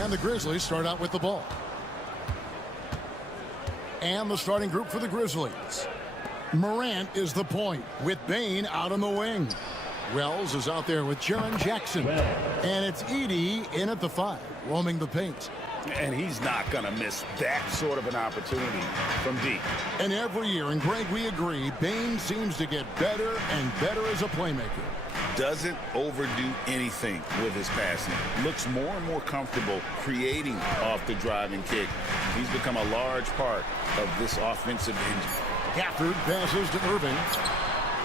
And the Grizzlies start out with the ball. And the starting group for the Grizzlies. Morant is the point with Bane out on the wing. Wells is out there with Jaren Jackson. And it's Edey in at the 5, roaming the paint. And he's not going to miss that sort of an opportunity from deep. And every year, and Greg, we agree, Bane seems to get better and better as a playmaker. Doesn't overdo anything with his passing. Looks more and more comfortable creating off the driving kick. He's become a large part of this offensive engine. Gafford passes to Irving.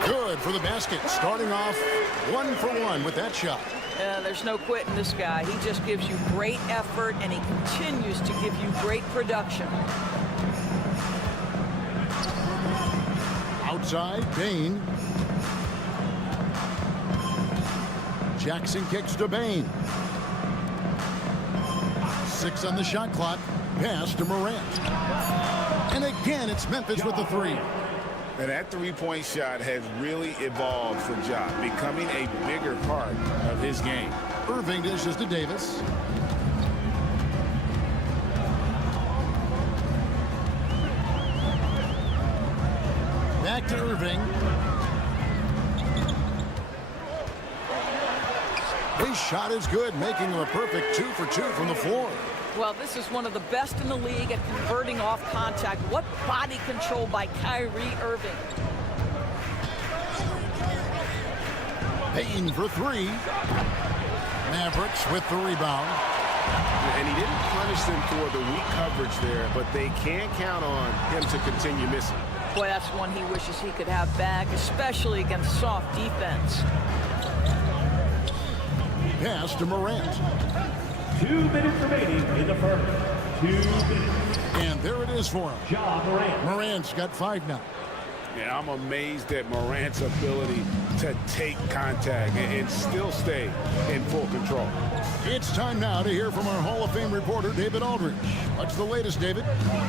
Good for the basket. Starting off 1 for 1 with that shot. There's no quitting this guy. He just gives you great effort, and he continues to give you great production. Outside, Bane. Jackson kicks to Bane. 6 on the shot clock. Pass to Morant. And again, it's Memphis with the 3. And that three-point shot has really evolved for Ja, becoming a bigger part of his game. Irving dishes to Davis. Back to Irving. His shot is good, making him a perfect 2 for 2 from the floor. Well, this is one of the best in the league at converting off contact. What body control by Kyrie Irving. Payton for 3. Mavericks with the rebound. And he didn't punish them for the weak coverage there, but they can't count on him to continue missing. Boy, that's one he wishes he could have back, especially against soft defense. Pass to Morant. 2 minutes remaining in the first. 2 minutes. And there it is for him. Ja Morant. Morant's got 5 now. Yeah, I'm amazed at Morant's ability to take contact and still stay in full control. It's time now to hear from our Hall of Fame reporter, David Aldridge. What's the latest, David?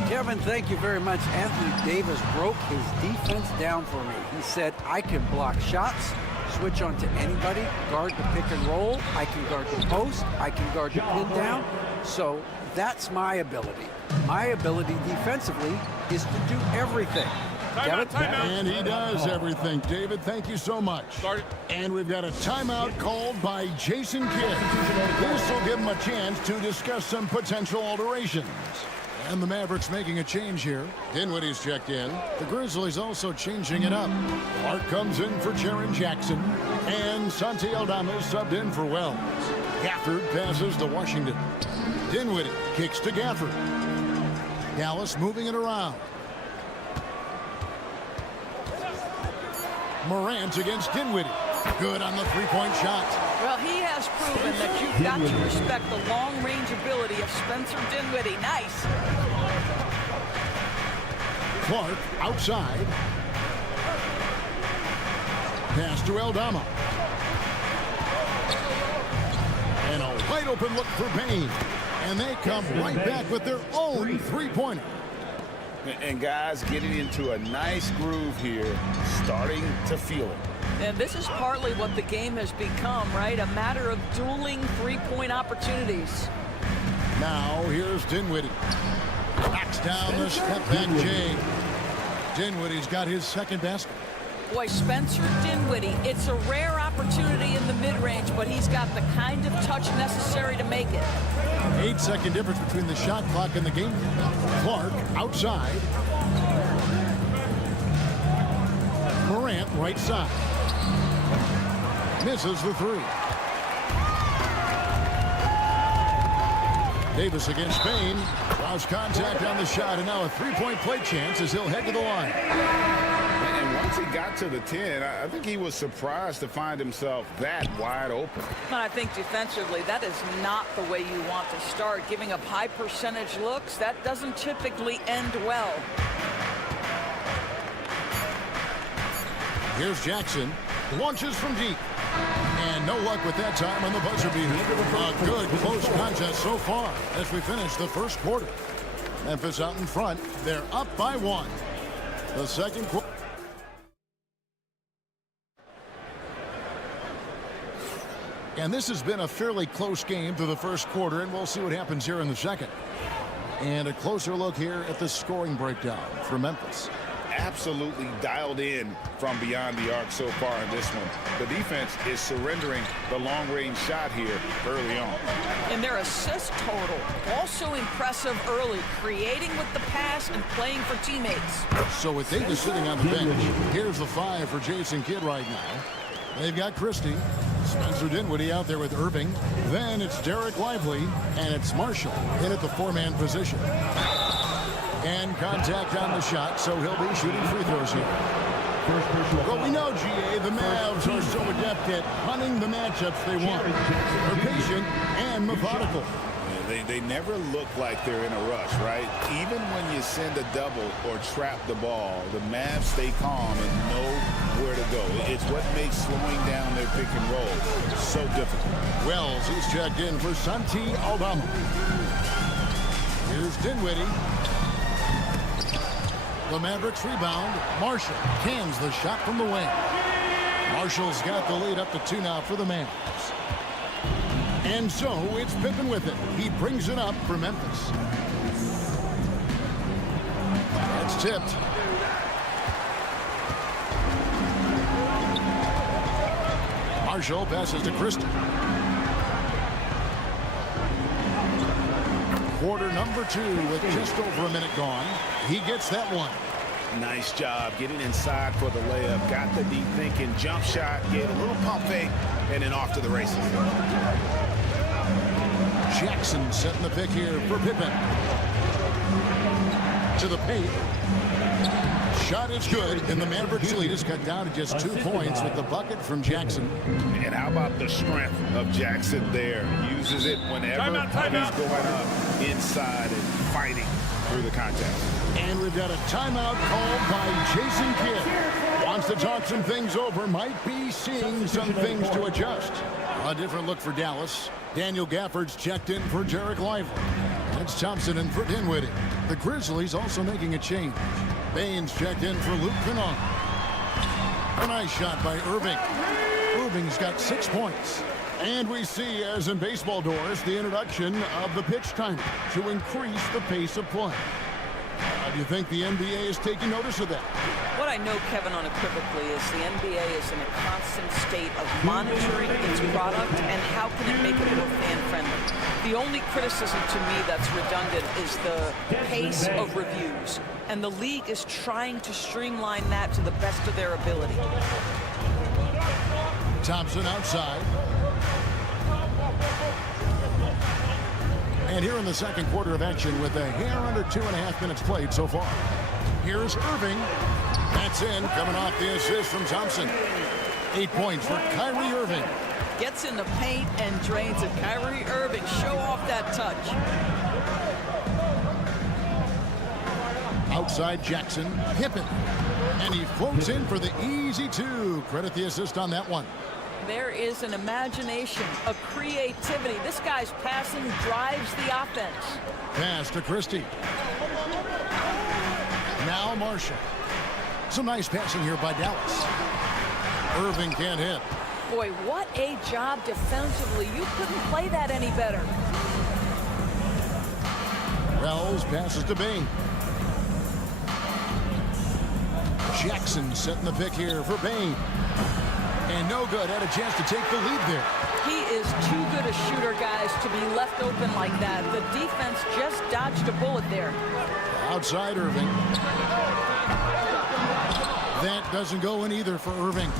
Kevin, thank you very much. Anthony Davis broke his defense down for me. He said, I can block shots, switch on to anybody, guard the pick and roll, I can guard the post, I can guard the pin down. So that's my ability. My ability defensively is to do everything. Timeout. And he does everything. David, thank you so much. And we've got a timeout called by Jason Kidd. This will give him a chance to discuss some potential alterations. And the Mavericks making a change here. Dinwiddie's checked in. The Grizzlies also changing it up. Clark comes in for Jaren Jackson. And Santi Aldama subbed in for Wells. Gafford passes to Washington. Dinwiddie kicks to Gafford. Dallas moving it around. Morant against Dinwiddie. Good on the three-point shot. Well, he has proven that you've got to respect the long-range ability of Spencer Dinwiddie. Nice. Clark outside. Pass to Aldama. And a wide open look for Bane. And they come right back with their own three-pointer. And guys getting into a nice groove here, starting to feel it. And this is partly what the game has become, right? A matter of dueling three-point opportunities. Now here's Dinwiddie. Knocks down the step-back J. Dinwiddie's got his second basket. Boy, Spencer Dinwiddie, it's a rare opportunity in the mid-range, but he's got the kind of touch necessary to make it. 8-second difference between the shot clock and the game. Clark outside. Morant right side. Misses the 3. Davis against Bane. Draws contact on the shot, and now a three-point play chance as he'll head to the line. And once he got to the 10, I think he was surprised to find himself that wide open. And I think defensively, that is not the way you want to start. Giving up high percentage looks, that doesn't typically end well. Here's Jackson. Launches from deep. And no luck with that time on the buzzer beater. A good close contest so far as we finish the first quarter. Memphis out in front. They're up by 1. The second quarter. And this has been a fairly close game through the first quarter, and we'll see what happens here in the second. And a closer look here at the scoring breakdown for Memphis. Absolutely dialed in from beyond the arc so far in this one. The defense is surrendering the long-range shot here early on. And their assist total also impressive early, creating with the pass and playing for teammates. So with Davis sitting on the bench, here's the 5 for Jason Kidd right now. They've got Christie, Spencer Dinwiddie out there with Irving. Then it's Derek Lively, and it's Marshall in at the 4-man position. And contact on the shot, so he'll be shooting free throws here. But we know, GA, the Mavs are so adept at hunting the matchups they want. They're patient and methodical. They never look like they're in a rush, right? Even when you send a double or trap the ball, the Mavs stay calm and know where to go. It's what makes slowing down their pick and roll so difficult. Wells, he's checked in for Santi Aldama. Here's Dinwiddie. The Mavericks rebound. Marshall cans the shot from the wing. Marshall's got the lead up to 2 now for the Mavs. And so it's Pippen with it. He brings it up for Memphis. It's tipped. Marshall passes to Christie. Quarter number 2 with just over a minute gone. He gets that one. Nice job getting inside for the layup. Got the deep thinking jump shot, gave a little pump fake, and then off to the races. Jackson setting the pick here for Pippen. To the paint. Shot is good, and the Mavericks lead is cut down to just 2 points with the bucket from Jackson. And how about the strength of Jackson there? Uses it whenever he's going up inside and fighting through the contact. And we've got a timeout called by Jason Kidd. Wants to talk some things over, might be seeing some things to adjust. A different look for Dallas. Daniel Gafford's checked in for Derek Lively. That's Thompson in for Dinwiddie. The Grizzlies also making a change. Baines checked in for Luke Kennard. A nice shot by Irving. Irving's got 6 points. And we see, as in baseball doors, the introduction of the pitch timer to increase the pace of play. Do you think the NBA is taking notice of that? What I know, Kevin, unequivocally is the NBA is in a constant state of monitoring its product and how can it make it more fan-friendly. The only criticism to me that's redundant is the pace of reviews. And the league is trying to streamline that to the best of their ability. Thompson outside. And here in the second quarter of action with a hair under 2.5 minutes played so far. Here's Irving. That's in, coming off the assist from Thompson. 8 points for Kyrie Irving. Gets in the paint and drains it. Kyrie Irving, show off that touch. Outside Jackson, Pippen. And he floats in for the easy 2. Credit the assist on that one. There is an imagination, a creativity. This guy's passing drives the offense. Pass to Christie. Now Marshall. Some nice passing here by Dallas. Irving can't hit. Boy, what a job defensively. You couldn't play that any better. Wells passes to Bain. Jackson setting the pick here for Bain. And no good. Had a chance to take the lead there. He is too good a shooter, guys, to be left open like that. The defense just dodged a bullet there. Outside Irving. That doesn't go in either for Irving.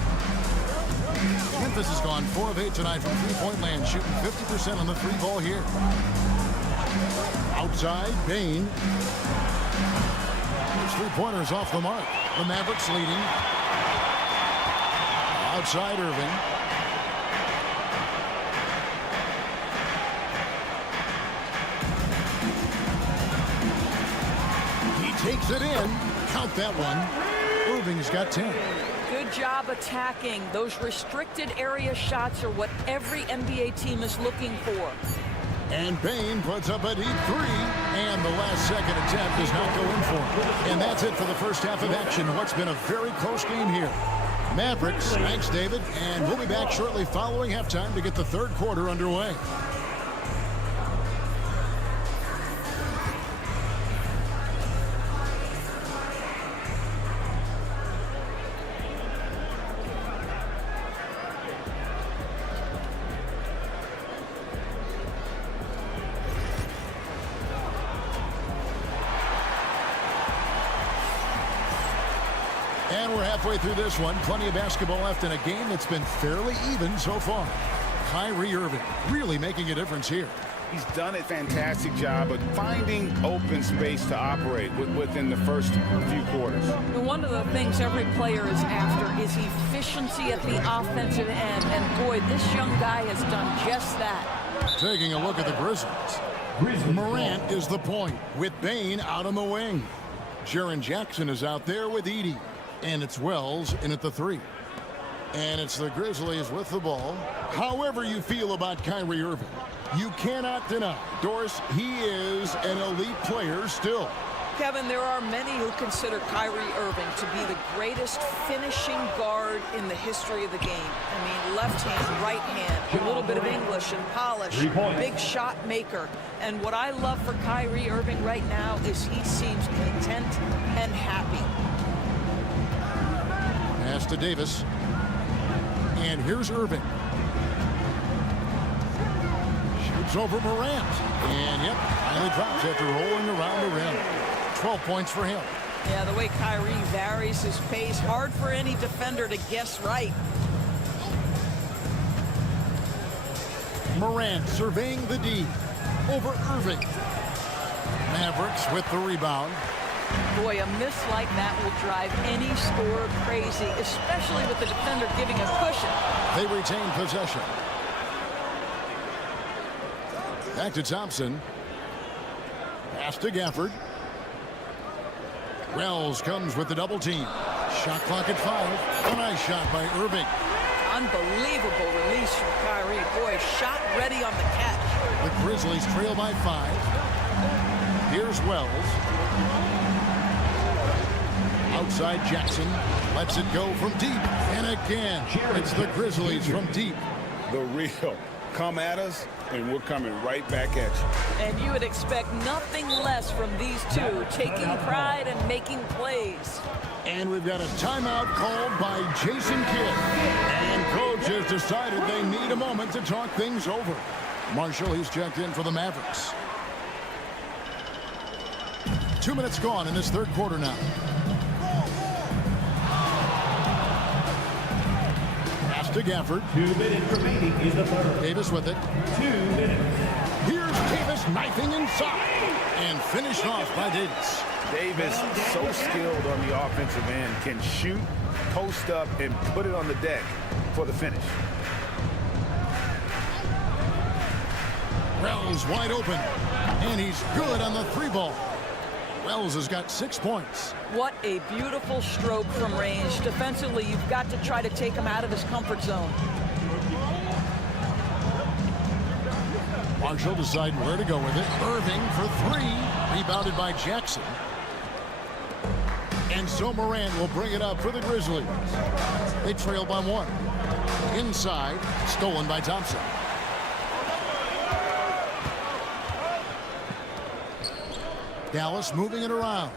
Memphis has gone 4 of 8 tonight from three-point land, shooting 50% on the 3-ball here. Outside, Bain. His 3-pointers off the mark. The Mavericks leading. Outside Irving. He takes it in. Count that one. Irving's got 10. Good job attacking. Those restricted area shots are what every NBA team is looking for. And Bane puts up a deep three, and the last second attempt does not go in for him. And that's it for the first half of action. What's been a very close game here. Mavericks, thanks, David, and we'll be back shortly following halftime to get the third quarter underway. And we're halfway through this one. Plenty of basketball left in a game that's been fairly even so far. Kyrie Irving really making a difference here. He's done a fantastic job of finding open space to operate within the first few quarters. And one of the things every player is after is efficiency at the offensive end. And boy, this young guy has done just that. Taking a look at the Grizzlies. Morant is the point with Bane out on the wing. Jaren Jackson is out there with Edey. And it's Wells in at the three. And it's the Grizzlies with the ball. However you feel about Kyrie Irving, you cannot deny, Doris, he is an elite player still. Kevin, there are many who consider Kyrie Irving to be the greatest finishing guard in the history of the game. I mean, left hand, right hand, a little bit of English and polish, big shot maker. And what I love for Kyrie Irving right now is he seems content and happy. Pass to Davis. And here's Irving. Shoots over Morant. And, yep, finally drops after rolling around the rim. 12 points for him. Yeah, the way Kyrie varies his pace, hard for any defender to guess right. Morant surveying the D over Irving. Mavericks with the rebound. Boy, a miss like that will drive any scorer crazy, especially with the defender giving a cushion. They retain possession. Back to Thompson. Pass to Gafford. Wells comes with the double team. Shot clock at 5. A nice shot by Irving. Unbelievable release from Kyrie. Boy, shot ready on the catch. The Grizzlies trail by 5. Here's Wells. Outside Jackson. Lets it go from deep. And again, it's the Grizzlies from deep. The real. Come at us, and we're coming right back at you. And you would expect nothing less from these two, taking pride and making plays. And we've got a timeout called by Jason Kidd. And coach has decided they need a moment to talk things over. Marshall, he's checked in for the Mavericks. 2 minutes gone in this third quarter now. Pass to Gafford. 2 minutes remaining in the third. Davis with it. 2 minutes. Here's Davis knifing inside. And finished off by Davis. Davis, so skilled on the offensive end, can shoot, post up, and put it on the deck for the finish. Wells wide open. And he's good on the three ball. Wells has got 6 points. What a beautiful stroke from range. Defensively, you've got to try to take him out of his comfort zone. Marshall deciding where to go with it. Irving for 3. Rebounded by Jackson. And so Morant will bring it up for the Grizzlies. They trail by 1. Inside, stolen by Thompson. Dallas moving it around.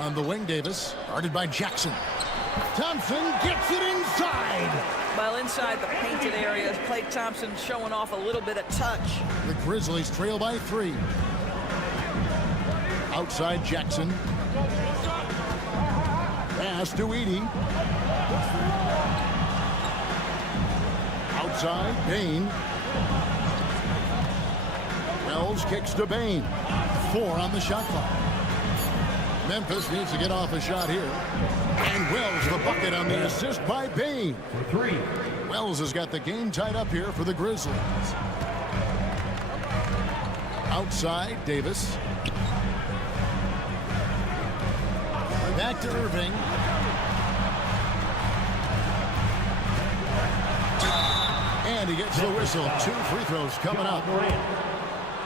On the wing, Davis, guarded by Jackson. Thompson gets it inside. While inside the painted area, Klay Thompson showing off a little bit of touch. The Grizzlies trail by 3. Outside Jackson. Pass to Edey. Outside Bane. Wells kicks to Bane. 4 on the shot clock. Memphis needs to get off a shot here. And Wells the bucket on the assist by Bane. For 3. Wells has got the game tied up here for the Grizzlies. Outside Davis. Back to Irving. And he gets the whistle. 2 free throws coming up.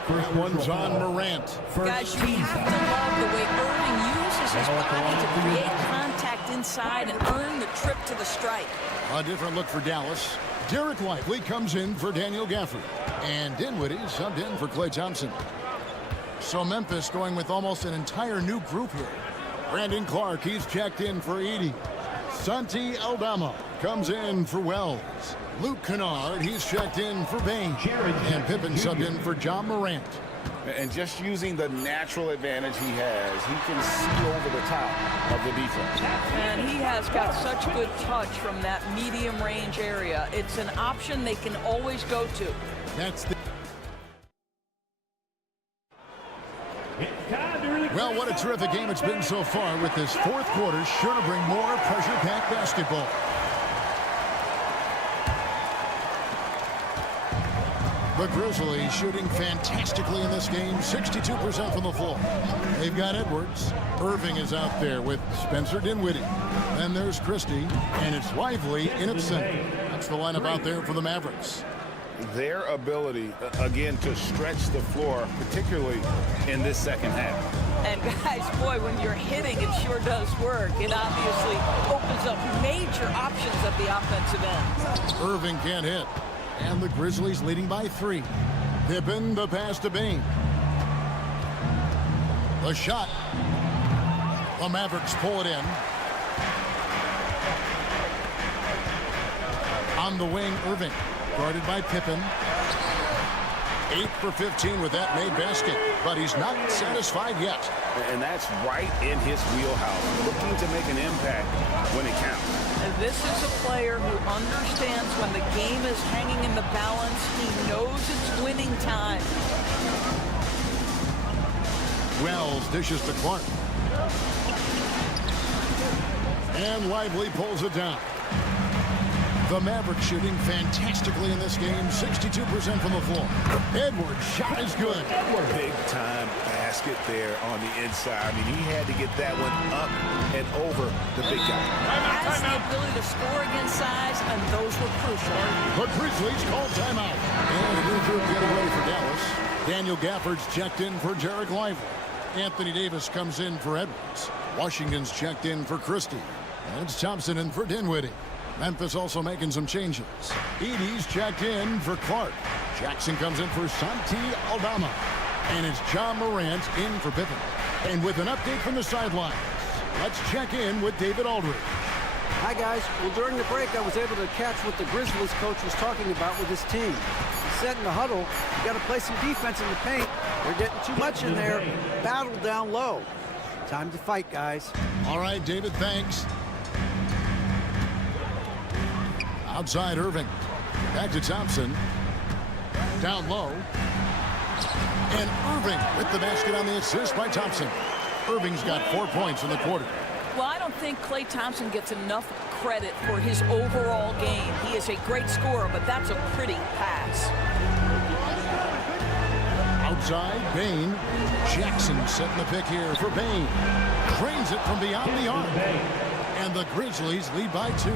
First one's on Morant. Guys, you have to love the way Irving uses his body to create contact inside and earn the trip to the strike. A different look for Dallas. Derek Lively comes in for Daniel Gafford. And Dinwiddie subbed in for Klay Thompson. So Memphis going with almost an entire new group here. Brandon Clark, he's checked in for Edey. Santi Aldama comes in for Wells. Luke Kennard, he's checked in for Bain. And Pippen subbed in for John Morant. And just using the natural advantage he has, he can see over the top of the defense. And he has got such good touch from that medium range area. It's an option they can always go to. That's the... Well, what a terrific game it's been so far, with this fourth quarter sure to bring more pressure-packed basketball. The Grizzlies shooting fantastically in this game, 62% from the floor. They've got Edwards. Irving is out there with Spencer Dinwiddie. Then there's Christie, and it's Lively in its center. That's the lineup out there for the Mavericks. Their ability, again, to stretch the floor, particularly in this second half. And guys, boy, when you're hitting, it sure does work. It obviously opens up major options at the offensive end. Irving can't hit. And the Grizzlies leading by 3. Pippen, the pass to Bain. The shot. The Mavericks pull it in. On the wing, Irving. Guarded by Pippen. 8 for 15 with that made basket. But he's not satisfied yet. And that's right in his wheelhouse. Looking to make an impact when it counts. And this is a player who understands when the game is hanging in the balance. He knows it's winning time. Wells dishes to Clark. And Lively pulls it down. The Mavericks shooting fantastically in this game, 62% from the floor. Edwards' shot is good. Big-time basket there on the inside. I mean, he had to get that one up and over the big guy. He has the ability to score against size, and those were crucial. The Grizzlies call timeout. And a new group getaway for Dallas. Daniel Gafford's checked in for Derek Lively. Anthony Davis comes in for Edwards. Washington's checked in for Christie. And it's Thompson in for Dinwiddie. Memphis also making some changes. Edey's checked in for Clark. Jackson comes in for Santi Aldama. And it's John Morant in for Pippen. And with an update from the sidelines, let's check in with David Aldridge. Hi, guys. Well, during the break, I was able to catch what the Grizzlies coach was talking about with his team. He said in the huddle, you got to play some defense in the paint. They're getting too much in there. Battle down low. Time to fight, guys. All right, David, thanks. Outside Irving. Back to Thompson. Down low. And Irving with the basket on the assist by Thompson. Irving's got 4 points in the quarter. Well, I don't think Klay Thompson gets enough credit for his overall game. He is a great scorer, but that's a pretty pass. Outside, Bain. Jackson setting the pick here for Bain. Drains it from beyond the arc. And the Grizzlies lead by 2.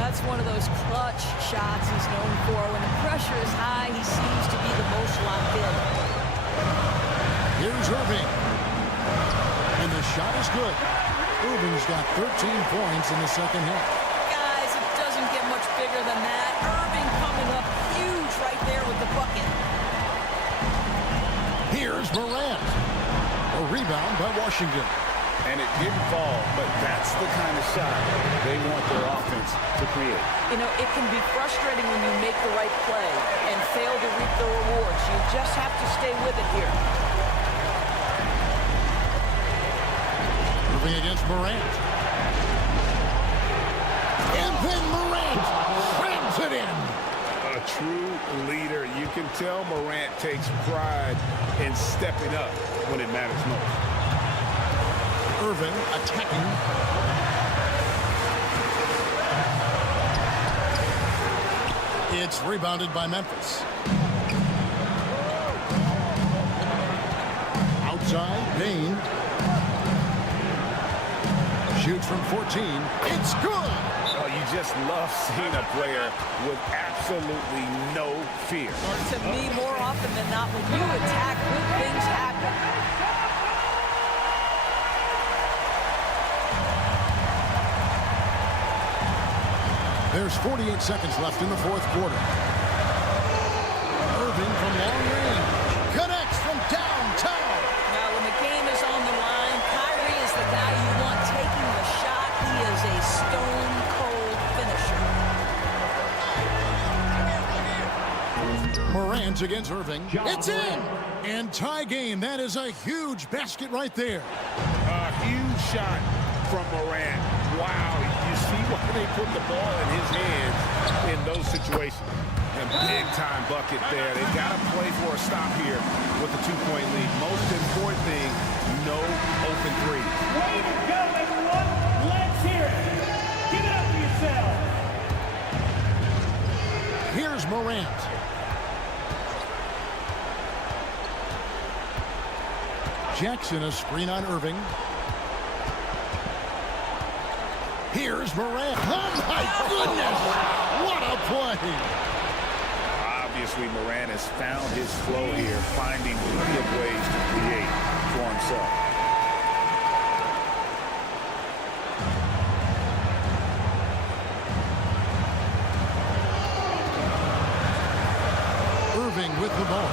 That's one of those clutch shots he's known for. When the pressure is high, he seems to be the most locked in. Here's Irving. And the shot is good. Irving's got 13 points in the second half. Guys, it doesn't get much bigger than that. Irving coming up huge right there with the bucket. Here's Morant. A rebound by Washington. And it didn't fall, but that's the kind of shot they want their offense to create. You know, it can be frustrating when you make the right play and fail to reap the rewards. You just have to stay with it here. Moving against Morant. And then Morant slams it in. A true leader. You can tell Morant takes pride in stepping up when it matters most. Irving attacking. It's rebounded by Memphis. Outside, Bain. Shoots from 14. It's good. Oh, you just love seeing a player with absolutely no fear. To me, more often than not, when you attack, good things happen. There's 48 seconds left in the fourth quarter. Irving from long range. Connects from downtown. Now, when the game is on the line, Kyrie is the guy you want taking the shot. He is a stone-cold finisher. Morant against Irving. It's in! And tie game. That is a huge basket right there. A huge shot from Morant. Wow, you see why they put the ball in his hands in those situations. A big-time bucket there. They've got to play for a stop here with the two-point lead. Most important thing, no open threes. Way to go, everyone. Let's hear it. Give it up for yourself. Here's Morant. Jackson, a screen on Irving. Here's Morant. Oh, my goodness! What a play! Obviously, Morant has found his flow here, finding plenty of ways to create for himself. Irving with the ball.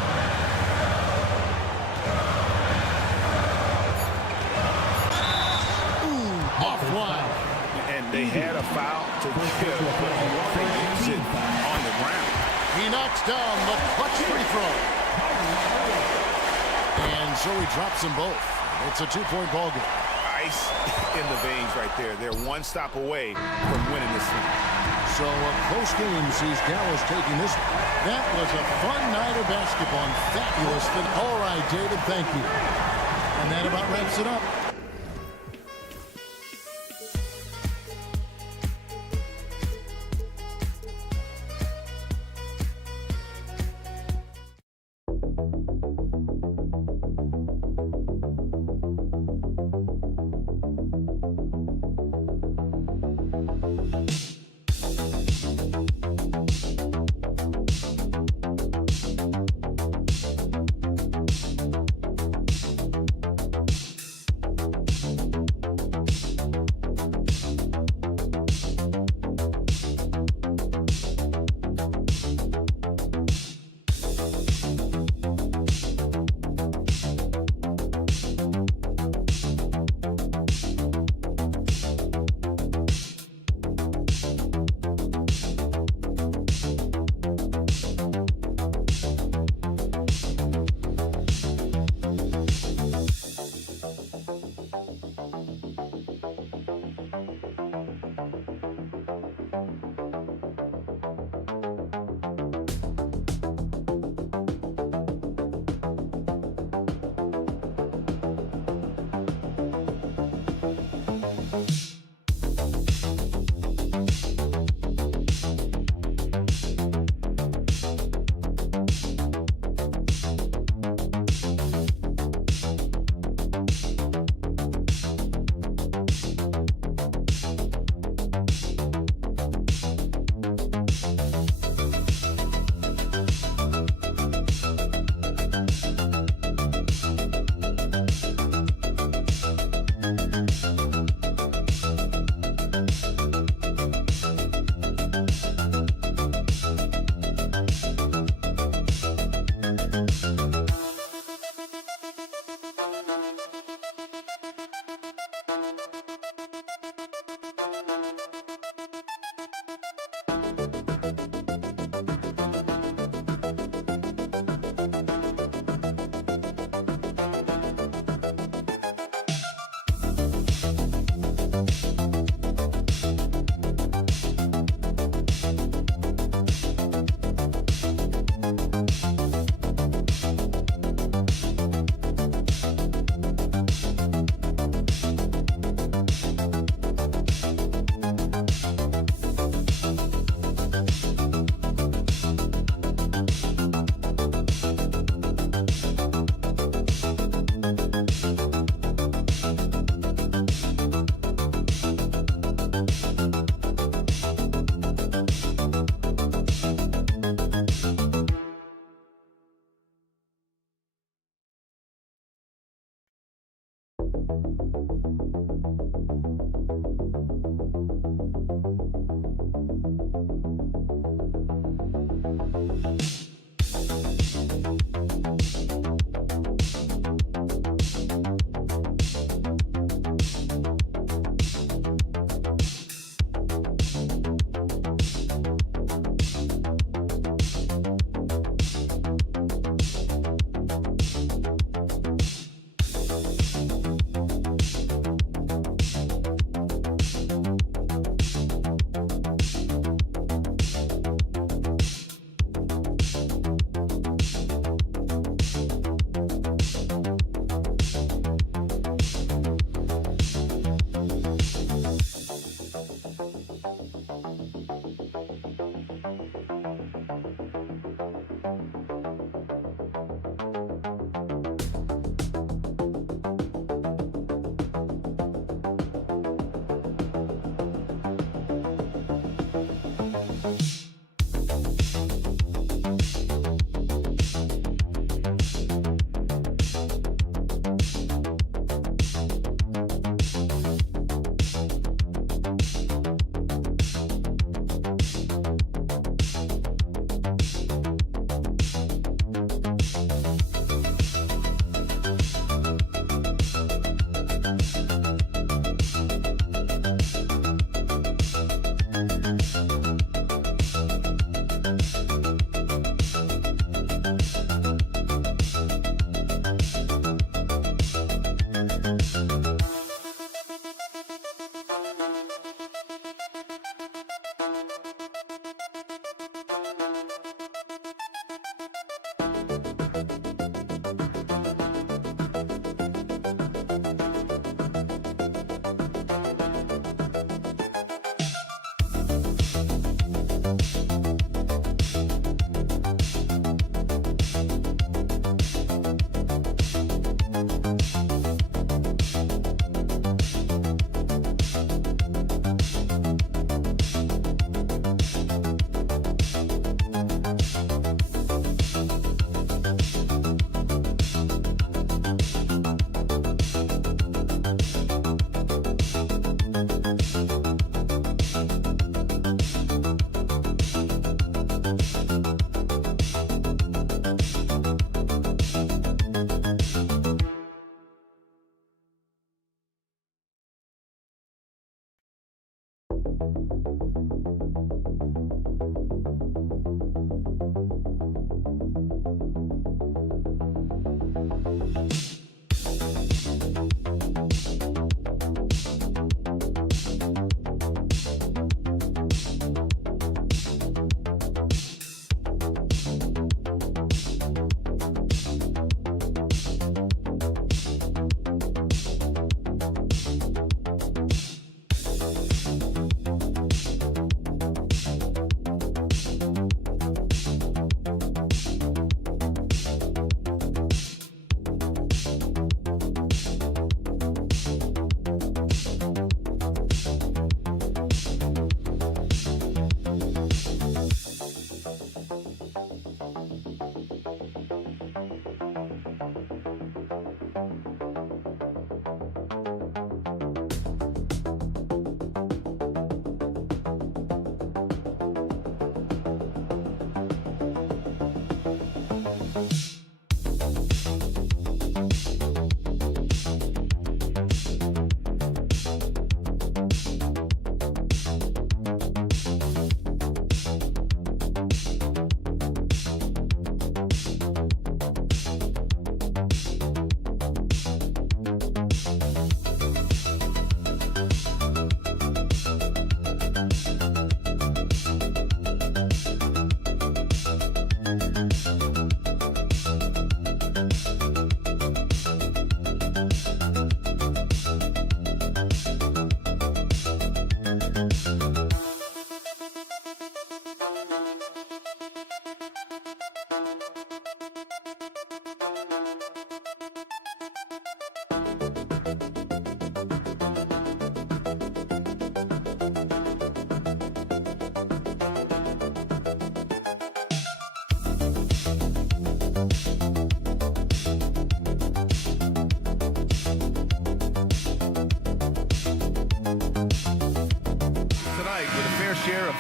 Ooh, offline. And they had a foul to give, but you want to use it on the ground. He knocks down the clutch free throw. And so he drops them both. It's a two-point ball game. Ice in the veins right there. They're one stop away from winning this thing. So a close game sees Dallas taking this. That was a fun night of basketball. Fabulous. All right, David, thank you. And that about wraps it up.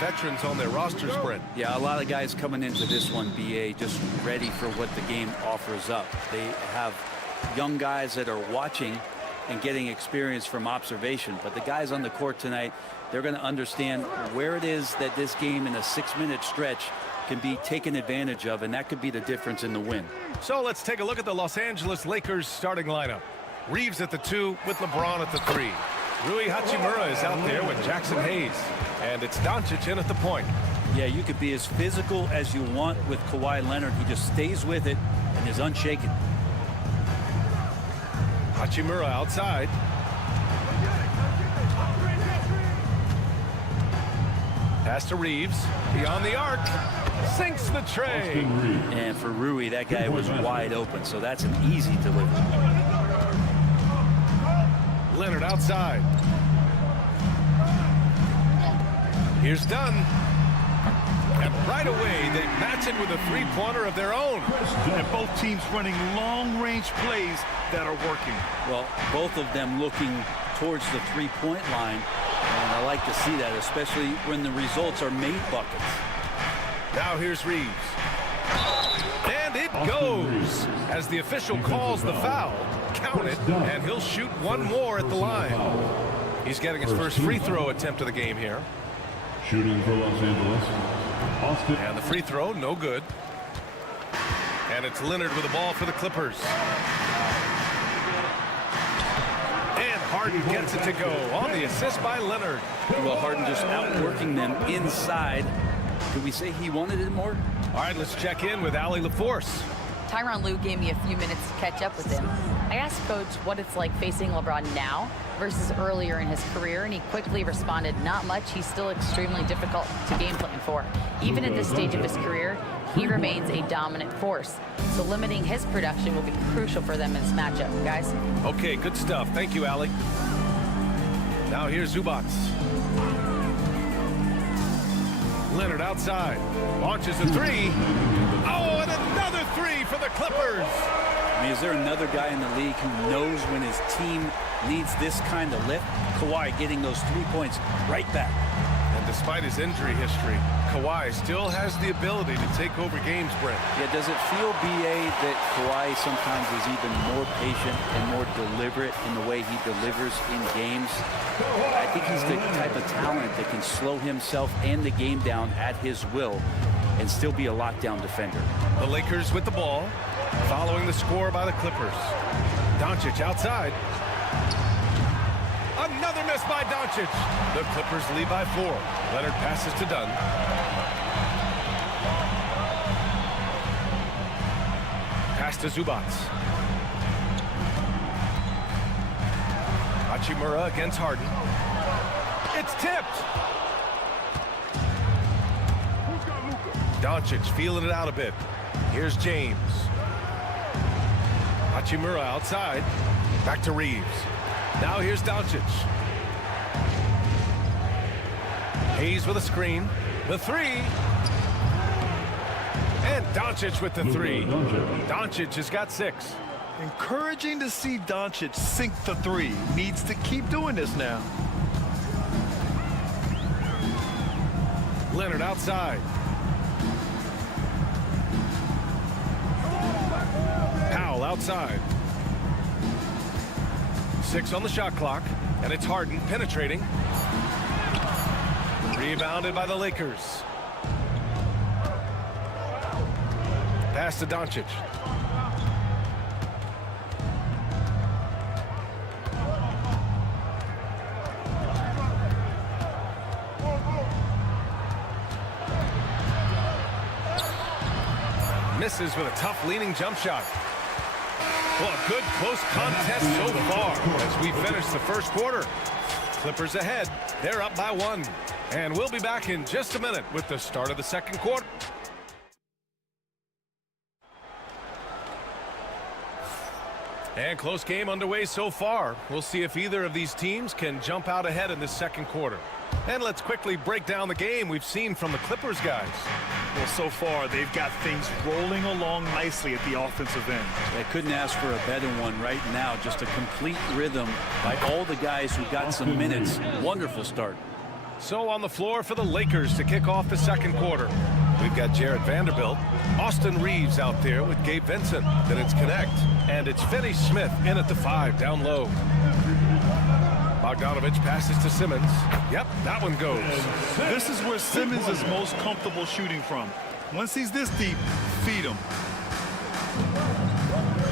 veterans on their rosters, Brent. Yeah, a lot of guys coming into this one, BA, just ready for what the game offers up. They have young guys that are watching and getting experience from observation. But the guys on the court tonight, they're going to understand where it is that this game in a 6-minute stretch can be taken advantage of, and that could be the difference in the win. So let's take a look at the Los Angeles Lakers starting lineup. Reeves at the 2 with LeBron at the 3. Rui Hachimura is out there with Jackson Hayes. And it's Doncic in at the point. Yeah, you could be as physical as you want with Kawhi Leonard. He just stays with it and is unshaken. Hachimura outside. Pass to Reeves. Beyond the arc. Sinks the tray. And for Rui, that guy was wide open, so that's an easy delivery. Leonard outside. Here's Dunn. And right away, they match it with a three-pointer of their own. And both teams running long-range plays that are working. Well, both of them looking towards the three-point line. And I like to see that, especially when the results are made buckets. Now here's Reeves. And it goes as the official calls the foul. Count it, and he'll shoot one more at the line. He's getting his first free throw attempt of the game here. Shooting for Los Angeles, Austin. And the free throw, no good. And it's Leonard with the ball for the Clippers. And Harden gets it to go on the assist by Leonard. Well, Harden just outworking them inside. Could we say he wanted it more? All right, let's check in with Allie LaForce. Tyronn Lue gave me a few minutes to catch up with him. I asked Coach what it's like facing LeBron now versus earlier in his career, and he quickly responded, not much. He's still extremely difficult to game plan for. Even at this stage of his career, he remains a dominant force. So limiting his production will be crucial for them in this matchup, guys. Okay, good stuff. Thank you, Allie. Now here's Zubac. Leonard outside. Launches a 3. Oh, and another 3 for the Clippers. I mean, is there another guy in the league who knows when his team needs this kind of lift? Kawhi getting those 3 points right back. And despite his injury history, Kawhi still has the ability to take over games, Brent. Yeah, does it feel, BA, that Kawhi sometimes is even more patient and more deliberate in the way he delivers in games? I think he's the type of talent that can slow himself and the game down at his will and still be a lockdown defender. The Lakers with the ball, following the score by the Clippers. Doncic outside. Another miss by Doncic. The Clippers lead by 4. Leonard passes to Dunn. Pass to Zubac. Hachimura against Harden. It's tipped. Doncic feeling it out a bit. Here's James. Hachimura outside. Back to Reeves. Now here's Doncic. Hayes with a screen. The 3. And Doncic with the 3. Doncic has got 6. Encouraging to see Doncic sink the 3. Needs to keep doing this now. Leonard outside. Powell outside. 6 on the shot clock, and it's Harden penetrating. Rebounded by the Lakers. Pass to Doncic. Misses with a tough leaning jump shot. Well, a good close contest so far as we finish the first quarter. Clippers ahead. They're up by 1. And we'll be back in just a minute with the start of the second quarter. And close game underway so far. We'll see if either of these teams can jump out ahead in this second quarter. And let's quickly break down the game we've seen from the Clippers guys. Well, so far, they've got things rolling along nicely at the offensive end. They couldn't ask for a better one right now. Just a complete rhythm by all the guys who got some minutes. Wonderful start. So on the floor for the Lakers to kick off the second quarter. We've got Jared Vanderbilt, Austin Reeves out there with Gabe Vincent. Then it's Connect, and it's Finney Smith in at the 5 down low. Bogdanovich passes to Simmons. Yep, that one goes. This is where Simmons is most comfortable shooting from. Once he's this deep, feed him.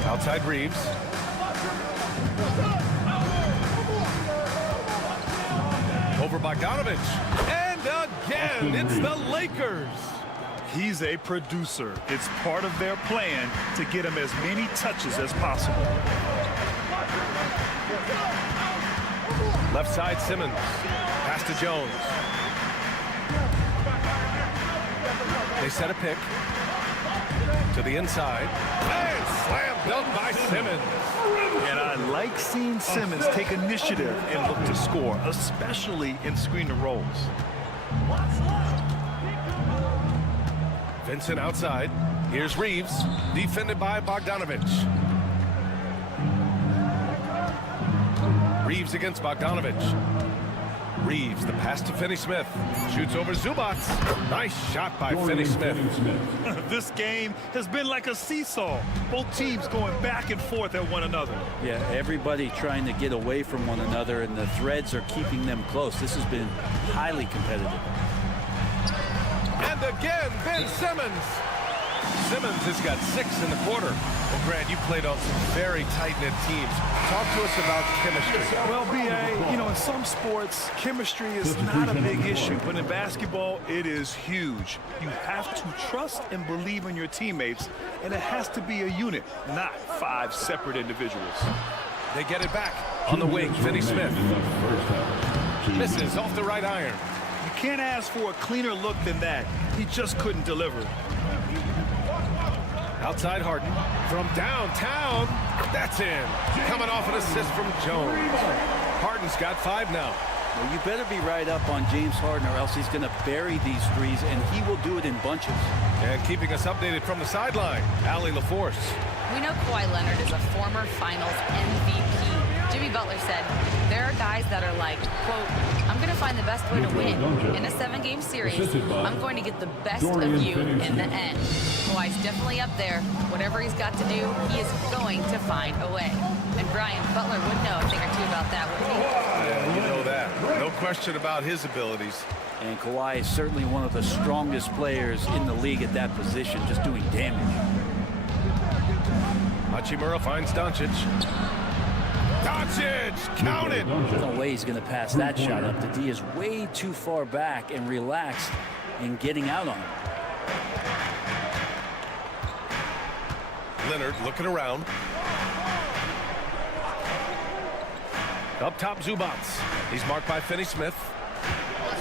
Outside Reeves. Over Bogdanovich. And again, it's the Lakers. He's a producer. It's part of their plan to get him as many touches as possible. Left side Simmons. Pass to Jones. They set a pick. To the inside. And slam dunk by Simmons. And I like seeing Simmons take initiative and look to score, especially in screen and rolls. Vincent outside. Here's Reeves. Defended by Bogdanovich. Reeves against Bogdanovich. Reeves, the pass to Finney Smith. Shoots over Zubac. Nice shot by Finney Smith. This game has been like a seesaw. Both teams going back and forth at one another. Yeah, everybody trying to get away from one another, and the threads are keeping them close. This has been highly competitive. And again, Ben Simmons. Simmons has got 6 in the quarter. Well, Grant, you played on some very tight-knit teams. Talk to us about chemistry. Well, B.A., you know, in some sports, chemistry is not a big issue, but in basketball, it is huge. You have to trust and believe in your teammates, and it has to be a unit, not 5 separate individuals. They get it back. On the wing, Finney Smith. Misses off the right iron. You can't ask for a cleaner look than that. He just couldn't deliver. Outside Harden. From downtown. That's in. Coming off an assist from Jones. Harden's got 5 now. Well, you better be right up on James Harden, or else he's going to bury these threes, and he will do it in bunches. And keeping us updated from the sideline, Allie LaForce. We know Kawhi Leonard is a former Finals MVP. Jimmy Butler said, there are guys that are like, quote, I'm going to find the best way to win. In a 7-game series, I'm going to get the best of you in the end. Kawhi's definitely up there. Whatever he's got to do, he is going to find a way. And Brian, Butler would know a thing or two about that, wouldn't he? Yeah, you know that. No question about his abilities. And Kawhi is certainly one of the strongest players in the league at that position, just doing damage. Hachimura finds Doncic. Doncic, count it! There's no way he's going to pass that shot up. The D is way too far back and relaxed in getting out on him. Leonard looking around. Up top, Zubac. He's marked by Finney Smith.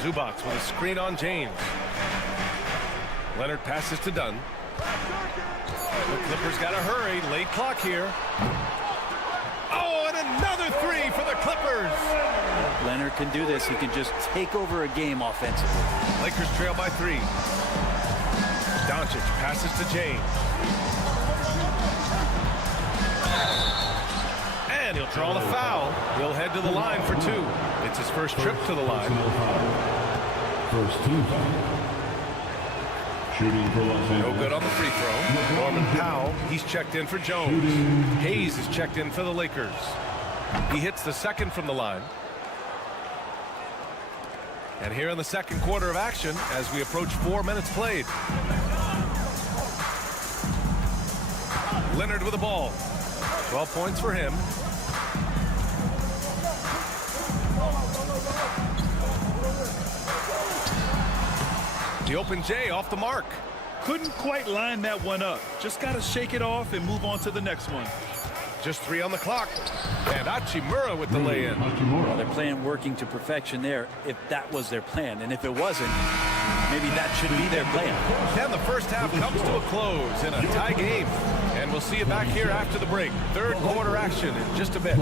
Zubac with a screen on James. Leonard passes to Dunn. The Clippers got to hurry. Late clock here. Oh, and another 3 for the Clippers. Leonard can do this. He can just take over a game offensively. Lakers trail by 3. Doncic passes to James. And he'll draw the foul. He'll head to the line for 2. It's his first trip to the line. First team foul. Shooting for Los Angeles. No good on the free throw. Norman Powell, he's checked in for Jones. Hayes is checked in for the Lakers. He hits the second from the line. And here in the second quarter of action, as we approach 4 minutes played. Leonard with the ball. 12 points for him. The open J off the mark. Couldn't quite line that one up. Just got to shake it off and move on to the next one. Just 3 on the clock. And Hachimura with the lay-in. Well, their plan working to perfection there, if that was their plan. And if it wasn't, maybe that should be their plan. And the first half comes to a close in a tie game. And we'll see you back here after the break. Third quarter action in just a bit.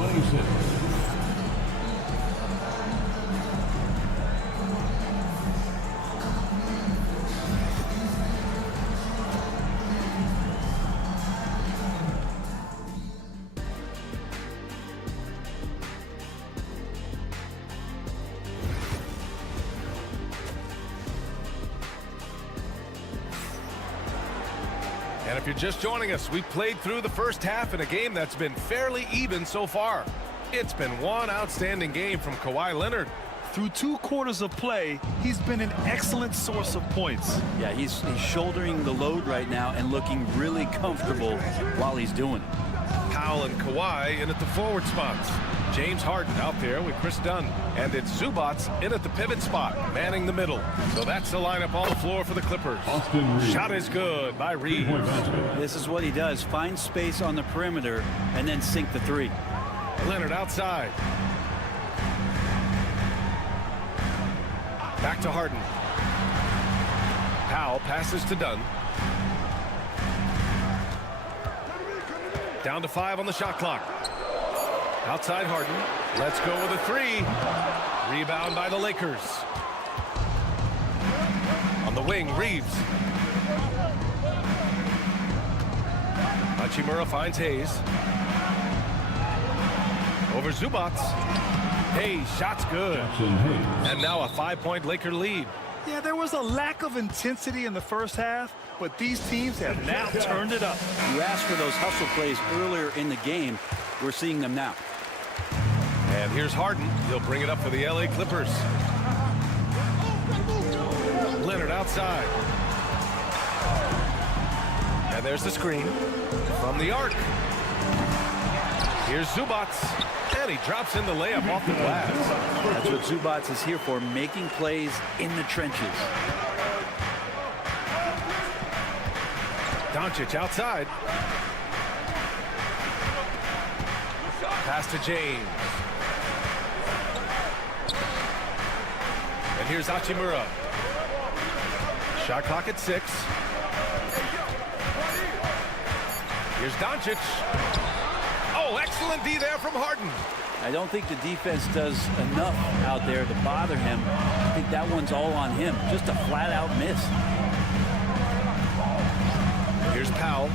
you're just joining us, we played through the first half in a game that's been fairly even so far. It's been one outstanding game from Kawhi Leonard. Through 2 quarters of play, he's been an excellent source of points. Yeah, he's shouldering the load right now and looking really comfortable while he's doing it. Powell and Kawhi in at the forward spots. James Harden out there with Chris Dunn. And it's Zubats in at the pivot spot, manning the middle. So that's the lineup on the floor for the Clippers. Shot is good by Reeves. This is what he does. Find space on the perimeter and then sink the 3. Leonard outside. Back to Harden. Powell passes to Dunn. Down to 5 on the shot clock. Outside Harden. Let's go with a 3. Rebound by the Lakers. On the wing, Reeves. Hachimura finds Hayes. Over Zubats. Hayes, shot's good. And now a 5-point Laker lead. Yeah, there was a lack of intensity in the first half, but these teams have now turned it up. You asked for those hustle plays earlier in the game. We're seeing them now. And here's Harden. He'll bring it up for the LA Clippers. Leonard outside. And there's the screen from the arc. Here's Zubats. And he drops in the layup off the glass. That's what Zubats is here for, making plays in the trenches. Doncic outside. Pass to James. And here's Hachimura. Shot clock at 6. Here's Doncic. Oh, excellent D there from Harden. I don't think the defense does enough out there to bother him. I think that one's all on him. Just a flat-out miss. Here's Powell.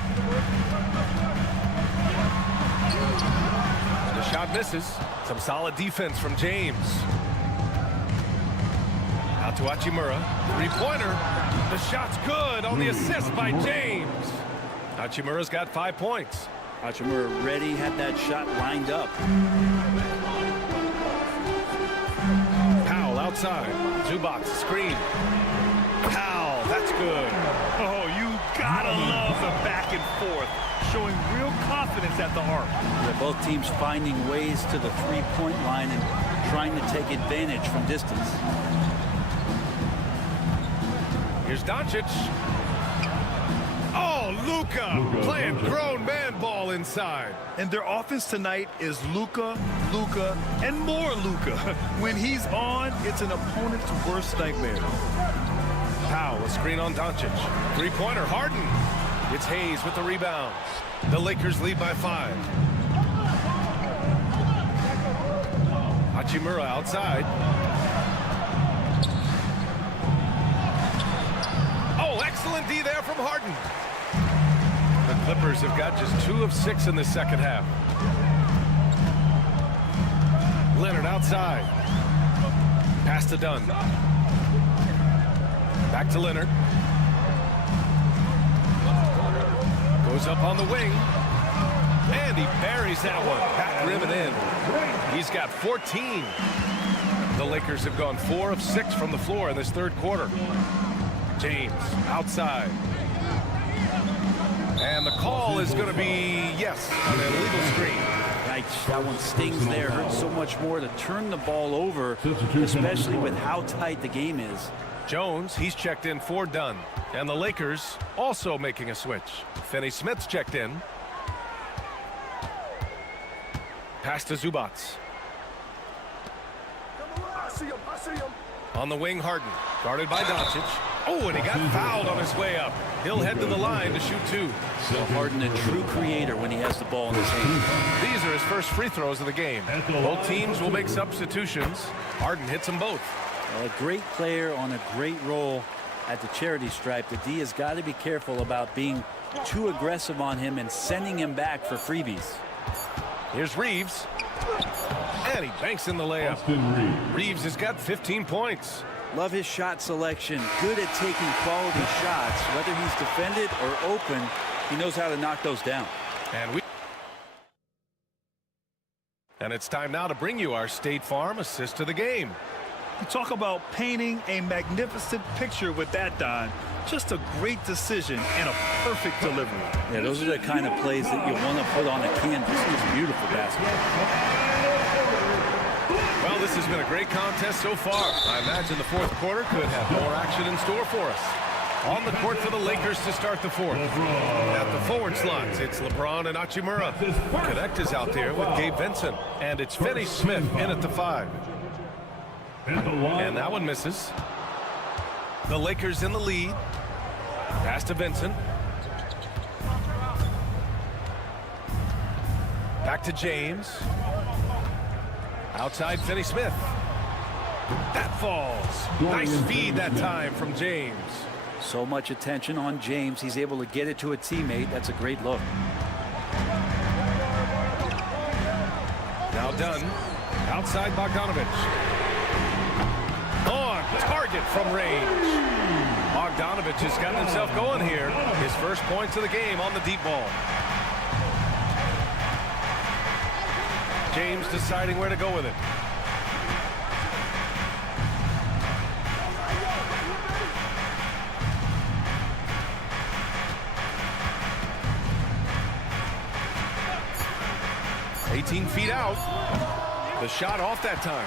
The shot misses. Some solid defense from James. Out to Hachimura. 3-pointer. The shot's good on the assist by James. Hachimura's got 5 points. Hachimura ready, had that shot lined up. Powell outside. Zubats screen. Powell, that's good. Oh, you gotta love the back and forth, showing real confidence at the arc. Yeah, both teams finding ways to the 3-point line and trying to take advantage from distance. Here's Doncic. Oh, Luka playing grown man ball inside. And their offense tonight is Luka, and more Luka. When he's on, it's an opponent's worst nightmare. Powell, a screen on Doncic. 3-pointer, Harden. It's Hayes with the rebound. The Lakers lead by 5. Hachimura outside. Oh, excellent D there from Harden. The Clippers have got just 2 of 6 in the second half. Leonard outside. Pass to Dunn. Back to Leonard. Goes up on the wing. And he buries that one. Back rim and in. He's got 14. The Lakers have gone 4 of 6 from the floor in this third quarter. James outside. And the call is going to be, yes, an illegal screen. Yikes, that one stings there. Hurts so much more to turn the ball over, especially with how tight the game is. Jones, he's checked in for Dunn. And the Lakers also making a switch. Finney-Smith's checked in. Pass to Zubats. On the wing, Harden. Guarded by Doncic. Oh, and he got fouled on his way up. He'll head to the line to shoot 2. So Harden, a true creator when he has the ball in his hand. These are his first free throws of the game. Both teams will make substitutions. Harden hits them both. Well, a great player on a great role at the charity stripe. The D has got to be careful about being too aggressive on him and sending him back for freebies. Here's Reeves. And he banks in the layup. Reeves has got 15 points. Love his shot selection. Good at taking quality shots. Whether he's defended or open, He knows how to knock those down. And it's time now to bring you our State Farm assist of the game. You talk about painting a magnificent picture with that, Don. Just a great decision and a perfect delivery. Yeah, those are the kind of plays that you want to put on a canvas. It's beautiful basketball. Well, this has been a great contest so far. I imagine the fourth quarter could have more action in store for us. On the court for the Lakers to start the fourth. At the forward slots, it's LeBron and Hachimura. Connect is out there with Gabe Vincent. And it's Finney Smith in at the 5. And that one misses. The Lakers in the lead. Pass to Vincent. Back to James. Outside Finney Smith. That falls. Nice feed that time from James. So much attention on James. He's able to get it to a teammate. That's a great look. Now done. Outside Bogdanovich. On target from range. Bogdanovich has gotten himself going here. His first points of the game on the deep ball. James deciding where to go with it. Feet out. The shot off that time.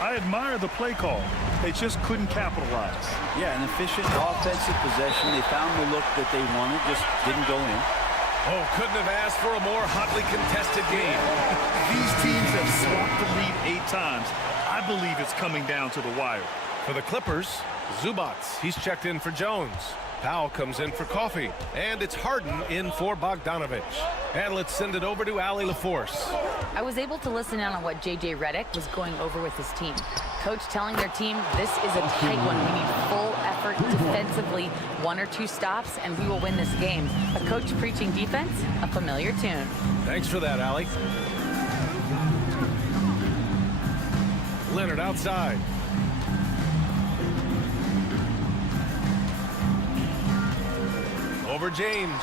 I admire the play call. They just couldn't capitalize. Yeah, an efficient offensive possession. They found the look that they wanted, just didn't go in. Oh, couldn't have asked for a more hotly contested game. These teams have swapped the lead 8 times. I believe it's coming down to the wire. For the Clippers, Zubac. He's checked in for Jones. Powell comes in for Coffee. And it's Harden in for Bogdanovich. And let's send it over to Allie LaForce. I was able to listen in on what J.J. Redick was going over with his team. Coach telling their team, this is a tight one. We need full effort defensively, 1 or 2 stops, and we will win this game. A coach preaching defense, a familiar tune. Thanks for that, Allie. Leonard outside. Over James.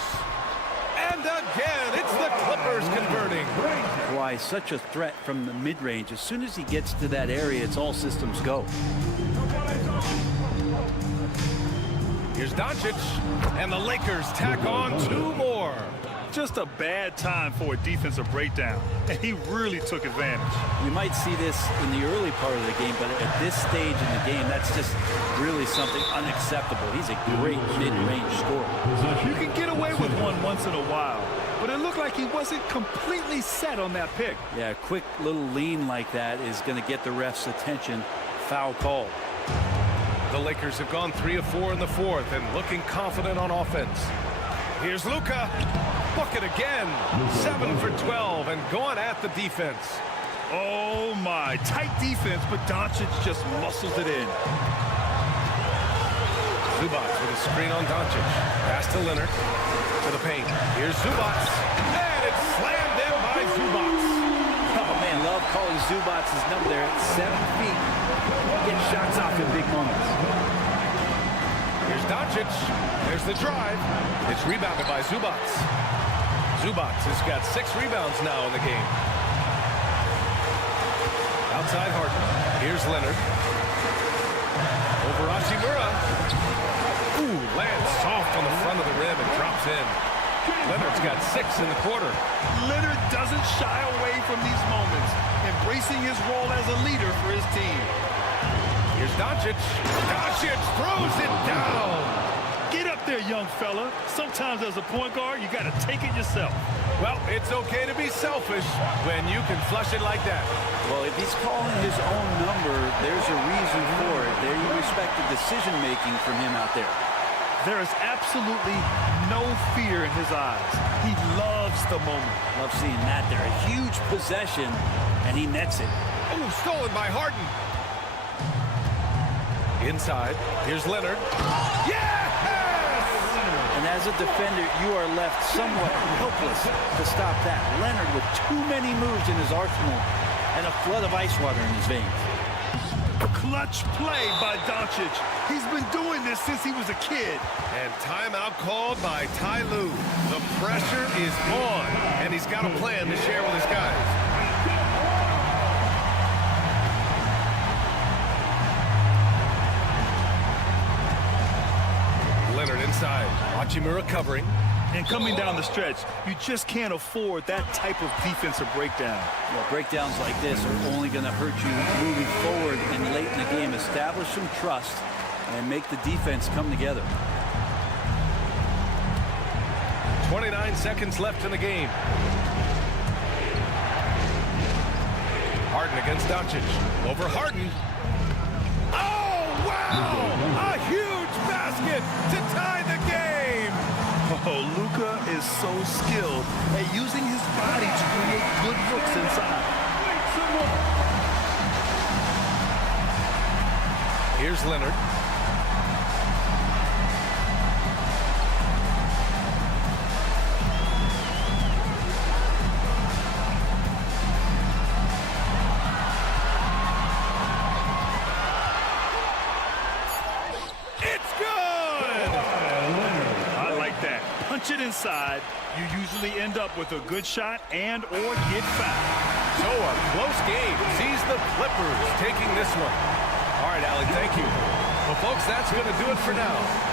And again, it's the Clippers converting. Why, such a threat from the mid-range. As soon as he gets to that area, it's all systems go. Here's Doncic. And the Lakers tack on 2 more. Just a bad time for a defensive breakdown, and he really took advantage. You might see this in the early part of the game, but at this stage in the game, that's just really something unacceptable. He's a great mid-range scorer. You can get away with one once in a while, but it looked like he wasn't completely set on that pick. Yeah, a quick little lean like that is going to get the ref's attention. Foul call. The Lakers have gone 3 of 4 in the fourth and looking confident on offense. Here's Luka. Bucket again. 7 for 12 and going at the defense. Oh my, tight defense, but Doncic just muscles it in. Zubac with a screen on Doncic. Pass to Leonard. To the paint. Here's Zubac. And it's slammed in by Zubac. Oh man, love calling Zubac's number there at 7 feet. Getting shots off in big moments. Here's Doncic. There's the drive. It's rebounded by Zubac. Zubac has got 6 rebounds now in the game. Outside Harden. Here's Leonard. Over Hachimura. Ooh, lands soft on the front of the rim and drops in. Leonard's got 6 in the quarter. Leonard doesn't shy away from these moments, embracing his role as a leader for his team. Here's Doncic. Doncic throws it down. Get up there, young fella. Sometimes as a point guard, you got to take it yourself. Well, it's okay to be selfish when you can flush it like that. Well, if he's calling his own number, there's a reason for it. There you respect the decision-making from him out there. There is absolutely no fear in his eyes. He loves the moment. Love seeing that there. A huge possession, and he nets it. Oh, stolen by Harden. Inside, here's Leonard. Yes! And as a defender, you are left somewhat helpless to stop that. Leonard with too many moves in his arsenal and a flood of ice water in his veins. Clutch play by Doncic. He's been doing this since he was a kid. And timeout called by Ty Lue. The pressure is on, and he's got a plan to share with his guys. Leonard inside. Hachimura covering. And coming down the stretch, you just can't afford that type of defensive breakdown. Well, breakdowns like this are only going to hurt you moving forward and late in the game. Establish some trust and make the defense come together. 29 seconds left in the game. Harden against Doncic. Over Harden. Oh, wow! A huge basket to tie the game! Oh, Luka is so skilled at using his body to create good looks inside. Here's Leonard. Punch it inside, you usually end up with a good shot and or get fouled. So a close game sees the Clippers taking this one. All right, Allie, thank you. Well, folks, that's going to do it for now.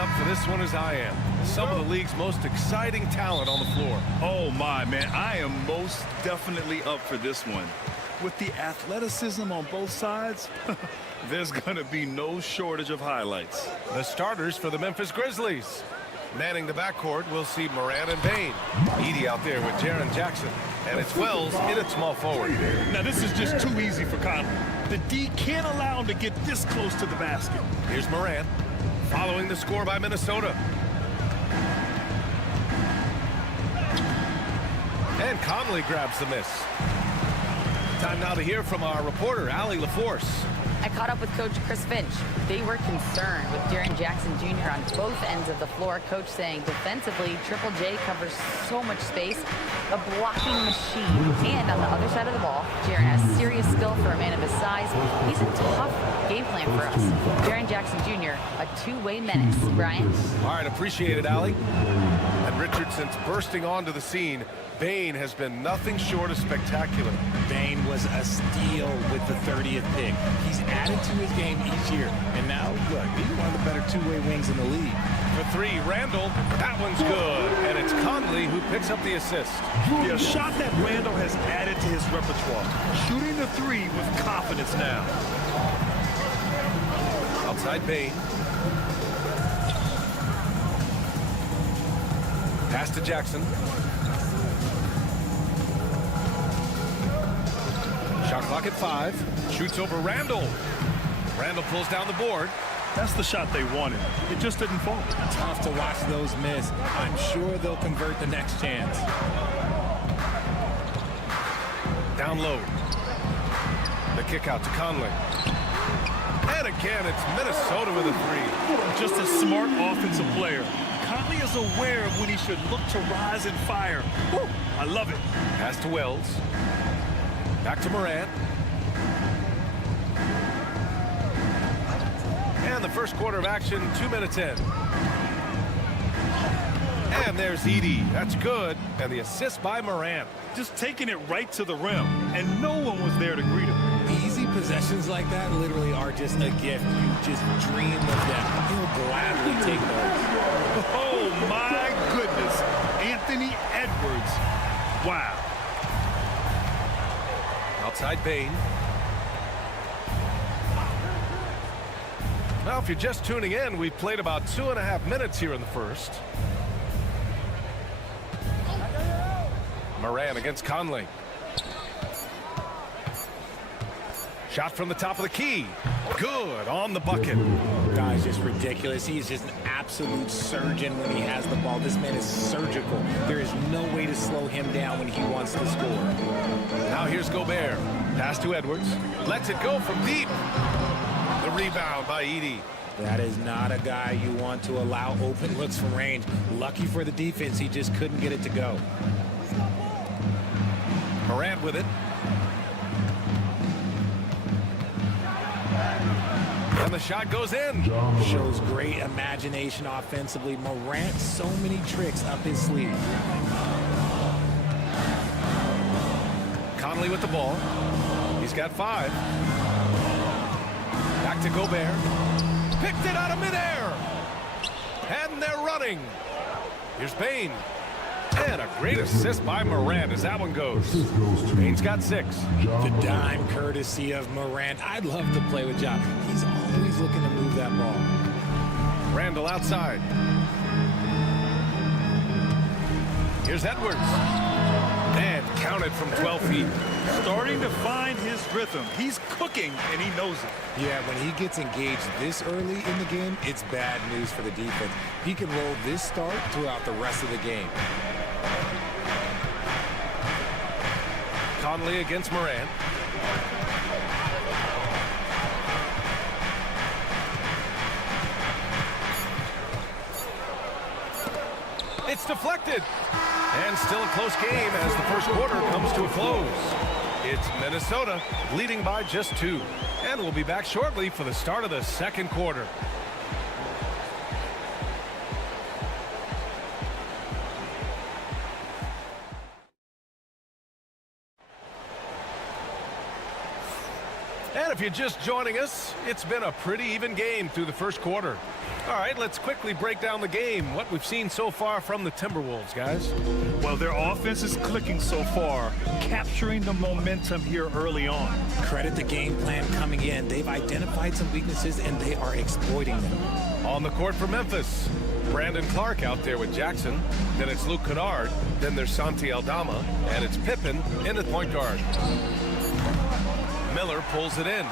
up for this one as I am. Some of the league's most exciting talent on the floor. Oh, my, man. I am most definitely up for this one. With the athleticism on both sides, there's going to be no shortage of highlights. The starters for the Memphis Grizzlies. Manning the backcourt, we'll see Moran and Bane. Edey out there with Jaren Jackson. And it's Wells in at small forward. Now, this is just too easy for Conley. The D can't allow him to get this close to the basket. Here's Moran, following the score by Minnesota. And Conley grabs the miss. Time now to hear from our reporter, Allie LaForce. I caught up with Coach Chris Finch. They were concerned with Jaren Jackson Jr. on both ends of the floor. Coach saying defensively, Triple J covers so much space, a blocking machine. And on the other side of the ball, Jaren has serious skill for a man of his size. He's a tough game plan for us. Jaren Jackson Jr., a two-way menace. Brian? All right, appreciate it, Allie. And Richardson's bursting onto the scene. Bane has been nothing short of spectacular. Bane was a steal with the 30th pick. He's added to his game each year. And now, look, he's one of the better two-way wings in the league. For three, Randall. That one's good. And it's Conley who picks up the assist. The shot that Randall has added to his repertoire. Shooting the three with confidence now. Outside Bane. Pass to Jackson. Shot clock at 5. Shoots over Randall. Randall pulls down the board. That's the shot they wanted. It just didn't fall. Tough to watch those miss. I'm sure they'll convert the next chance. Down low. The kick out to Conley. And again, it's Minnesota with a three. Just a smart offensive player. Conley is aware of when he should look to rise and fire. Woo, I love it. Pass to Wells. Back to Moran. And the first quarter of action, 2 minutes in. And there's Edey. That's good. And the assist by Moran. Just taking it right to the rim, and no one was there to greet him. Easy possessions like that literally are just a gift. You just dream of them. He'll gladly take those. Oh, my goodness. Anthony Edwards. Wow. Outside Bane. Now, if you're just tuning in, we've played about 2.5 minutes here in the first. Moran against Conley. Shot from the top of the key. Good on the bucket. Guy's just ridiculous. He's just an absolute surgeon when he has the ball. This man is surgical. There is no way to slow him down when he wants to score. Now here's Gobert. Pass to Edwards. Lets it go from deep. The rebound by Edey. That is not a guy you want to allow open looks from range. Lucky for the defense, he just couldn't get it to go. Morant with it. And the shot goes in. Shows great imagination offensively. Morant, so many tricks up his sleeve. Conley with the ball. He's got 5. Back to Gobert. Picked it out of midair. And they're running. Here's Bane. And a great assist by Morant as that one goes. Bane's got 6. The dime courtesy of Morant. I'd love to play with John. He's always looking to move that ball. Randall outside. Here's Edwards. And counted from 12 feet. Starting to find his rhythm. He's cooking, and he knows it. Yeah, when he gets engaged this early in the game, it's bad news for the defense. He can roll this start throughout the rest of the game. Conley against Morant. It's deflected. And still a close game as the first quarter comes to a close. It's Minnesota leading by just 2. And we'll be back shortly for the start of the second quarter. And if you're just joining us, it's been a pretty even game through the first quarter. All right, let's quickly break down the game, what we've seen so far from the Timberwolves, guys. Well, their offense is clicking so far, capturing the momentum here early on. Credit the game plan coming in. They've identified some weaknesses, and they are exploiting them. On the court for Memphis, Brandon Clark out there with Jackson. Then it's Luke Kennard. Then there's Santi Aldama. And it's Pippen in the point guard. Miller pulls it in.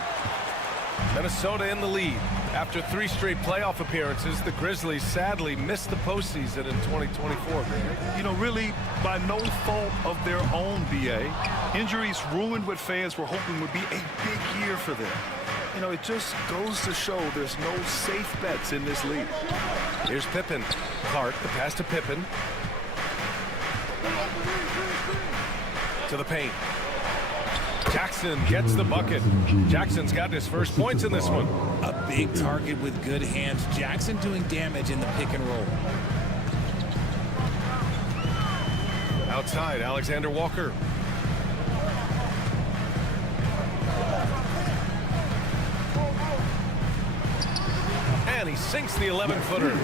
Minnesota in the lead. After 3 straight playoff appearances, the Grizzlies sadly missed the postseason in 2024. You know, really by no fault of their own, BA. Injuries ruined what fans were hoping would be a big year for them. You know, it just goes to show there's no safe bets in this league. Here's Pippen. Clark, the pass to Pippen. To the paint. Jackson gets the bucket. Jackson's got his first points in this one. A big target with good hands. Jackson doing damage in the pick and roll. Outside, Alexander Walker. And he sinks the 11-footer.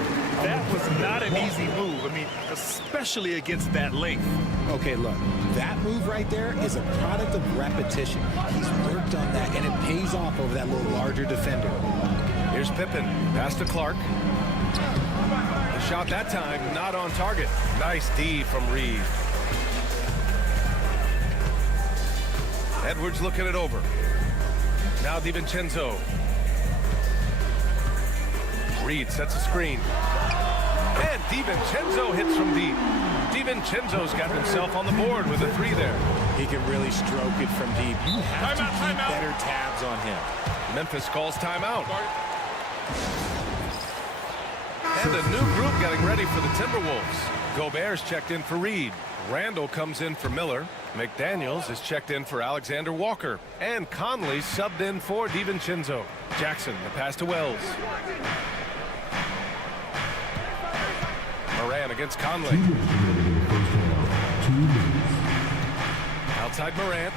That was not an easy move. I mean, especially against that length. Okay, look, that move right there is a product of repetition. He's worked on that, and it pays off over that little larger defender. Here's Pippen. Pass to Clark. The shot that time, not on target. Nice D from Reed. Edwards looking it over. Now DiVincenzo. Reed sets a screen. And DiVincenzo hits from deep. DiVincenzo's got himself on the board with a 3 there. He can really stroke it from deep. You have to keep better tabs on him. Memphis calls timeout. And a new group getting ready for the Timberwolves. Gobert's checked in for Reed. Randall comes in for Miller. McDaniels is checked in for Alexander Walker. And Conley subbed in for DiVincenzo. Jackson, the pass to Wells. Moran against Conley. Outside Morant.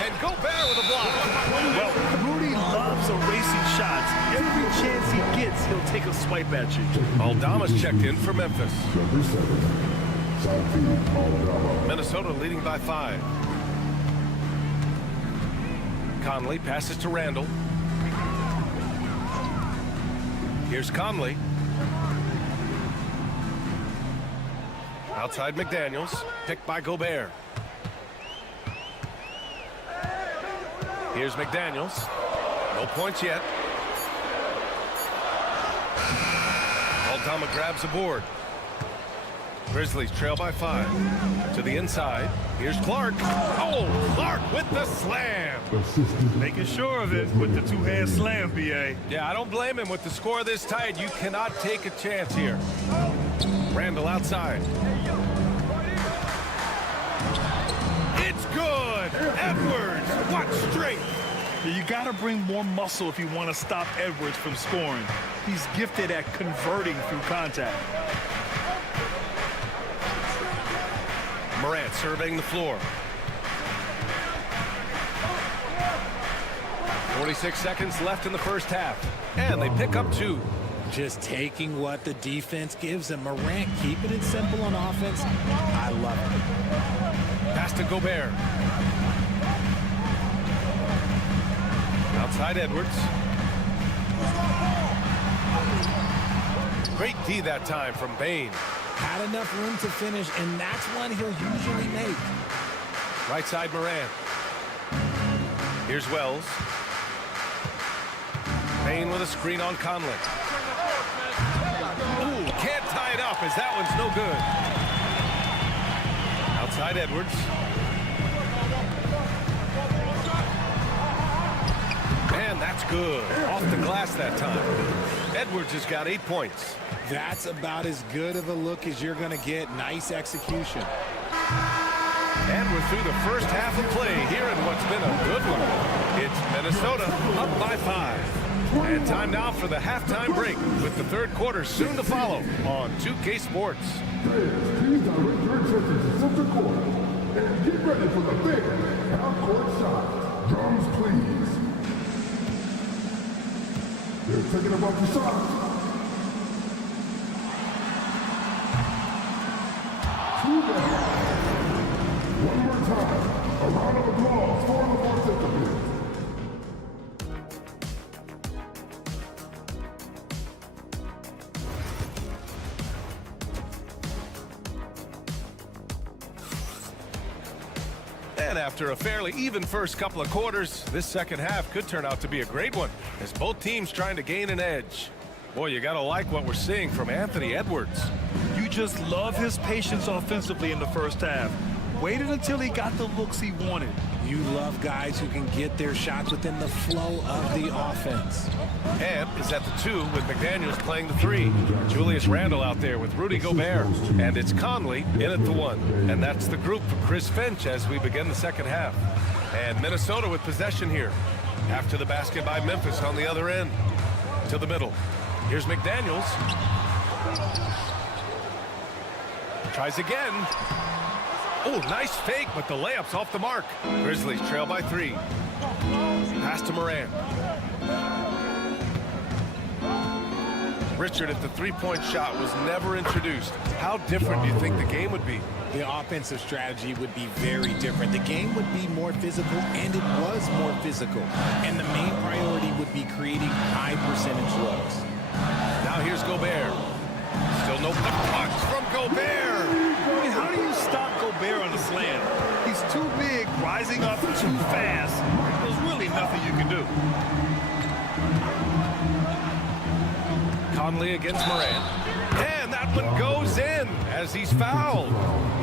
And Gobert with a block. Well, Rudy loves erasing shots. Every chance he gets, he'll take a swipe at you. Aldama's checked in for Memphis. Minnesota leading by 5. Conley passes to Randall. Here's Conley. Outside McDaniels, picked by Gobert. Here's McDaniels. No points yet. Aldama grabs the board. Grizzlies trail by 5. To the inside. Here's Clark. Oh, Clark with the slam. Making sure of it with the 2-hand slam, BA. Yeah, I don't blame him. With the score this tight, you cannot take a chance here. Randall outside. It's good. Edwards, what strength. You got to bring more muscle if you want to stop Edwards from scoring. He's gifted at converting through contact. Morant surveying the floor. 46 seconds left in the first half. And they pick up 2. Just taking what the defense gives him. Morant keeping it simple on offense. I love it. Pass to Gobert. Outside Edwards. Great D that time from Bane. Had enough room to finish, and that's one he'll usually make. Right side Moran. Here's Wells. Bane with a screen on Conley. Ooh, can't tie it up as that one's no good. Outside Edwards. And that's good. Off the glass that time. Edwards has got 8 points. That's about as good of a look as you're going to get. Nice execution. And we're through the first half of play here in what's been a good one. It's Minnesota up by 5. And time now for the halftime break, with the third quarter soon to follow on 2K Sports. Please direct your attention to center court and get ready for the big half-court shot. Drums, please. They're thinking about the shot. One more time, a round of applause for the participants. And after a fairly even first couple of quarters, this second half could turn out to be a great one, as both teams trying to gain an edge. Boy, you gotta like what we're seeing from Anthony Edwards. You just love his patience offensively in the first half. Waited until he got the looks he wanted. You love guys who can get their shots within the flow of the offense. Ebb is at the 2 with McDaniels playing the 3. Julius Randle out there with Rudy Gobert. And it's Conley in at the 1. And that's the group for Chris Finch as we begin the second half. And Minnesota with possession here. After the basket by Memphis on the other end. To the middle. Here's McDaniels. Tries again. Oh, nice fake, but the layup's off the mark. Grizzlies trail by 3. Pass to Morant. Richard, if the three-point shot was never introduced, how different do you think the game would be? The offensive strategy would be very different. The game would be more physical, and it was more physical. And the main priority would be creating high-percentage looks. Now here's Gobert. Still no punch from Gobert. I mean, how do you stop Gobert on the slam? He's too big, rising up too fast. There's really nothing you can do. Conley against Morant. And that one goes in as he's fouled.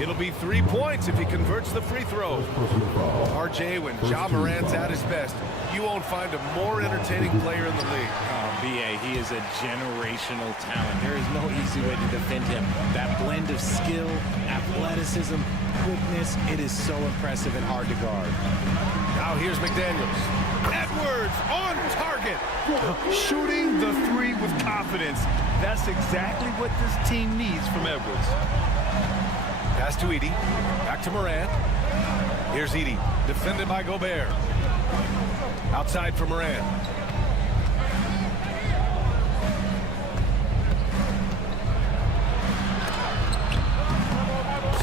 It'll be 3 points if he converts the free throw. RJ, when Ja Morant's at his best, you won't find a more entertaining player in the league. B.A., he is a generational talent. There is no easy way to defend him. That blend of skill, athleticism, quickness, it is so impressive and hard to guard. Now here's McDaniels. Edwards on target. Shooting the 3 with confidence. That's exactly what this team needs from Edwards. Pass to Edey. Back to Morant. Here's Edey, defended by Gobert. Outside for Morant.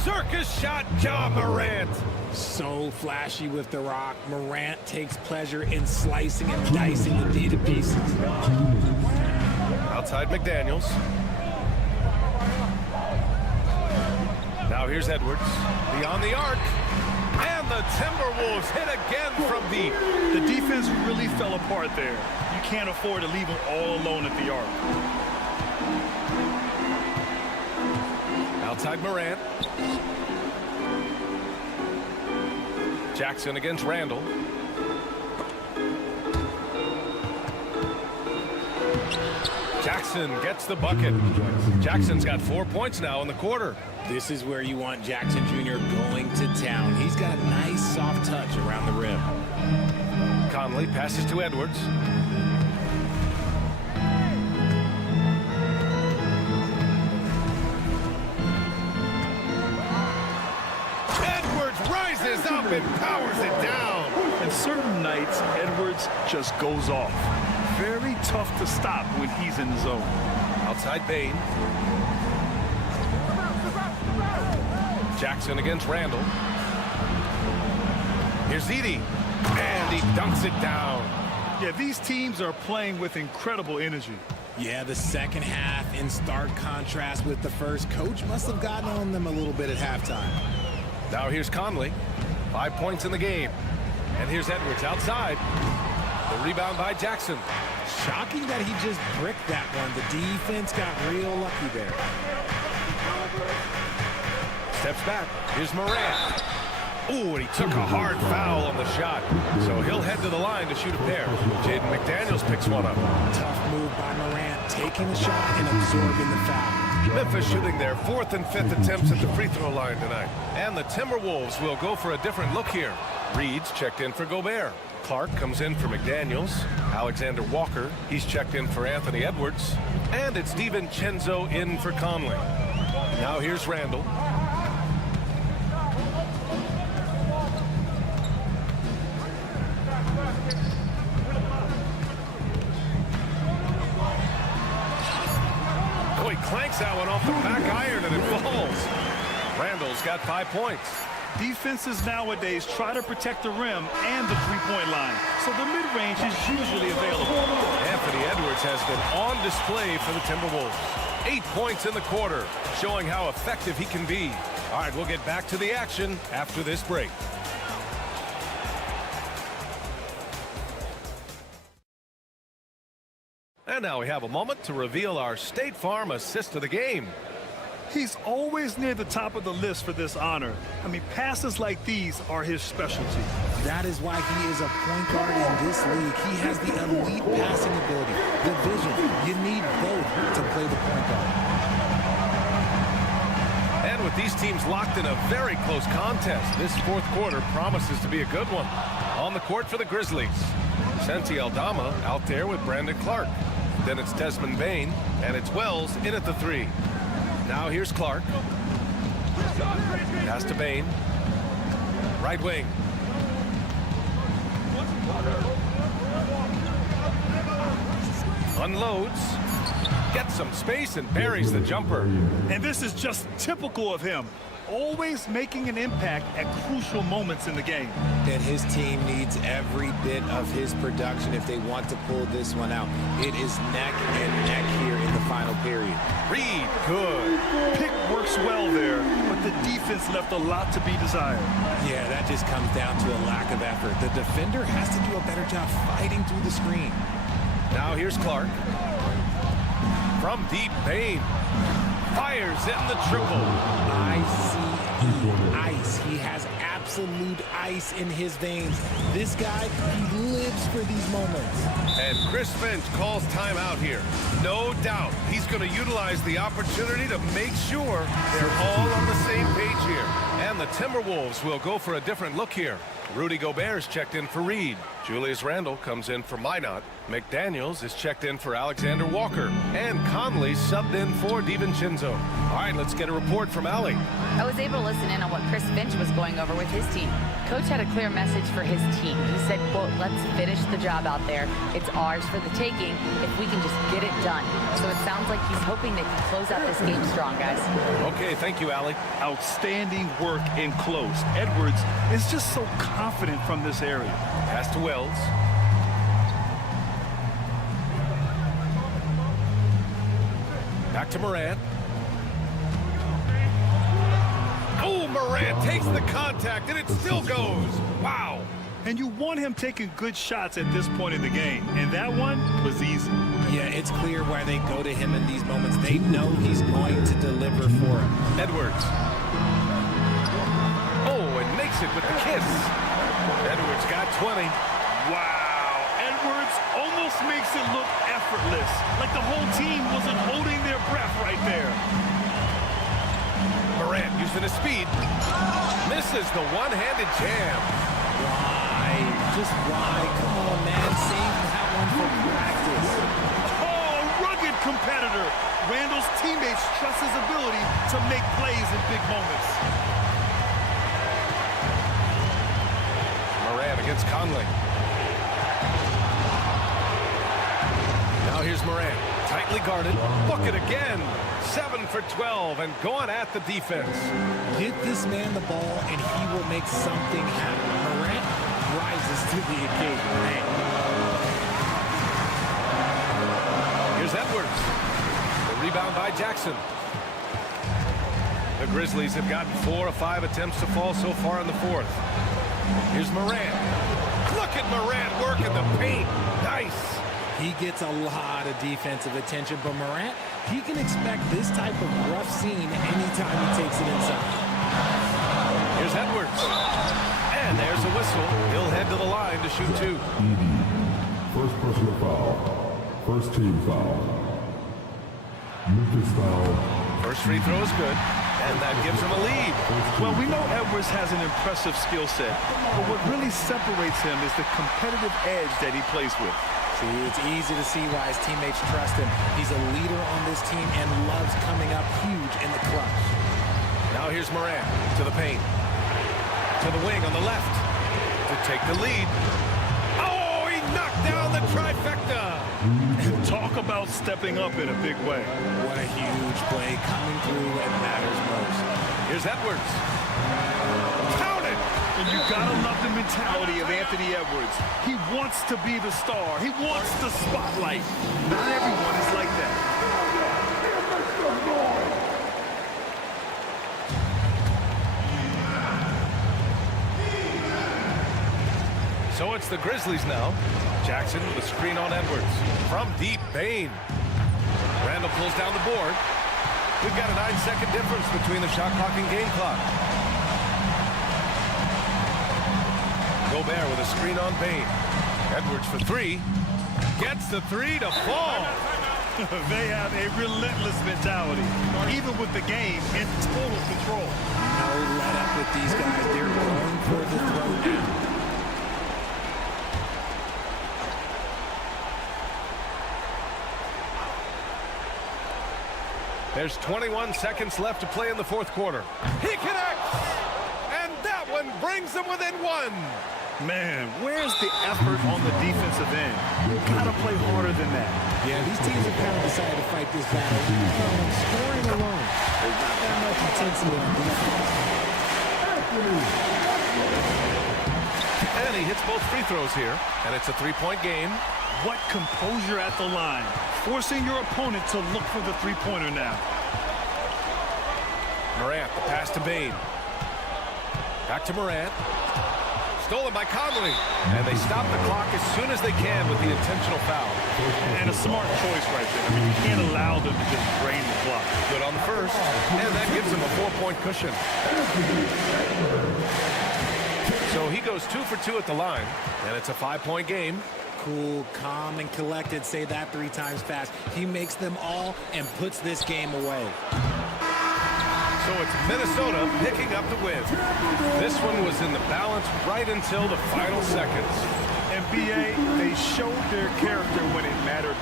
Circus shot, Ja Morant. So flashy with the rock. Morant takes pleasure in slicing and dicing the D to pieces. Outside McDaniels. Now here's Edwards. Beyond the arc. And the Timberwolves hit again from deep. The defense really fell apart there. You can't afford to leave them all alone at the arc. Outside Morant. Jackson against Randle. Jackson gets the bucket. Jackson's got 4 points now in the quarter. This is where you want Jackson Jr. going to town. He's got a nice soft touch around the rim. Conley passes to Edwards. Edwards rises up and powers it down. And certain nights, Edwards just goes off. Very tough to stop when he's in the zone. Outside Bane. Jackson against Randle. Here's Edey. And he dunks it down. Yeah, these teams are playing with incredible energy. Yeah, the second half in stark contrast with the first. Coach must have gotten on them a little bit at halftime. Now here's Conley. 5 points in the game. And here's Edwards outside. The rebound by Jackson. Shocking that he just bricked that one. The defense got real lucky there. Steps back. Here's Morant. Ooh, and he took a hard foul on the shot. So he'll head to the line to shoot a pair. Jaden McDaniels picks one up. Tough move by Morant, taking the shot and absorbing the foul. Memphis shooting their 4th and 5th attempts at the free throw line tonight. And the Timberwolves will go for a different look here. Reed's checked in for Gobert. Clark comes in for McDaniels. Alexander Walker, he's checked in for Anthony Edwards. And it's DiVincenzo in for Conley. Now here's Randall. Oh, he clanks that one off the back iron and it falls. Randall's got 5 points. Defenses nowadays try to protect the rim and the three-point line, so the mid-range is usually available. Anthony Edwards has been on display for the Timberwolves. 8 points in the quarter, showing how effective he can be. All right, we'll get back to the action after this break. And now we have a moment to reveal our State Farm assist of the game. He's always near the top of the list for this honor. I mean, passes like these are his specialty. That is why he is a point guard in this league. He has the elite passing ability, the vision. You need both to play the point guard. And with these teams locked in a very close contest, this fourth quarter promises to be a good one. On the court for the Grizzlies, Santi Aldama out there with Brandon Clark. Then it's Desmond Bane, and it's Wells in at the 3. Now here's Clark. Pass to Bane. Right wing. Unloads. Gets some space and buries the jumper. And this is just typical of him. Always making an impact at crucial moments in the game. And his team needs every bit of his production if they want to pull this one out. It is neck and neck here in the final period. Reed, good. Pick works well there, but the defense left a lot to be desired. Yeah, that just comes down to a lack of effort. The defender has to do a better job fighting through the screen. Now here's Clark. From deep, Bane fires in the triple. Ice. He has absolute ice in his veins. This guy, he lives for these moments. And Chris Finch calls timeout here. No doubt he's going to utilize the opportunity to make sure they're all on the same page here. And the Timberwolves will go for a different look here. Rudy Gobert's checked in for Reed. Julius Randle comes in for Minot. McDaniels is checked in for Alexander Walker. And Conley subbed in for DiVincenzo. All right, let's get a report from Allie. I was able to listen in on what Chris Finch was going over with his team. Coach had a clear message for his team. He said, quote, let's finish the job out there. It's ours for the taking if we can just get it done. So it sounds like he's hoping they can close out this game strong, guys. Okay, thank you, Allie. Outstanding work in close. Edwards is just so confident from this area. Pass to Wells. Back to Morant. Oh, Morant takes the contact, and it still goes. Wow. And you want him taking good shots at this point in the game. And that one was easy. Yeah, it's clear why they go to him in these moments. They know he's going to deliver for him. Edwards. Oh, and makes it with the kiss. Edwards got 20. Wow. Edwards almost makes it look effortless. Like the whole team wasn't holding their breath right there. Morant using his speed. Misses the one-handed jam. Why? Just why? Come on, man. Save that one for practice. Oh, rugged competitor. Randall's teammates trust his ability to make plays in big moments. Morant against Conley. Now here's Morant. Tightly guarded. Bucket again. 7 for 12 and going at the defense. Get this man the ball and he will make something happen. Morant rises to the occasion. Man. Here's Edwards. The rebound by Jackson. The Grizzlies have gotten 4 of 5 attempts to fall so far in the fourth. Here's Morant. Look at Morant working the paint. Nice. He gets a lot of defensive attention, but Morant, he can expect this type of rough scene anytime he takes it inside. Here's Edwards. And there's a whistle. He'll head to the line to shoot 2. First personal foul. First team foul. Memphis foul. First free throw is good. And that gives him a lead. Well, we know Edwards has an impressive skill set, but what really separates him is the competitive edge that he plays with. See, it's easy to see why his teammates trust him. He's a leader on this team and loves coming up huge in the clutch. Now here's Morant to the paint. To the wing on the left to take the lead. Oh, he knocked down the trifecta. Talk about stepping up in a big way. What a huge play coming through when it matters most. Here's Edwards. Count it. And you gotta love the mentality of Anthony Edwards. He wants to be the star. He wants the spotlight. Not everyone is like that. So it's the Grizzlies now. Jackson with a screen on Edwards. From deep, Bane. Randall pulls down the board. We've got a 9-second difference between the shot clock and game clock. Gobert with a screen on Bane. Edwards for three. Gets the three to fall. They have a relentless mentality, even with the game in total control. No let up with these guys. They're going for the throw now. There's 21 seconds left to play in the fourth quarter. He connects! And that one brings them within one. Man, where's the effort on the defensive end? You gotta play harder than that. Yeah, these teams have kind of decided to fight this battle. Scoring alone. There's not that much intensity on defense. And he hits both free throws here. And it's a three-point game. What composure at the line. Forcing your opponent to look for the three-pointer now. Morant, the pass to Bane. Back to Morant. Stolen by Conley. And they stop the clock as soon as they can with the intentional foul. And a smart choice right there. I mean, you can't allow them to just drain the clock. Good on the first. And that gives him a 4-point cushion. So he goes 2 for 2 at the line. And it's a 5-point game. Cool, calm, and collected. Say that 3 times fast. He makes them all and puts this game away. So it's Minnesota picking up the win. This one was in the balance right until the final seconds. NBA, they showed their character when it mattered.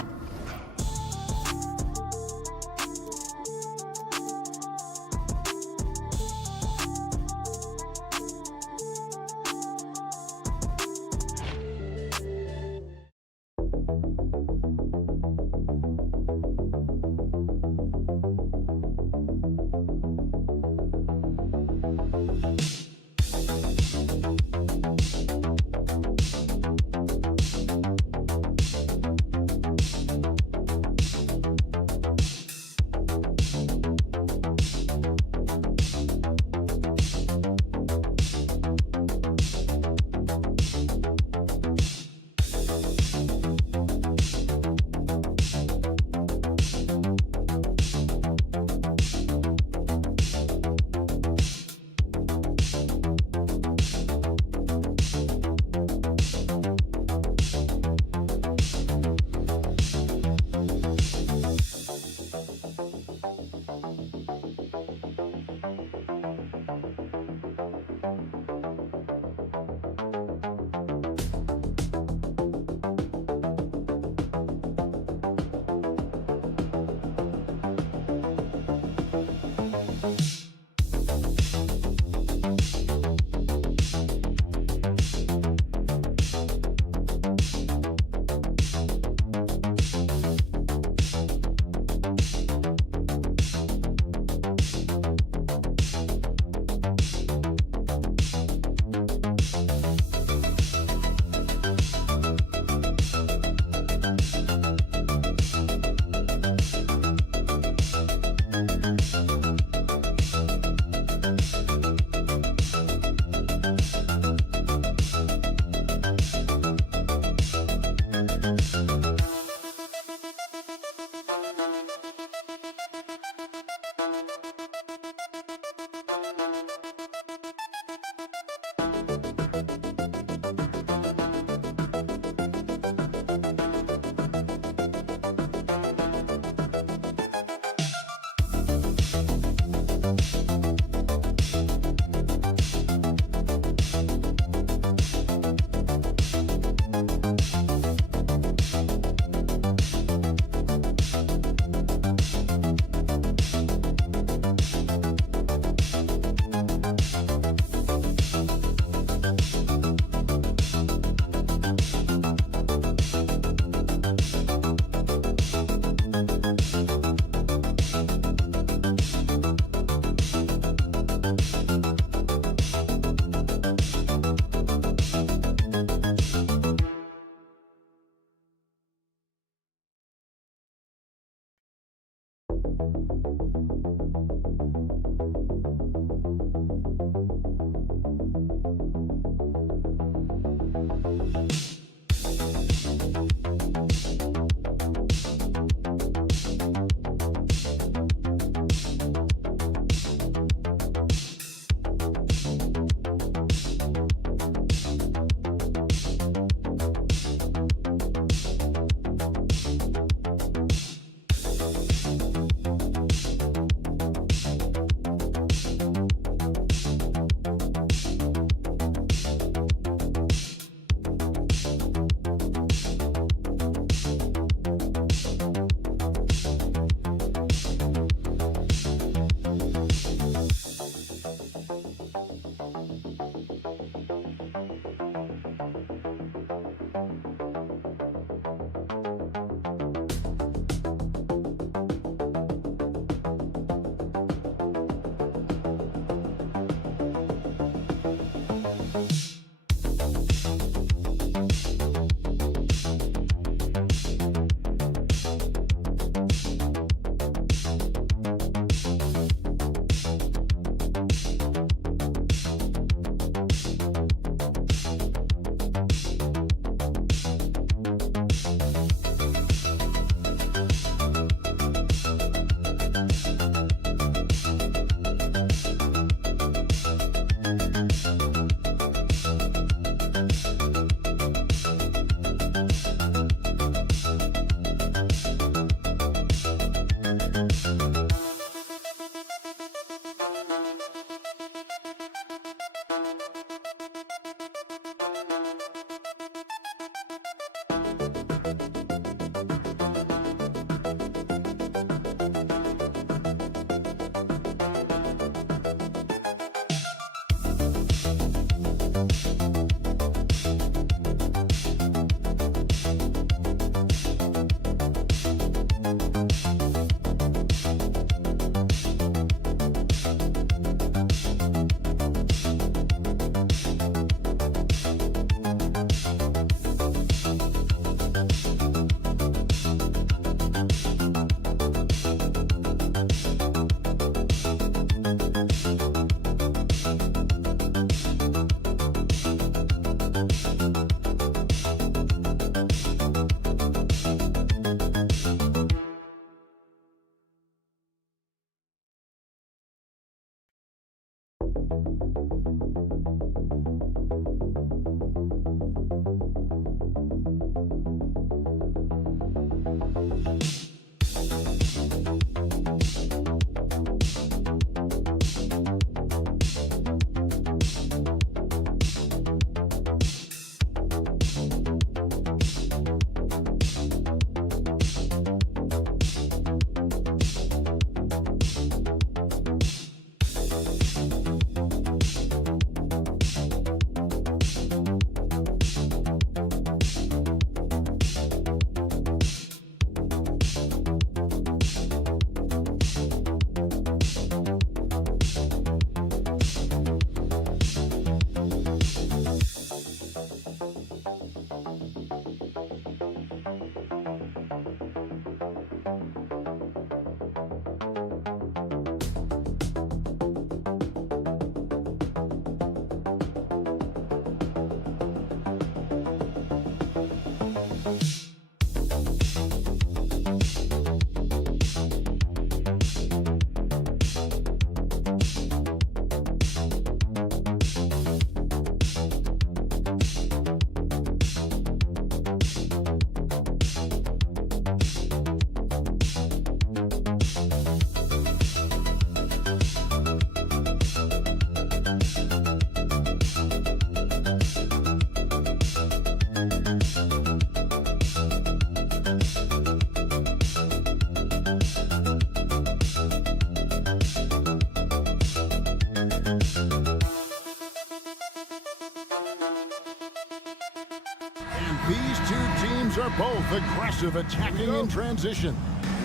These two teams are both aggressive, attacking in transition.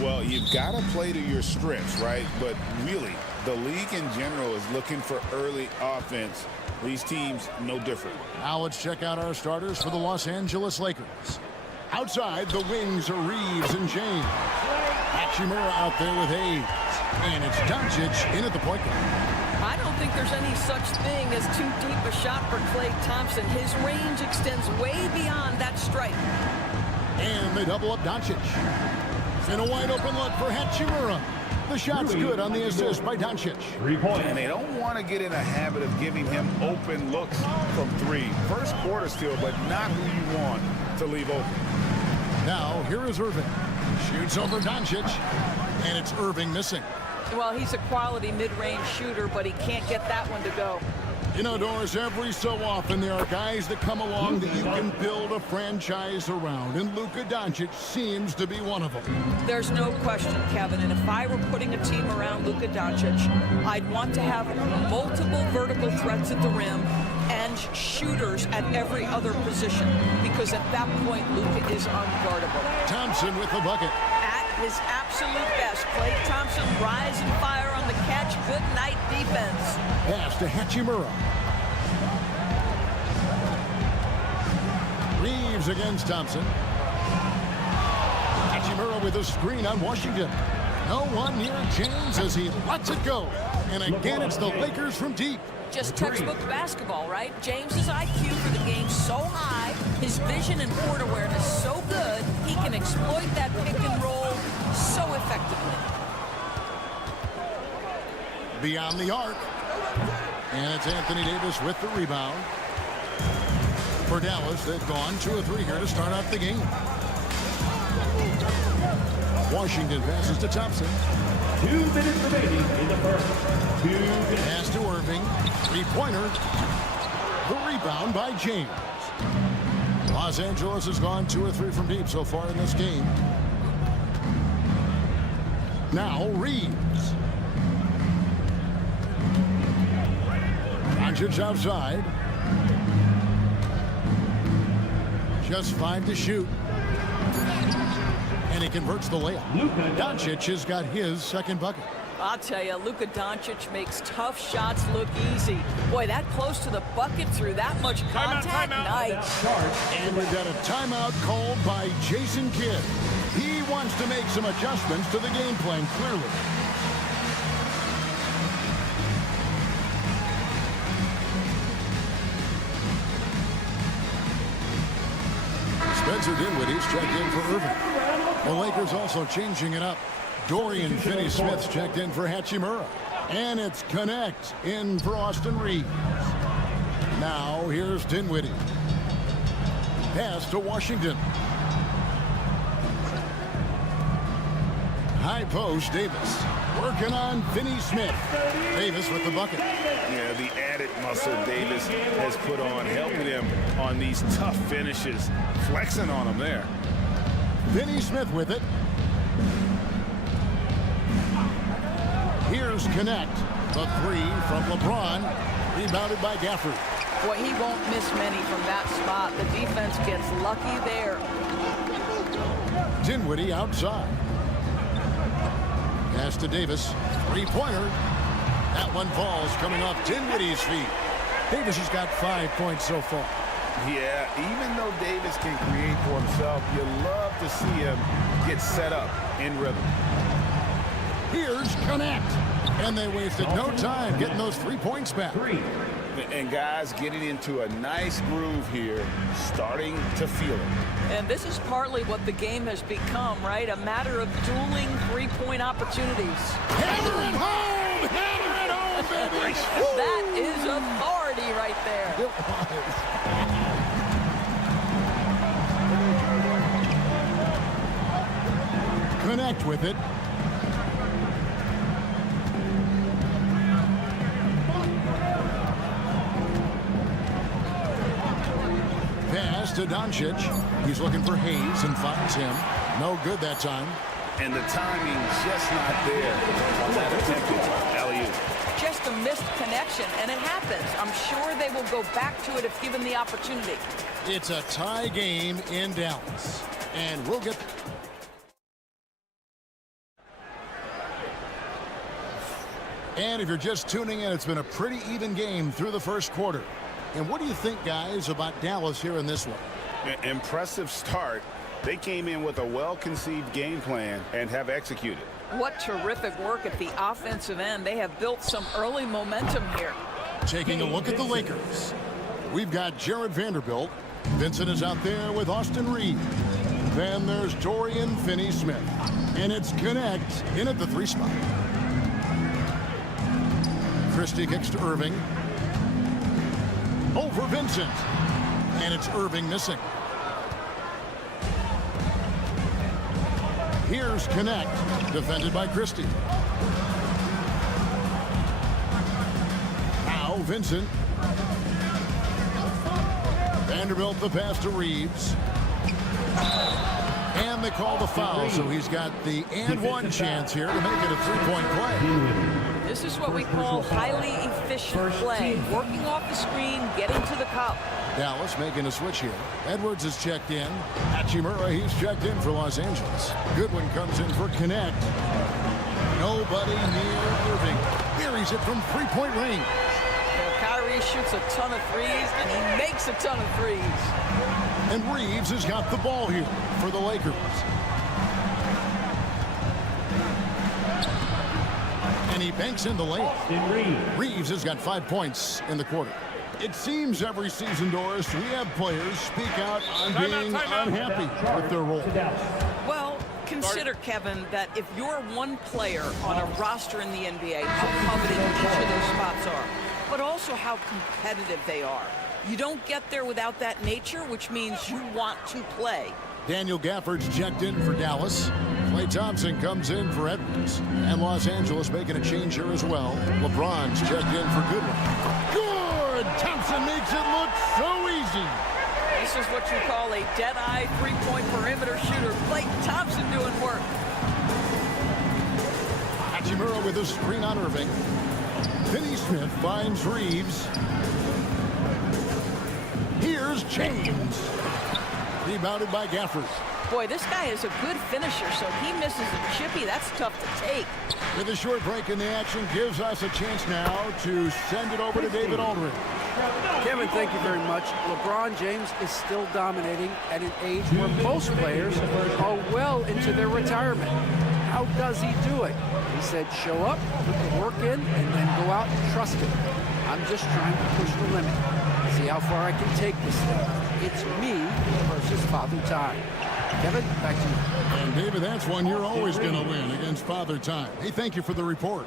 Well, you've got to play to your strengths, right? But really, the league in general is looking for early offense. These teams, no different. Now let's check out our starters for the Los Angeles Lakers. Outside, the wings are Reeves and James. Hachimura out there with Hayes. And it's Doncic in at the point guard. I don't think there's any such thing as too deep a shot for Klay Thompson. His range extends way beyond that stripe. And they double up Doncic. In a wide open look for Hachimura. The shot's good on the assist by Doncic. 3 points. And they don't want to get in a habit of giving him open looks from three. First quarter still, but not who you want to leave open. Now, here is Irving. Shoots over Doncic. And it's Irving missing. Well, he's a quality mid-range shooter, but he can't get that one to go. You know, Doris, every so often there are guys that come along that you can build a franchise around, and Luka Doncic seems to be one of them. There's no question, Kevin, and if I were putting a team around Luka Doncic, I'd want to have multiple vertical threats at the rim and shooters at every other position, because at that point, Luka is unguardable. Thompson with the bucket. At his absolute best, Klay Thompson rise and fire on the catch. Good night defense. Pass to Hachimura. Reeves against Thompson. Hachimura with a screen on Washington. No one near James as he lets it go. And again, it's the Lakers from deep. Just textbook basketball, right? James's IQ for the game so high, his vision and court awareness so good, he can exploit that pick and roll so effectively. Beyond the arc. And it's Anthony Davis with the rebound. For Dallas, they've gone 2 of 3 here to start out the game. Washington passes to Thompson. 2 minutes remaining in the first. 2 minutes. Pass to Irving. 3-pointer. The rebound by James. Los Angeles has gone 2 or 3 from deep so far in this game. Now Reeves. Doncic outside. Just 5 to shoot. And he converts the layup. Doncic has got his second bucket. I'll tell you, Luka Doncic makes tough shots look easy. Boy, that close to the bucket through that much contact, nice. And we've got a timeout called by Jason Kidd. He wants to make some adjustments to the game plan, clearly. Spencer Dinwiddie's checked in for Irving. The Lakers also changing it up. Dorian Finney-Smith's checked in for Hachimura. And it's Connect in for Austin Reeves. Now here's Dinwiddie. Pass to Washington. High post, Davis. Working on Finney-Smith. Davis with the bucket. Yeah, the added muscle Davis has put on, helping him on these tough finishes. Flexing on him there. Finney-Smith with it. Here's Connect. The 3 from LeBron. Rebounded by Gafford. Boy, he won't miss many from that spot. The defense gets lucky there. Dinwiddie outside. Pass to Davis. 3-pointer. That one falls coming off Dinwiddie's feet. Davis has got 5 points so far. Yeah, even though Davis can create for himself, you love to see him get set up in rhythm. Here's Connect. And they wasted no time getting those 3 points back. And guys getting into a nice groove here, starting to feel it. And this is partly what the game has become, right? A matter of dueling three-point opportunities. Hammer it home! Hammer it home, baby! That is authority right there. It was. Connect with it. Pass to Doncic. He's looking for Hayes and finds him. No good that time. And the timing just not there on that attempted alley-oop. Just a missed connection, and it happens. I'm sure they will go back to it if given the opportunity. It's a tie game in Dallas. And we'll get... And if you're just tuning in, it's been a pretty even game through the first quarter. And what do you think, guys, about Dallas here in this one? Impressive start, They came in with a well-conceived game plan and have executed. What terrific work at the offensive end. They have built some early momentum here. Taking a look at the Lakers. We've got Jared Vanderbilt. Vincent is out there with Austin Reed. Then there's Dorian Finney-Smith. And it's Connect in at the 3 spot. Christie kicks to Irving. Over Vincent. And it's Irving missing. Here's Connect, defended by Christie. Now Vincent. Vanderbilt the pass to Reeves. And they call the foul, so he's got the and-one chance here to make it a 3-point play. This is what we call highly efficient play. Working off the screen, getting to the cup. Dallas making a switch here. Edwards is checked in. Hachimura, he's checked in for Los Angeles. Goodwin comes in for Connect. Nobody near Irving. Buries it from 3-point range. Kyrie shoots a ton of threes, and he makes a ton of threes. And Reeves has got the ball here for the Lakers. And he banks in the layup. Reeves has got 5 points in the quarter. It seems every season, Doris, we have players speak out on being unhappy with their role. Well, consider, Kevin, that if you're one player on a roster in the NBA, how coveted each of those spots are, but also how competitive they are. You don't get there without that nature, which means you want to play. Daniel Gafford's checked in for Dallas. Klay Thompson comes in for Edwards. And Los Angeles making a change here as well. LeBron's checked in for Goodwin. Good! Thompson makes it look so easy. This is what you call a dead-eye three-point perimeter shooter. Klay Thompson doing work. Hachimura with a screen on Irving. Finney-Smith finds Reeves. Here's James. Rebounded by Gafford. Boy, this guy is a good finisher, so he misses a chippy. That's tough to take. With a short break in the action, gives us a chance now to send it over to David Aldridge. Kevin, thank you very much. LeBron James is still dominating at an age where most players are well into their retirement. How does he do it? He said, show up, put the work in, and then go out and trust it. I'm just trying to push the limit. See how far I can take this thing. It's me versus Father Time. Kevin, back to you. And David, that's one you're always going to win against Father Time. Hey, thank you for the report.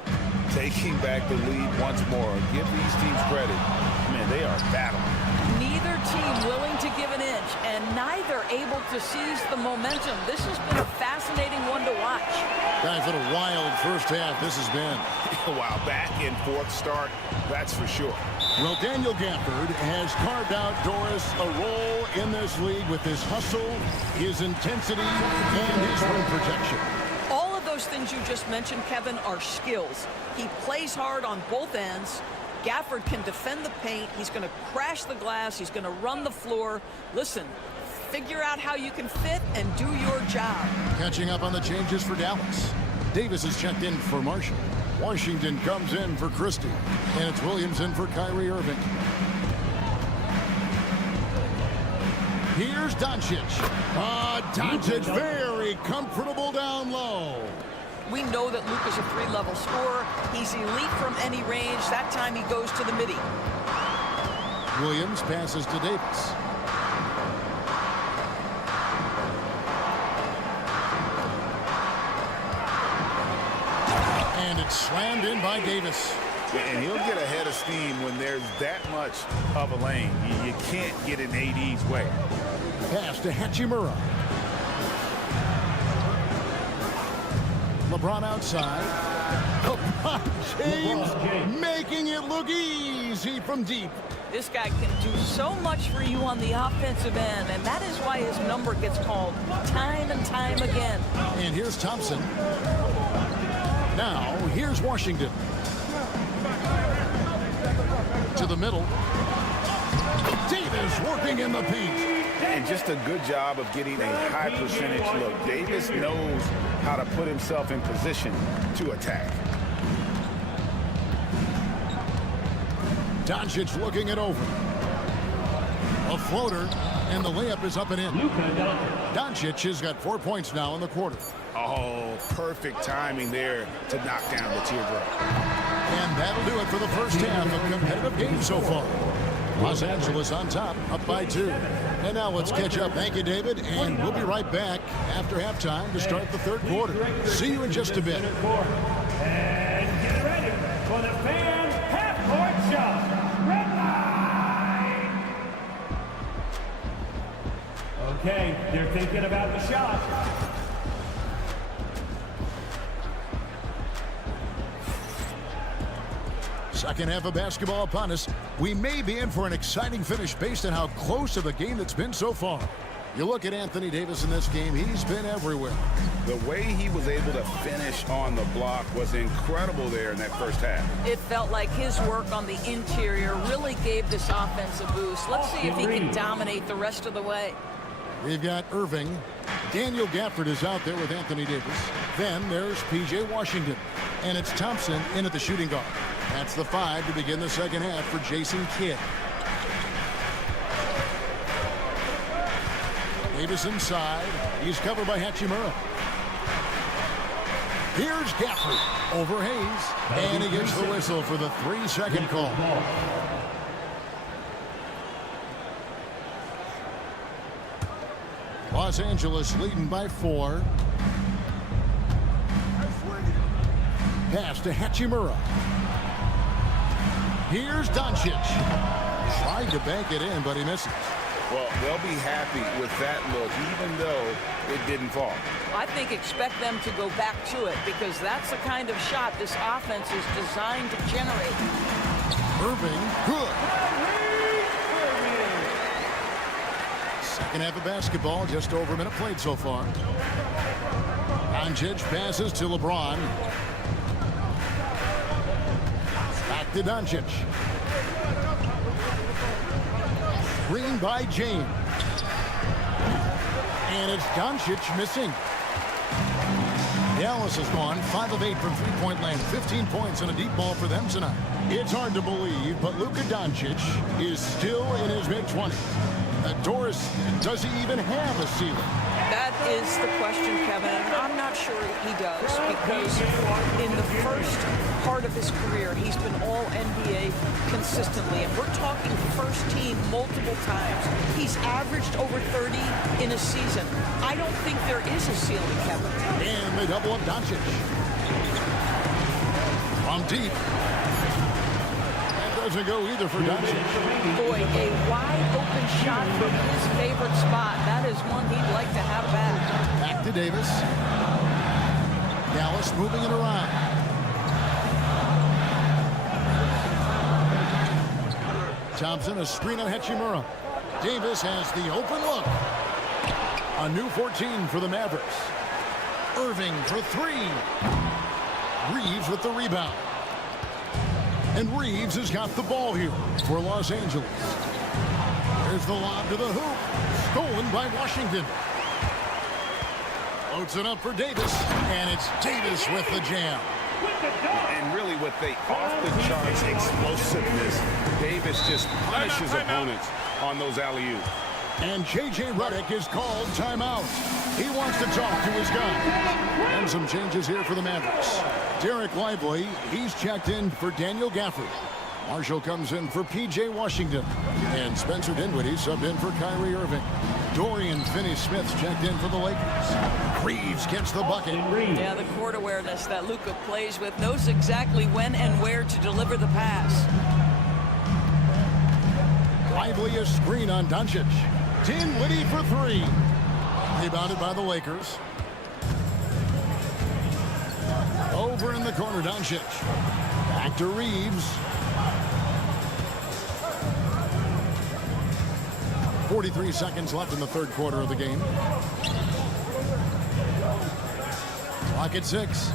Taking back the lead once more. Give these teams credit. Man, they are battling. Neither team willing to give an inch, and neither able to seize the momentum. This has been a fascinating one to watch. Guys, what a wild first half this has been. Wow, back and forth start, that's for sure. Well, Daniel Gafford has carved out Doris a role in this league with his hustle, his intensity, and his rim protection. All of those things you just mentioned, Kevin, are skills. He plays hard on both ends. Gafford can defend the paint. He's going to crash the glass. He's going to run the floor. Listen, figure out how you can fit and do your job. Catching up on the changes for Dallas. Davis is checked in for Marshall. Washington comes in for Christie. And it's Williams in for Kyrie Irving. Here's Doncic. Doncic very comfortable down low. We know that Luke is a three-level scorer. He's elite from any range. That time he goes to the midi. Williams passes to Davis. And it's slammed in by Davis. And he'll get a head of steam when there's that much of a lane. You can't get in AD's way. Pass to Hachimura. LeBron outside. LeBron James making it look easy from deep. This guy can do so much for you on the offensive end, and that is why his number gets called time and time again. And here's Thompson. Now, here's Washington. To the middle. Davis working in the paint. And just a good job of getting a high percentage look. Davis knows how to put himself in position to attack. Doncic looking it over. A floater. And the layup is up and in. Doncic has got 4 points now in the quarter. Oh, perfect timing there to knock down the teardrop. And that'll do it for the first half of competitive game so far. Los Angeles on top, up by 2. And now let's catch up. Thank you, David. And we'll be right back after halftime to start the third quarter. See you in just a bit. And get ready for the fan half-court shot. Red line. Okay, they're thinking about the shot. Second half of basketball upon us. We may be in for an exciting finish based on how close of a game that's been so far. You look at Anthony Davis in this game, he's been everywhere. The way he was able to finish on the block was incredible there in that first half. It felt like his work on the interior really gave this offense a boost. Let's see if he can dominate the rest of the way. We've got Irving. Daniel Gafford is out there with Anthony Davis. Then there's P.J. Washington. And it's Thompson in at the shooting guard. That's the 5 to begin the second half for Jason Kidd. Davis inside. He's covered by Hachimura. Here's Gafford over Hayes. And he gets the whistle for the 3-second call. Los Angeles leading by 4. Pass to Hachimura. Here's Doncic. Tried to bank it in, but he misses. Well, they'll be happy with that look, even though it didn't fall. I think expect them to go back to it because that's the kind of shot this offense is designed to generate. Irving, good. Second half of basketball, just over a minute played so far. Doncic passes to LeBron. Back to Doncic. Screen by James. And it's Doncic missing. Dallas has gone 5 of 8 from three-point land. 15 points and a deep ball for them tonight. It's hard to believe, but Luka Doncic is still in his mid-20s. Doris, does he even have a ceiling? That is the question, Kevin, and I'm not sure he does because in the first part of his career, he's been all NBA consistently, and we're talking first team multiple times. He's averaged over 30 in a season. I don't think there is a ceiling, Kevin. And they double up Doncic. From deep. That doesn't go either for Doncic. Boy, a wide open shot from his favorite spot. That is one he'd like to have back. Back to Davis. Dallas moving it around. Thompson, a screen on Hachimura. Davis has the open look. A new 14 for the Mavericks. Irving for 3. Reeves with the rebound. And Reeves has got the ball here for Los Angeles. There's the lob to the hoop. Stolen by Washington. Loads it up for Davis. And it's Davis with the jam. And really with the off-the-charts explosiveness, Davis just punishes opponents on those alley-oops. And J.J. Redick is called timeout. He wants to talk to his guy. And some changes here for the Mavericks. Derek Lively, he's checked in for Daniel Gafford. Marshall comes in for P.J. Washington. And Spencer Dinwiddie subbed in for Kyrie Irving. Dorian Finney-Smith checked in for the Lakers. Reeves gets the bucket. Yeah, the court awareness that Luka plays with, knows exactly when and where to deliver the pass. Lively a screen on Doncic. Dinwiddie for 3. Rebounded by the Lakers. Over in the corner, Doncic. Back to Reeves. 43 seconds left in the third quarter of the game. Clock at 6.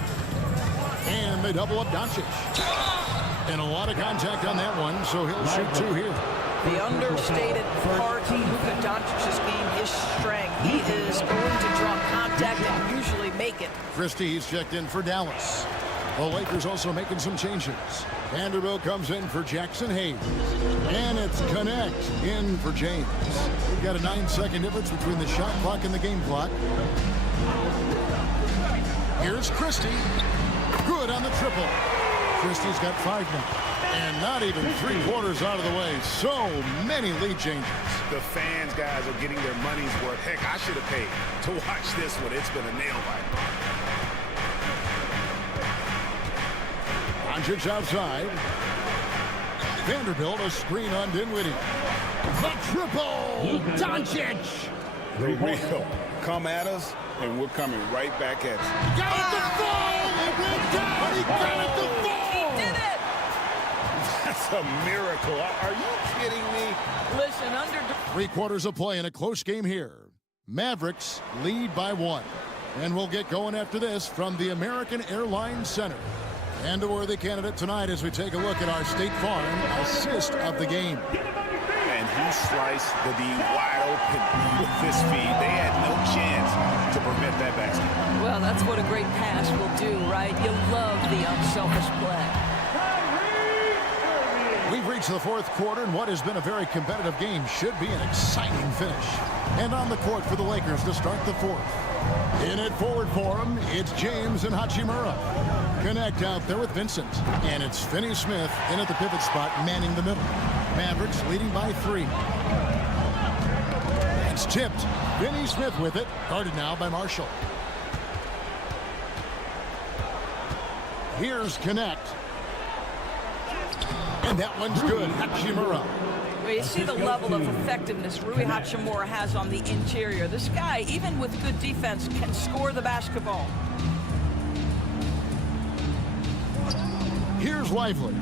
And they double up Doncic. And a lot of contact on that one, so he'll shoot 2 here. The understated part of Luka Doncic's game is strength. He is going to draw contact and usually make it. Christie's checked in for Dallas. The Lakers also making some changes. Vanderbilt comes in for Jackson Hayes. And it's Connect in for James. We've got a 9-second difference between the shot clock and the game clock. Here's Christie. Good on the triple. Christie's got 5 now. And not even 3/4 out of the way. So many lead changes. The fans, guys, are getting their money's worth. Heck, I should have paid to watch this one. It's been a nail biter. Doncic outside. Vanderbilt a screen on Dinwiddie. The triple! Doncic! The real. Come at us, and we're coming right back at you. He got it to fall! It went down! He got it to fall! He did it! That's a miracle. Are you kidding me? Listen, under 3/4 of play in a close game here. Mavericks lead by 1. And we'll get going after this from the American Airlines Center. And a worthy candidate tonight as we take a look at our State Farm assist of the game. And he sliced the D wide open with this feed. They had no chance to prevent that basket. well, that's what a great pass will do, right? You love the unselfish play. We've reached the 4th quarter, and what has been a very competitive game should be an exciting finish. And on the court for the Lakers to start the 4th. In it forward for him, it's James and Hachimura. Connect out there with Vincent. And it's Finney-Smith in at the pivot spot, manning the middle. Mavericks leading by 3. It's tipped. Finney-Smith with it. Guarded now by Marshall. Here's Connect. And that one's good. Hachimura. Well, you see the level of effectiveness Rui Hachimura has on the interior. This guy, even with good defense, can score the basketball. Here's Lively.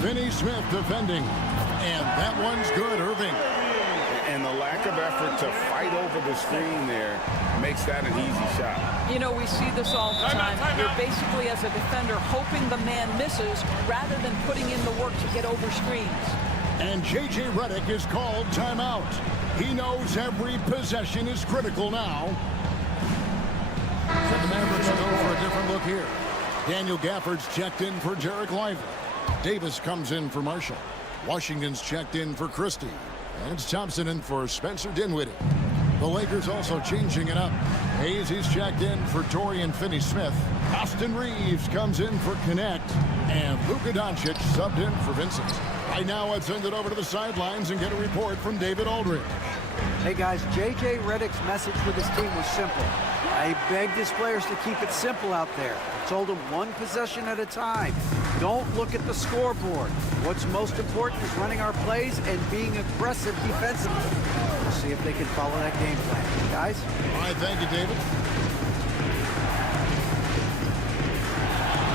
Finney-Smith defending. And that one's good, Irving. And the lack of effort to fight over the screen there makes that an easy shot. You know, we see this all the time. You're basically, as a defender, hoping the man misses rather than putting in the work to get over screens. And J.J. Redick is called timeout. He knows every possession is critical now. So the Mavericks go for a different look here. Daniel Gafford's checked in for Jarek Lively. Davis comes in for Marshall. Washington's checked in for Christie. And it's Thompson in for Spencer Dinwiddie. The Lakers also changing it up. Hayes, he's checked in for Dorian Finney-Smith. Austin Reeves comes in for Connect. And Luka Doncic subbed in for Vincent. Right now, let's send it over to the sidelines and get a report from David Aldridge. Hey guys, J.J. Redick's message with his team was simple. I begged his players to keep it simple out there. I told them one possession at a time. Don't look at the scoreboard. What's most important is running our plays and being aggressive defensively. We'll see if they can follow that game plan. Guys? All right, thank you, David.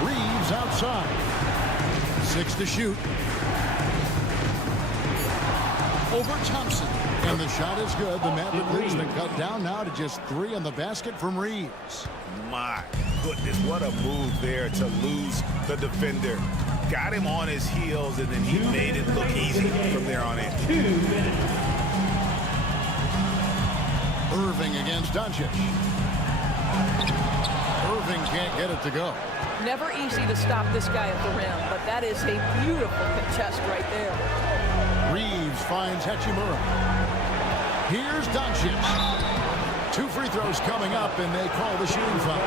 Reeves outside. 6 to shoot. Over Thompson. And the shot is good. The Maverick lead's been cut down now to just 3 on the basket from Reeves. My goodness, what a move there to lose the defender. Got him on his heels, and then he made it look easy from there on in. Irving against Doncic. Irving can't get it to go. Never easy to stop this guy at the rim, but that is a beautiful contest right there. Reeves finds Hachimura. Here's Doncic. 2 free throws coming up, and they call the shooting foul.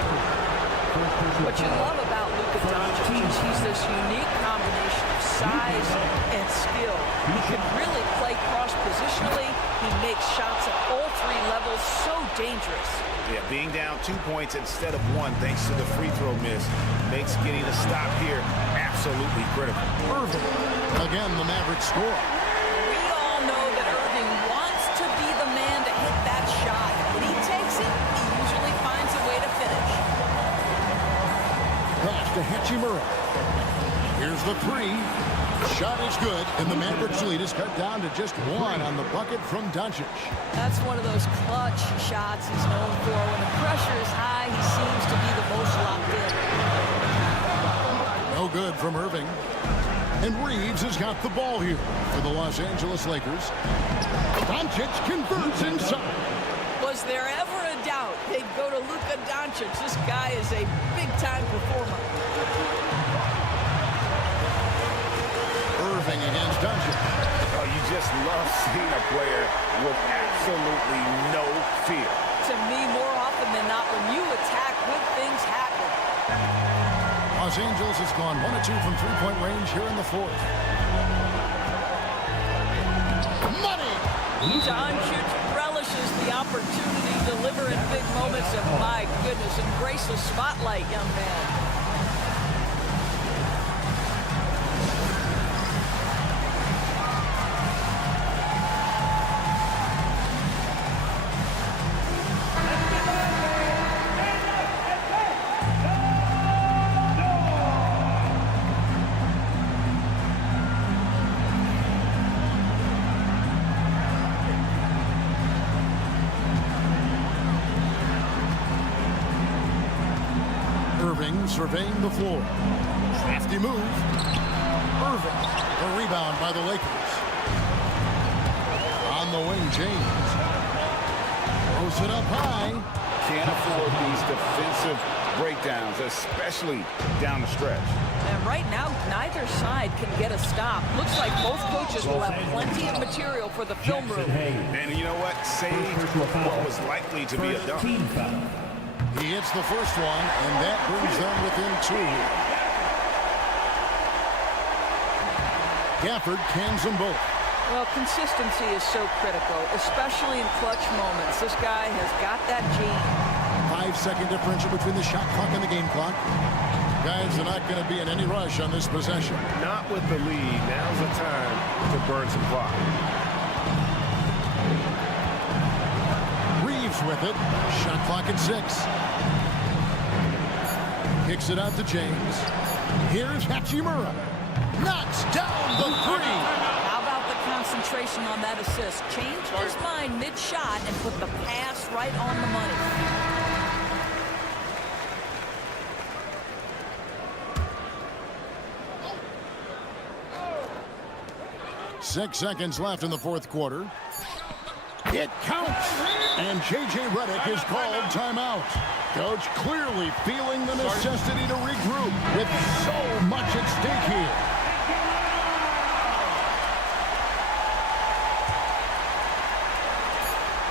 What you love about Luka Doncic is he's this unique combination of size and skill. He can really play cross-positionally. He makes shots at all 3 levels, so dangerous. Yeah, being down 2 points instead of 1 thanks to the free throw miss makes getting a stop here absolutely critical. Irving. Again, the Mavericks score. We all know that Irving wants to be the man to hit that shot. When he takes it, he usually finds a way to finish. Pass to Hachimura. Here's the 3. Shot is good, and the Mavericks lead is cut down to just 1 on the bucket from Doncic. That's one of those clutch shots he's known for. When the pressure is high, he seems to be the most locked in. No good from Irving. And Reeves has got the ball here for the Los Angeles Lakers. Doncic converts inside. Was there ever a doubt they'd go to Luka Doncic? This guy is a big-time performer. Irving against Doncic. Oh, you just love seeing a player with absolutely no fear. To me, more often than not, when you attack, good things happen. Los Angeles has gone 1 of 2 from three-point range here in the fourth. Money! Doncic relishes the opportunity to deliver in big moments, and my goodness, embrace the spotlight, young man. Surveying the floor. Crafty move. Irving. The rebound by the Lakers. On the wing, James. Throws it up high. Can't afford these defensive breakdowns, especially down the stretch. And right now, neither side can get a stop. Looks like both coaches will have plenty of material for the film room. And you know what? Save what was likely to be a dunk. He hits the first one, and that brings them within 2 here. Gafford cans them both. Well, consistency is so critical, especially in clutch moments. This guy has got that gene. 5-second differential between the shot clock and the game clock. Guys are not going to be in any rush on this possession. Not with the lead. Now's the time to burn some clock. With it. Shot clock at 6. Kicks it out to James. Here's Hachimura. Knocks down the 3. How about the concentration on that assist? Changed his mind mid-shot and put the pass right on the money. 6 seconds left in the fourth quarter. It counts. And J.J. Redick is called timeout. Coach clearly feeling the necessity to regroup with so much at stake here.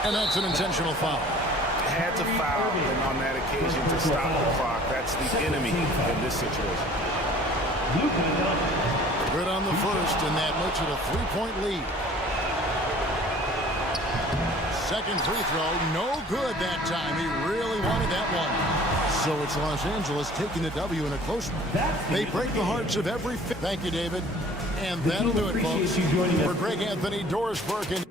And that's an intentional foul. Had to foul him on that occasion to stop the clock. That's the enemy in this situation. Good on the first, and that makes it a 3-point lead. Second free throw, no good that time. He really wanted that one. So it's Los Angeles taking the W in a close one. They break the hearts of every... Thank you, David. And that'll do it, folks. For Greg Anthony, Doris Burke, and...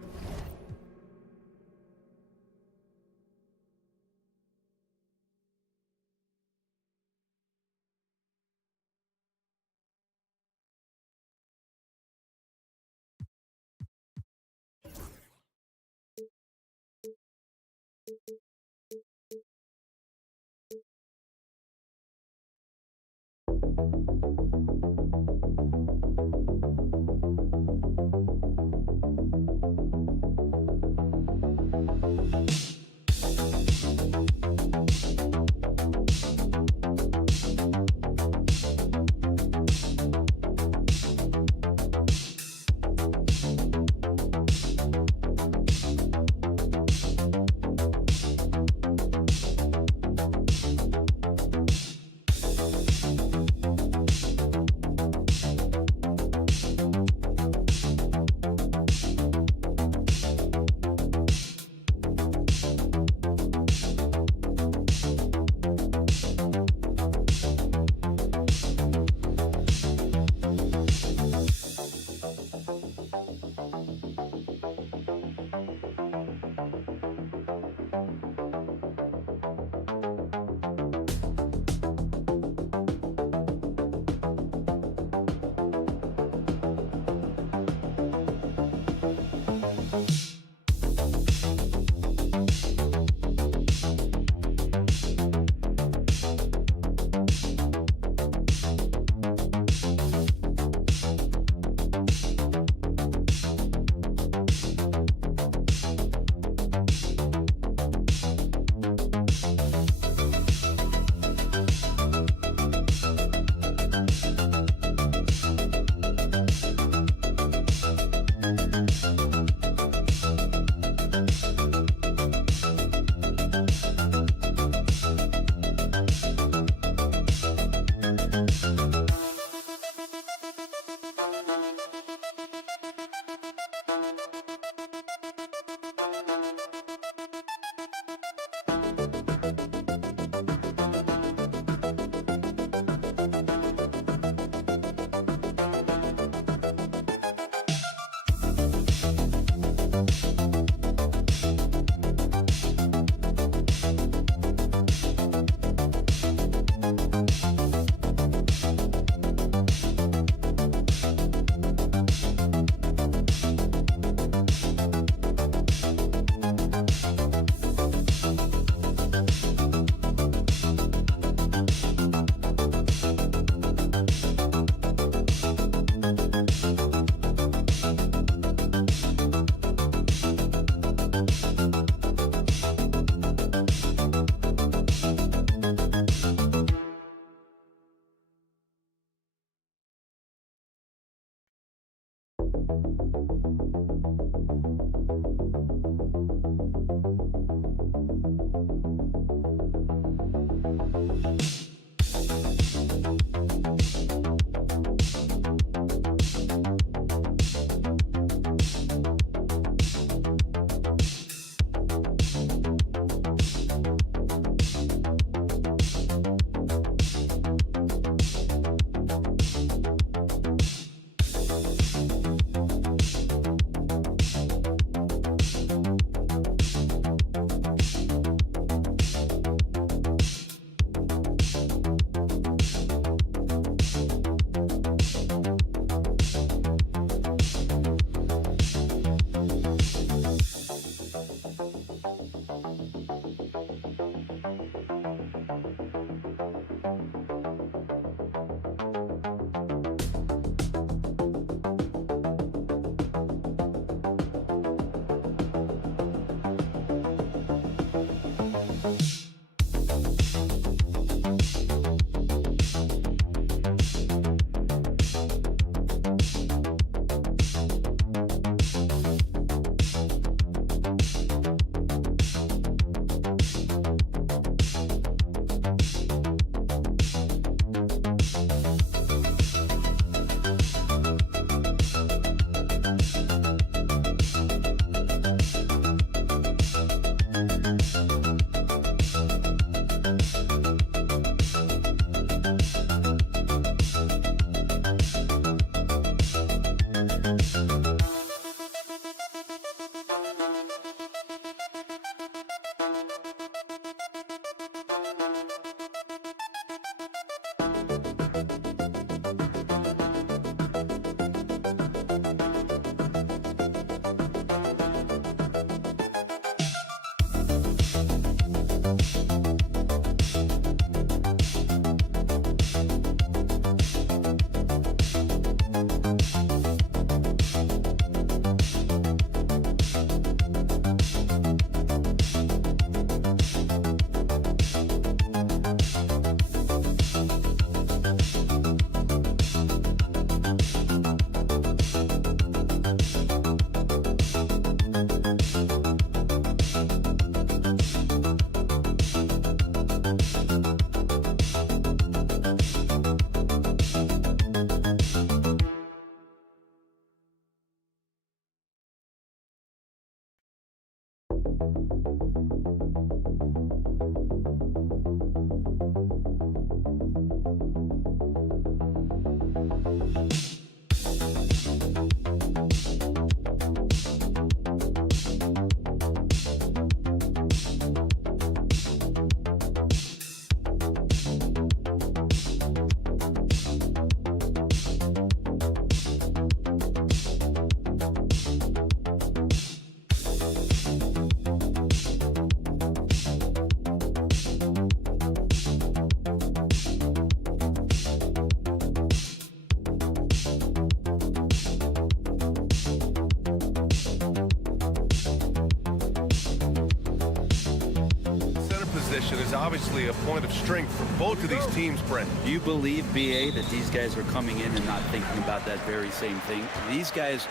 Is obviously a point of strength for both of these teams, Brent. Do you believe, BA, that these guys are coming in and not thinking about that very same thing? These guys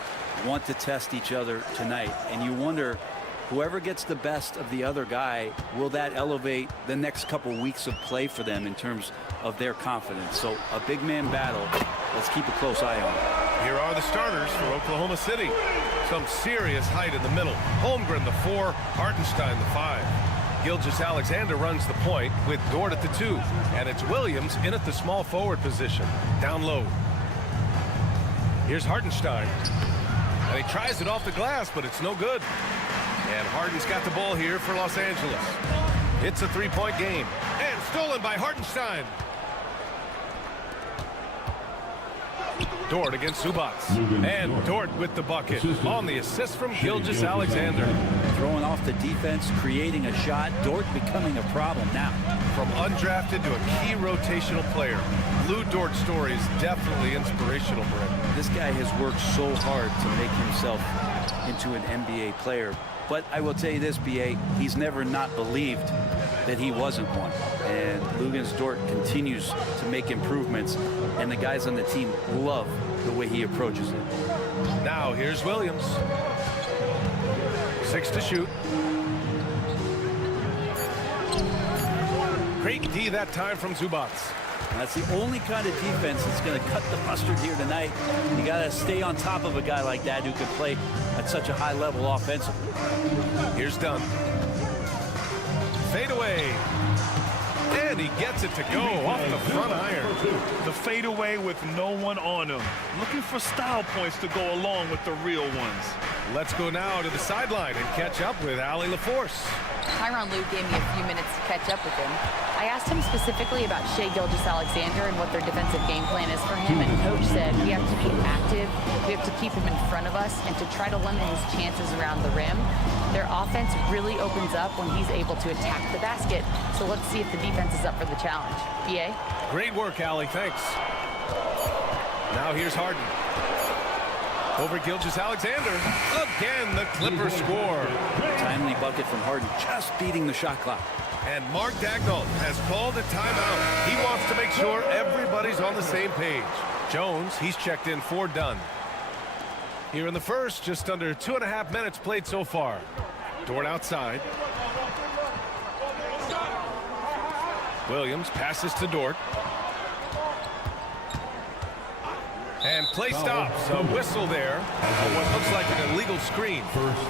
want to test each other tonight, and you wonder, whoever gets the best of the other guy, will that elevate the next couple weeks of play for them in terms of their confidence? So a big man battle. Let's keep a close eye on it. Here are the starters for Oklahoma City. Some serious height in the middle. Holmgren, the 4, Hartenstein, the 5. Gilgeous-Alexander runs the point with Dort at the 2. And it's Williams in at the small forward position. Down low. Here's Hartenstein. And he tries it off the glass, but it's no good. And Harden's got the ball here for Los Angeles. It's a 3-point game. And stolen by Hartenstein. Dort against Subats. And Dort with the bucket on the assist from Gilgeous-Alexander. Throwing off the defense, creating a shot. Dort becoming a problem now. From undrafted to a key rotational player, Lou Dort's story is definitely inspirational, Brent. This guy has worked so hard to make himself into an NBA player. But I will tell you this, BA, he's never not believed that he wasn't one. And Luguentz Dort continues to make improvements, and the guys on the team love the way he approaches it. Now here's Williams. 6 to shoot. Great D that time from Zubats. That's the only kind of defense that's going to cut the mustard here tonight. You got to stay on top of a guy like that who can play at such a high level offensively. Here's Dunn. Fade away. And he gets it to go off the front iron. The fadeaway with no one on him. Looking for style points to go along with the real ones. Let's go now to the sideline and catch up with Allie LaForce. Tyronn Lue gave me a few minutes to catch up with him. I asked him specifically about Shai Gilgeous-Alexander and what their defensive game plan is for him, and Coach said we have to be active, we have to keep him in front of us, and to try to limit his chances around the rim. Their offense really opens up when he's able to attack the basket, so let's see if the defense is up for the challenge. BA? Great work, Allie, thanks. Now here's Harden. Over Gilgeous-Alexander. Again, the Clippers score. Timely bucket from Harden, just beating the shot clock. And Mark Daigneault has called a timeout. He wants to make sure everybody's on the same page. Jones, he's checked in for Dunn. Here in the first, just under 2.5 minutes played so far. Dort outside. Williams passes to Dort. And play stops. A whistle there on what looks like an illegal screen.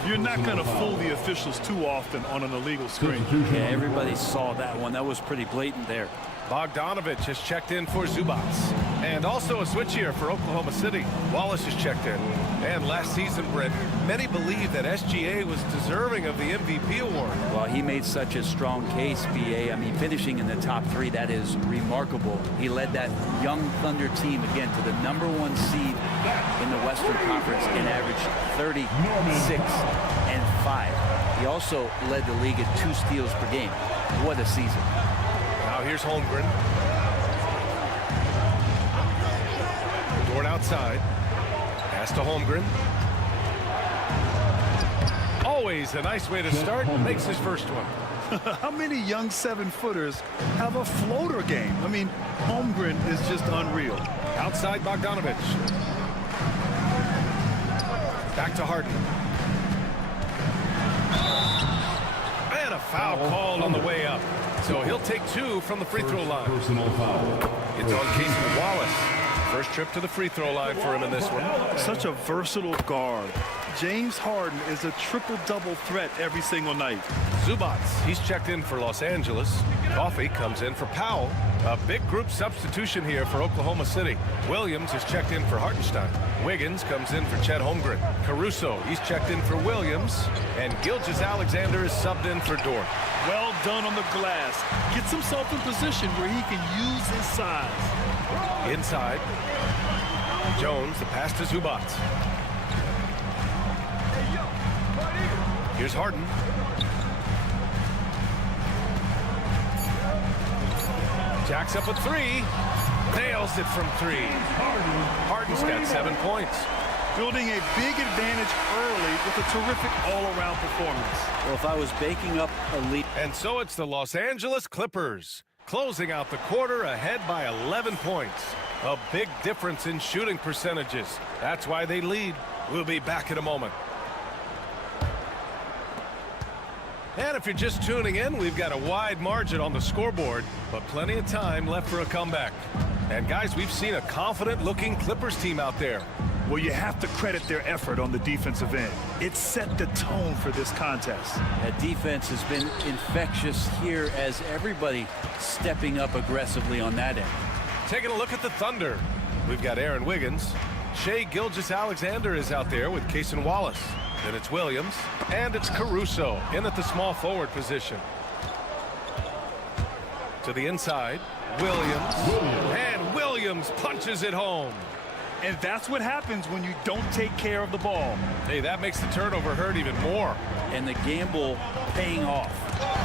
You're not going to fool the officials too often on an illegal screen. Yeah, everybody saw that one. That was pretty blatant there. Bogdanovich has checked in for Zubats. And also a switch here for Oklahoma City. Wallace has checked in. And last season, Brent, many believe that SGA was deserving of the MVP award. Well, he made such a strong case, BA. I mean, finishing in the top 3, that is remarkable. He led that young Thunder team, again, to the #1 seed in the Western Conference and averaged 36-5. He also led the league at 2 steals per game. What a season. Now here's Holmgren. Dort outside. Pass to Holmgren. Always a nice way to start. Makes his first one. How many young 7-footers have a floater game? I mean, Holmgren is just unreal. Outside Bogdanovich. Back to Harden. And a foul called on the way up. So he'll take 2 from the free throw line. Personal foul. It's on Casey Wallace. First trip to the free throw line for him in this one. Such a versatile guard. James Harden is a triple-double threat every single night. Zubats, he's checked in for Los Angeles. Coffey comes in for Powell. A big group substitution here for Oklahoma City. Williams is checked in for Hartenstein. Wiggins comes in for Chet Holmgren. Caruso, he's checked in for Williams. And Gilgeous-Alexander is subbed in for Dort. Well done on the glass. Gets himself in position where he can use his size. Inside. Jones, the pass to Zubats. Here's Harden. Jacks up a 3. Nails it from 3. Harden's got 7 points. Building a big advantage early with a terrific all-around performance. Well, if I was baking up a lead. And so it's the Los Angeles Clippers closing out the quarter ahead by 11 points. A big difference in shooting percentages. That's why they lead. We'll be back in a moment. And if you're just tuning in, we've got a wide margin on the scoreboard, but plenty of time left for a comeback. And guys, we've seen a confident-looking Clippers team out there. Well, you have to credit their effort on the defensive end. It set the tone for this contest. That defense has been infectious here as everybody stepping up aggressively on that end. Taking a look at the Thunder. We've got Aaron Wiggins. Shai Gilgeous-Alexander is out there with Cason Wallace. Then it's Williams. And it's Caruso in at the small forward position. To the inside. Williams. And Williams punches it home. And that's what happens when you don't take care of the ball. Hey, that makes the turnover hurt even more. And the gamble paying off.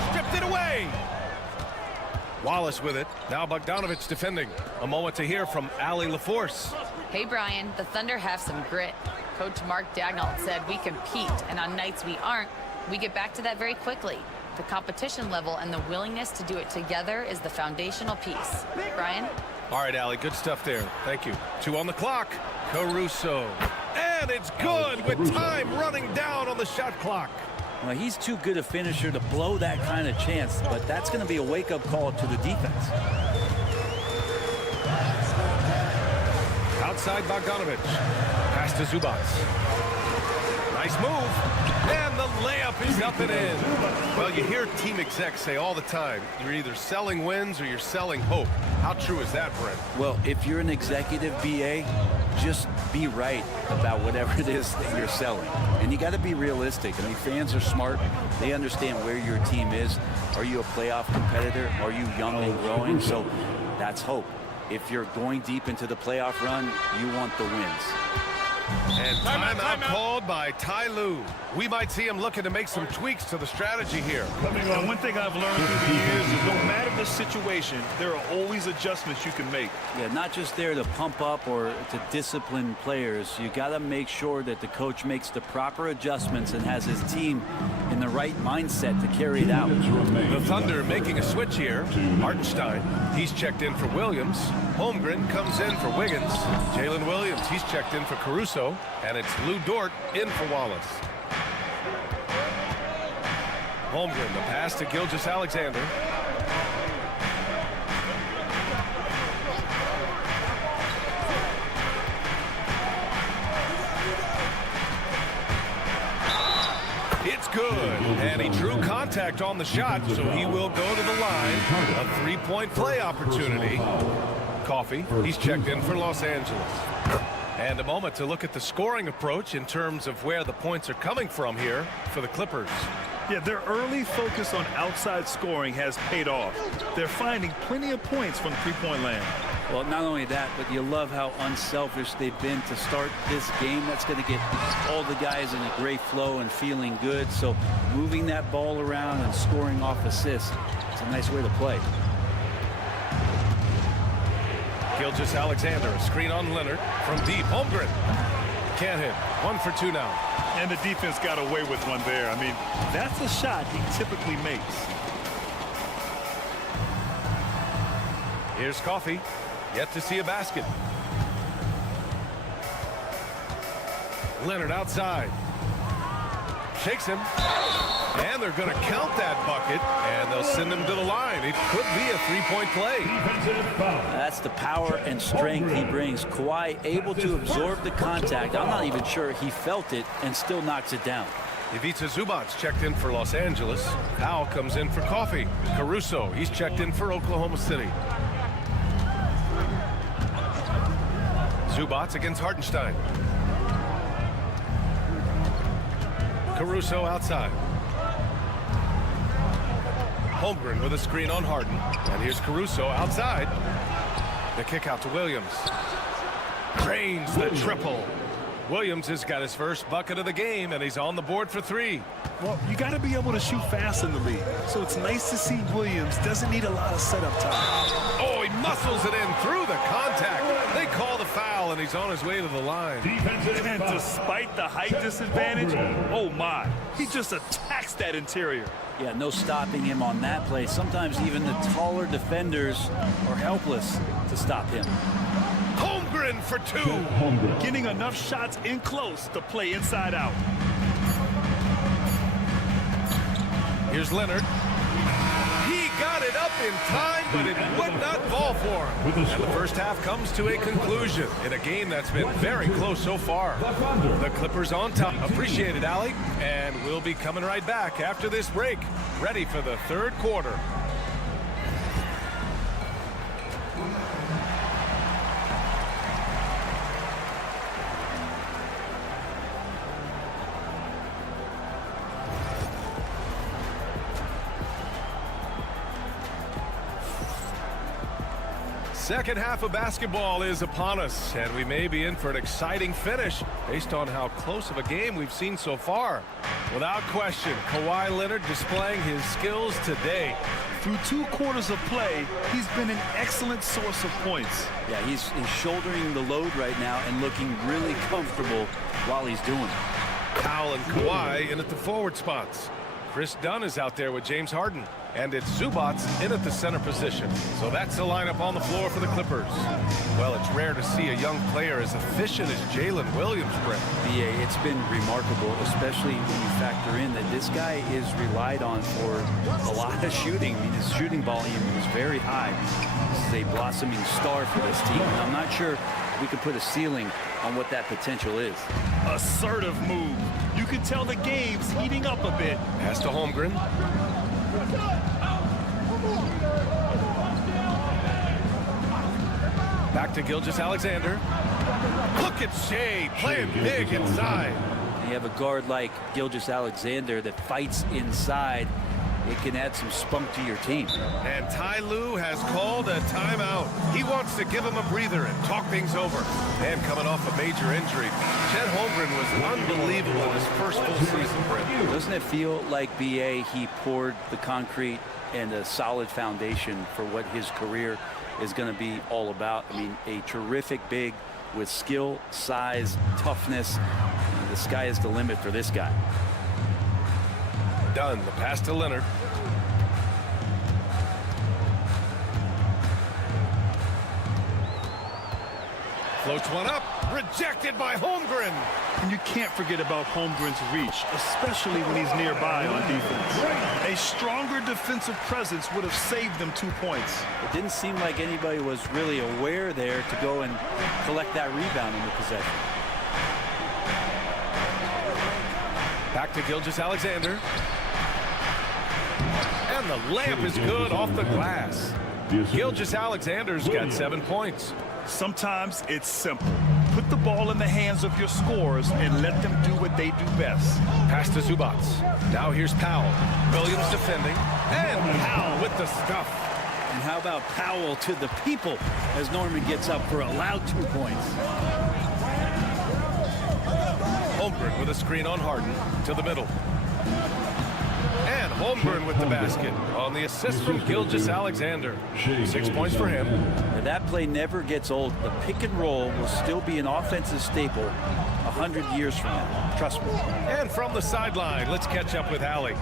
Stripped it away. Wallace with it. Now Bogdanovich defending. A moment to hear from Allie LaForce. Hey, Brian, the Thunder have some grit. Coach Mark Daigneault said we compete, and on nights we aren't, we get back to that very quickly. The competition level and the willingness to do it together is the foundational piece. Brian? All right, Allie, good stuff there. Thank you. 2 on the clock. Caruso. And it's good with time running down on the shot clock. Well, he's too good a finisher to blow that kind of chance, but that's going to be a wake-up call to the defense. Outside Bogdanovich. Pass to Zubac. Nice move. And the layup is up and in. Well, you hear team execs say all the time, you're either selling wins or you're selling hope. How true is that, Brent? Well, if you're an executive BA, just be right about whatever it is that you're selling. And you got to be realistic. I mean, fans are smart. They understand where your team is. Are you a playoff competitor? Are you young and growing? So that's hope. If you're going deep into the playoff run, you want the wins. And timeout called by Ty Lue. We might see him looking to make some tweaks to the strategy here. Now, one thing I've learned through the years is no matter the situation, there are always adjustments you can make. Yeah, not just there to pump up or to discipline players. You got to make sure that the coach makes the proper adjustments and has his team in the right mindset to carry it out. The Thunder making a switch here. Hartenstein, he's checked in for Williams. Holmgren comes in for Wiggins. Jalen Williams, he's checked in for Caruso. And it's Lou Dort in for Wallace. Holmgren, the pass to Gilgeous-Alexander. It's good. And he drew contact on the shot, so he will go to the line. A three-point play opportunity. Coffey, he's checked in for Los Angeles. And a moment to look at the scoring approach in terms of where the points are coming from here for the Clippers. Yeah, their early focus on outside scoring has paid off. They're finding plenty of points from three-point land. Well, not only that, but you love how unselfish they've been to start this game. That's going to get all the guys in a great flow and feeling good. So moving that ball around and scoring off assists, it's a nice way to play. Gilgeous-Alexander, a screen on Leonard from deep. Holmgren can't hit. 1 for 2 now. And the defense got away with one there. I mean, that's a shot he typically makes. Here's Coffey. Yet to see a basket. Leonard outside. Shakes him. And they're going to count that bucket, and they'll send him to the line. It could be a three-point play. That's the power and strength he brings. Kawhi able to absorb the contact. I'm not even sure he felt it and still knocks it down. Ivica Zubac checked in for Los Angeles. Powell comes in for Coffey. Caruso, he's checked in for Oklahoma City. Zubac against Hartenstein. Caruso outside. Holmgren with a screen on Harden. And here's Caruso outside. The kick out to Williams. Drains the triple. Williams has got his first bucket of the game, and he's on the board for 3. Well, you got to be able to shoot fast in the league. So it's nice to see Williams doesn't need a lot of setup time. Oh, he muscles it in through the contact. They call the foul, and he's on his way to the line. And despite the height disadvantage, oh my, he just attacks that interior. Yeah, no stopping him on that play. Sometimes even the taller defenders are helpless to stop him. Holmgren for 2. Getting enough shots in close to play inside out. Here's Leonard. He got it up in time, but it would not fall for him. And the first half comes to a conclusion in a game that's been very close so far. The Clippers on top. Appreciate it, Allie. And we'll be coming right back after this break, ready for the third quarter. Second half of basketball is upon us, and we may be in for an exciting finish based on how close of a game we've seen so far. Without question, Kawhi Leonard displaying his skills today. Through 2 quarters of play, he's been an excellent source of points. Yeah, he's shouldering the load right now and looking really comfortable while he's doing it. Powell and Kawhi in at the forward spots. Chris Dunn is out there with James Harden. And it's Zubac in at the center position. So that's the lineup on the floor for the Clippers. Well, it's rare to see a young player as efficient as Jalen Williams, Brent. BA, it's been remarkable, especially when you factor in that this guy is relied on for a lot of shooting. I mean, his shooting volume is very high. This is a blossoming star for this team. And I'm not sure we can put a ceiling on what that potential is. Assertive move. You can tell the game's heating up a bit. Pass to Holmgren. Back to Gilgeous-Alexander. Look at Shea playing big inside. You have a guard like Gilgeous-Alexander that fights inside. It can add some spunk to your team. And Ty Lue has called a timeout. He wants to give him a breather and talk things over. And coming off a major injury, Chet Holmgren was unbelievable in his first full season, Brent. Doesn't it feel like, BA, he poured the concrete and a solid foundation for what his career is going to be all about? I mean, a terrific big with skill, size, toughness. The sky is the limit for this guy. Done. The pass to Leonard. Floats one up. Rejected by Holmgren. And you can't forget about Holmgren's reach, especially when he's nearby on defense. A stronger defensive presence would have saved them 2 points. It didn't seem like anybody was really aware there to go and collect that rebound in the possession. Back to Gilgeous-Alexander. And the layup is good off the glass. Gilgeous-Alexander's got 7 points. Sometimes it's simple. Put the ball in the hands of your scorers and let them do what they do best. Pass to Zubac. Now here's Powell. Williams defending. And Powell with the stuff. And how about Powell to the people as Norman gets up for a loud 2 points. Holmgren with a screen on Harden to the middle. And Holmgren with the basket on the assist from Gilgeous-Alexander. 6 points for him. And that play never gets old. The pick and roll will still be an offensive staple 100 years from now. Trust me. And from the sideline, let's catch up with Allie.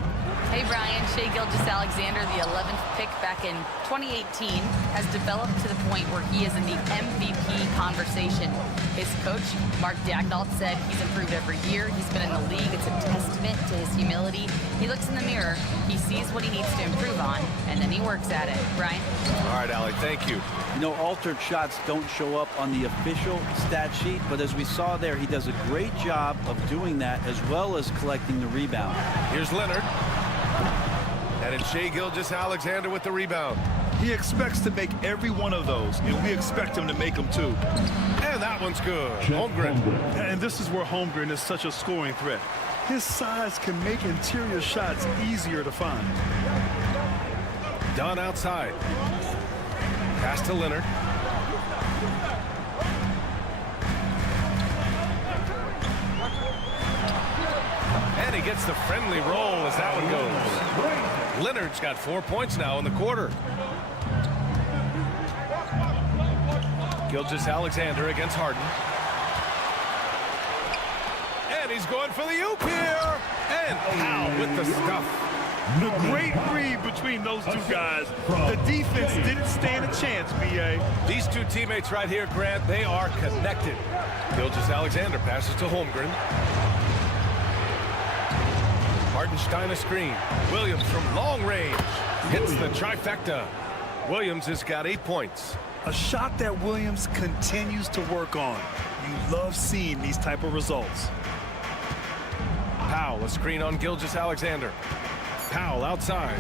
Hey, Brian. Shea Gilgeous-Alexander, the 11th pick back in 2018, has developed to the point where he is in the MVP conversation. His coach, Mark Daignault, said he's improved every year. He's been in the league. It's a testament to his humility. He looks in the mirror, he sees what he needs to improve on, and then he works at it. Brian? All right, Allie, thank you. You know, altered shots don't show up on the official stat sheet, but as we saw there, he does a great job of doing that as well as collecting the rebound. Here's Leonard. And it's Shea Gilgeous-Alexander with the rebound. He expects to make every one of those, and we expect him to make them too. And that one's good. Holmgren. And this is where Holmgren is such a scoring threat. His size can make interior shots easier to find. Dunn outside. Pass to Leonard. And he gets the friendly roll as that one goes. Leonard's got 4 points now in the quarter. Gilgeous-Alexander against Harden. And he's going for the oop here. And Powell with the stuff. The great read between those two guys. The defense didn't stand a chance, B.A. These two teammates right here, Grant, they are connected. Gilgeous-Alexander passes to Holmgren. Hartenstein a screen. Williams from long range hits the trifecta. Williams has got 8 points. A shot that Williams continues to work on. You love seeing these type of results. Powell, a screen on Gilgeous-Alexander. Powell outside.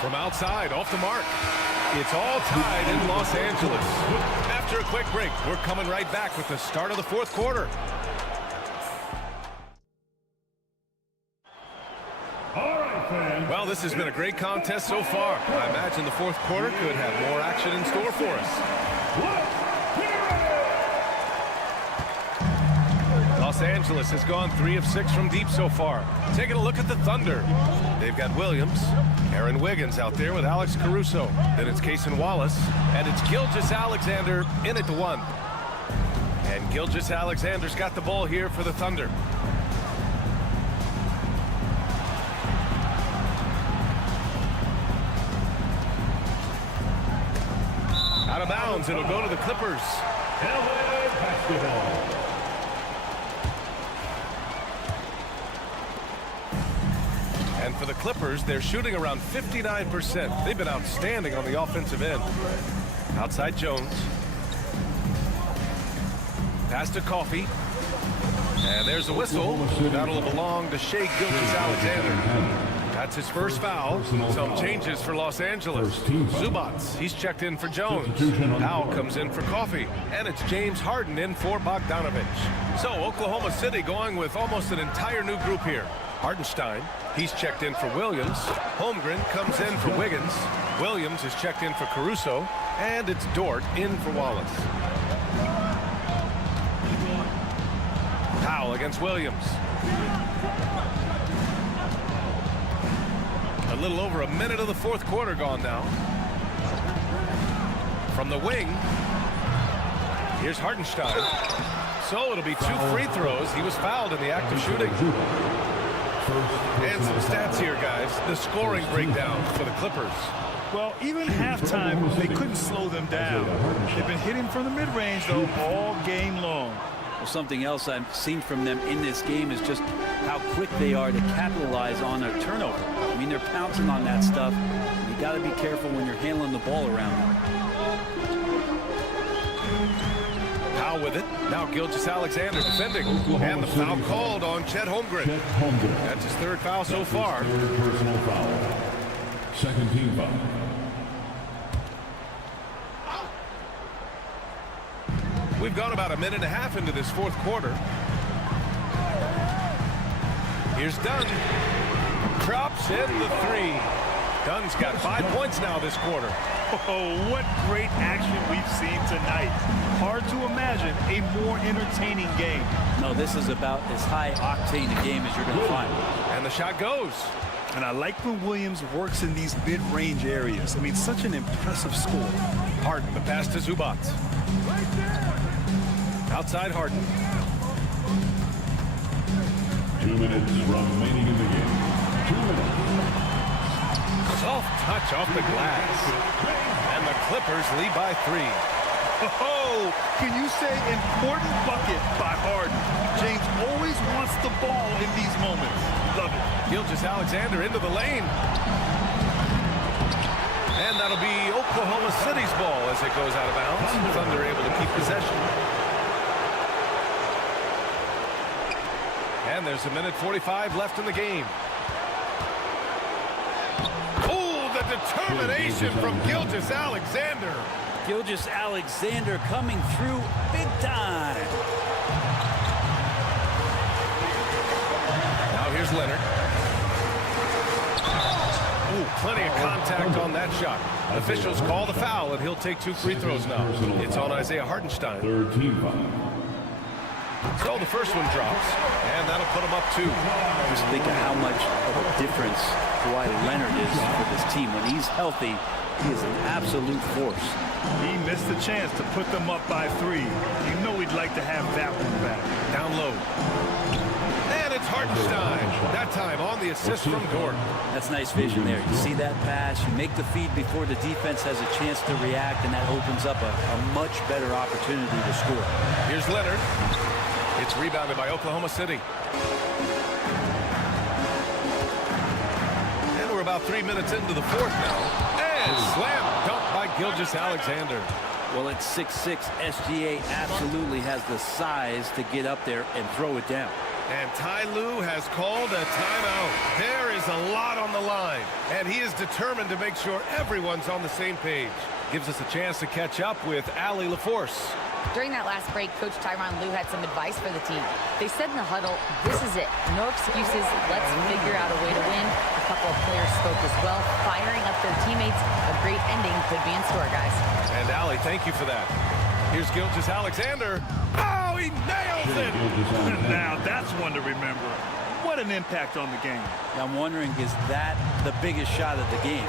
From outside, off the mark. It's all tied in Los Angeles. After a quick break, we're coming right back with the start of the fourth quarter. Well, this has been a great contest so far. I imagine the fourth quarter could have more action in store for us. Los Angeles has gone 3 of 6 from deep so far. Taking a look at the Thunder. They've got Williams, Aaron Wiggins out there with Alex Caruso. Then it's Cason Wallace, and it's Gilgeous-Alexander in at the 1. And Gilgeous-Alexander's got the ball here for the Thunder. Out of bounds. It'll go to the Clippers. LA basketball. And for the Clippers, they're shooting around 59%. They've been outstanding on the offensive end. Outside Jones. Pass to Coffee. And there's a whistle. That'll belong to Shai Gilgeous-Alexander. That's his first foul. Some changes for Los Angeles. Zubats, he's checked in for Jones. Powell comes in for Coffee. And it's James Harden in for Bogdanovich. So Oklahoma City going with almost an entire new group here. Hardenstein, he's checked in for Williams. Holmgren comes in for Wiggins. Williams is checked in for Caruso. And it's Dort in for Wallace. Powell against Williams. A little over a minute of the fourth quarter gone now. From the wing, here's Hardenstein. So it'll be 2 free throws. He was fouled in the act of shooting. And some stats here, guys. The scoring breakdown for the Clippers. Well, even halftime, they couldn't slow them down. They've been hitting from the mid-range, though, all game long. Well, something else I've seen from them in this game is just how quick they are to capitalize on a turnover. I mean, they're pouncing on that stuff. You got to be careful when you're handling the ball around. Powell with it. Now Gilgeous-Alexander defending. And the foul called on Chet Holmgren. That's his third foul so far. Third personal foul. Second team foul. We've gone about a minute and a half into this fourth quarter. Here's Dunn. Drops in the 3. Dunn's got 5 points now this quarter. Oh, what great action we've seen tonight. Hard to imagine a more entertaining game. No, this is about as high octane a game as you're going to find. And the shot goes. And I like when Williams works in these mid-range areas. I mean, such an impressive score. Harden, the pass to Zubats. Outside Harden. 2 minutes remaining in the game. 2 minutes. Soft touch off the glass. And the Clippers lead by 3. Oh, can you say important bucket by Harden? James always wants the ball in these moments. Love it. Gilgeous-Alexander into the lane. And that'll be Oklahoma City's ball as it goes out of bounds. Thunder able to keep possession. And there's a minute 45 left in the game. Oh, the determination from Gilgeous-Alexander. Gilgeous-Alexander coming through big time. Now here's Leonard. Ooh, plenty of contact on that shot. Officials call the foul, and he'll take 2 free throws now. It's on Isaiah Hardenstein. Third team foul. So the first one drops, and that'll put him up 2. Just think of how much of a difference Kawhi Leonard is for this team. When he's healthy, he is an absolute force. He missed the chance to put them up by 3. You know he'd like to have that one back. Down low. And it's Hardenstein. That time on the assist from Dort. That's nice vision there. You see that pass, you make the feed before the defense has a chance to react, and that opens up a much better opportunity to score. Here's Leonard. It's rebounded by Oklahoma City. And we're about 3 minutes into the fourth now. And slam dunk by Gilgeous-Alexander. Well, at 6'6", SGA absolutely has the size to get up there and throw it down. And Ty Lue has called a timeout. There is a lot on the line, and he is determined to make sure everyone's on the same page. Gives us a chance to catch up with Allie LaForce. During that last break, Coach Tyronn Lue had some advice for the team. They said in the huddle, this is it. No excuses. Let's figure out a way to win. A couple of players spoke as well, firing up their teammates. A great ending could be in store, guys. And Allie, thank you for that. Here's Gilgeous-Alexander. Oh, he nails it! Now that's one to remember. What an impact on the game. I'm wondering, is that the biggest shot of the game?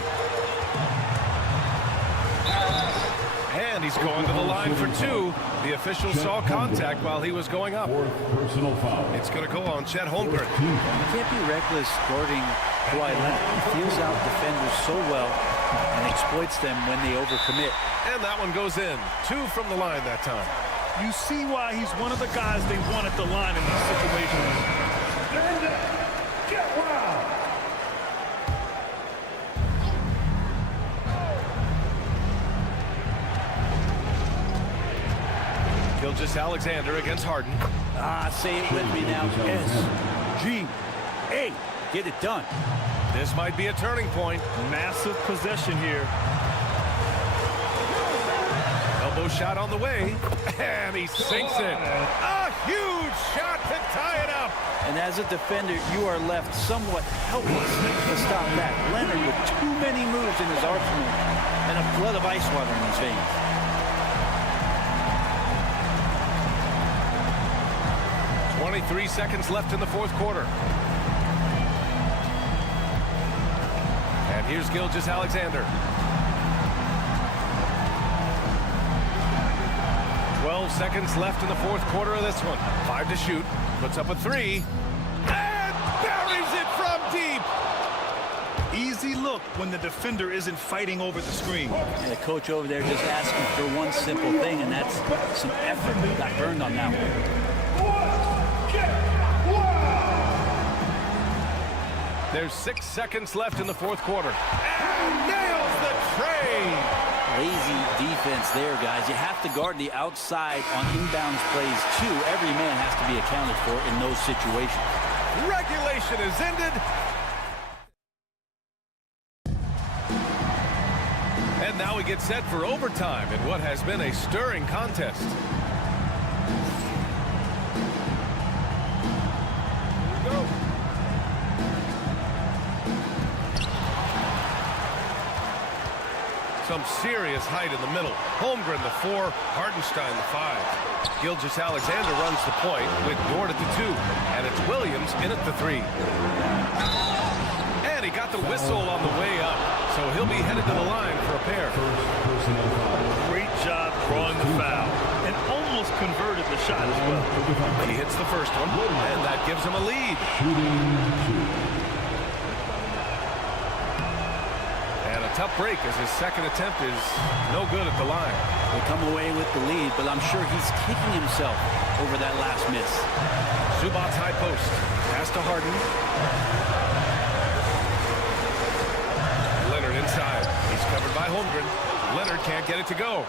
And he's going to the line for 2. The official saw contact while he was going up. Fourth personal foul. It's going to go on Chet Holmgren. You can't be reckless guarding Kawhi Leonard. He feels out defenders so well. and exploits them when they overcommit. And that one goes in. 2 from the line that time. You see why he's one of the guys they want at the line in these situations. Stand up. Get wild. Gilgeous-Alexander against Harden. Say it with me now. SGA. Get it done. This might be a turning point. Massive possession here. Elbow shot on the way, and he sinks it. A huge shot to tie it up. And as a defender, you are left somewhat helpless to stop that. Leonard with too many moves in his arsenal and a flood of ice water in his veins. .23 seconds left in the fourth quarter. And here's Gilgeous-Alexander. 12 seconds left in the fourth quarter of this one. 5 to shoot. Puts up a 3. And buries it from deep. Easy look when the defender isn't fighting over the screen. And the coach over there just asking for one simple thing, and that's some effort. Got burned on that one. There's 6 seconds left in the fourth quarter. And nails the tray. Lazy defense there, guys. You have to guard the outside on inbounds plays, too. Every man has to be accounted for in those situations. Regulation is ended. And now we get set for overtime in what has been a stirring contest. Go. Some serious height in the middle. Holmgren the 4, Hartenstein the 5. Gilgeous-Alexander runs the point with Dort at the 2. And it's Williams in at the 3. And he got the whistle on the way up. So he'll be headed to the line for a pair. Great job drawing the foul. And almost converted the shot as well. He hits the first one, and that gives him a lead. And a tough break as his second attempt is no good at the line. They come away with the lead, but I'm sure he's kicking himself over that last miss. Zubac's high post. Pass to Harden. Leonard inside. He's covered by Holmgren. Leonard can't get it to go.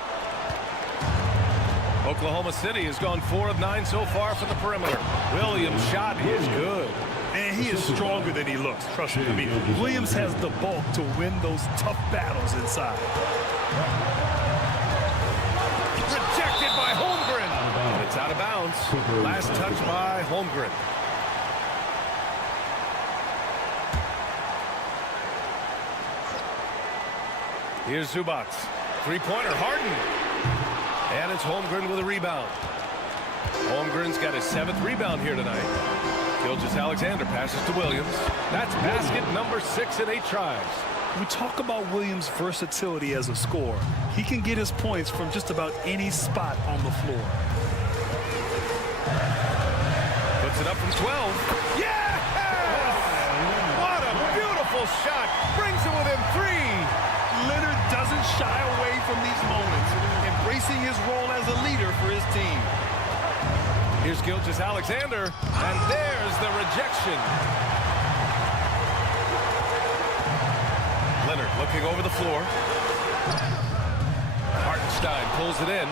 Oklahoma City has gone 4 of 9 so far from the perimeter. Williams' shot is good. And he is stronger than he looks, trust me. Williams has the bulk to win those tough battles inside. Rejected by Holmgren. And it's out of bounds. Last touch by Holmgren. Here's Zubac. Three-pointer, Harden. And it's Holmgren with a rebound. Holmgren's got his 7th rebound here tonight. Gilgeous-Alexander passes to Williams. That's basket number 6 in 8 tries. We talk about Williams' versatility as a scorer. He can get his points from just about any spot on the floor. Puts it up from 12. Yes! What a beautiful shot. Brings it within 3. Leonard doesn't shy away from these moments, embracing his role as a leader for his team. Here's Gilgeous-Alexander, and there's the rejection. Leonard looking over the floor. Hartenstein pulls it in.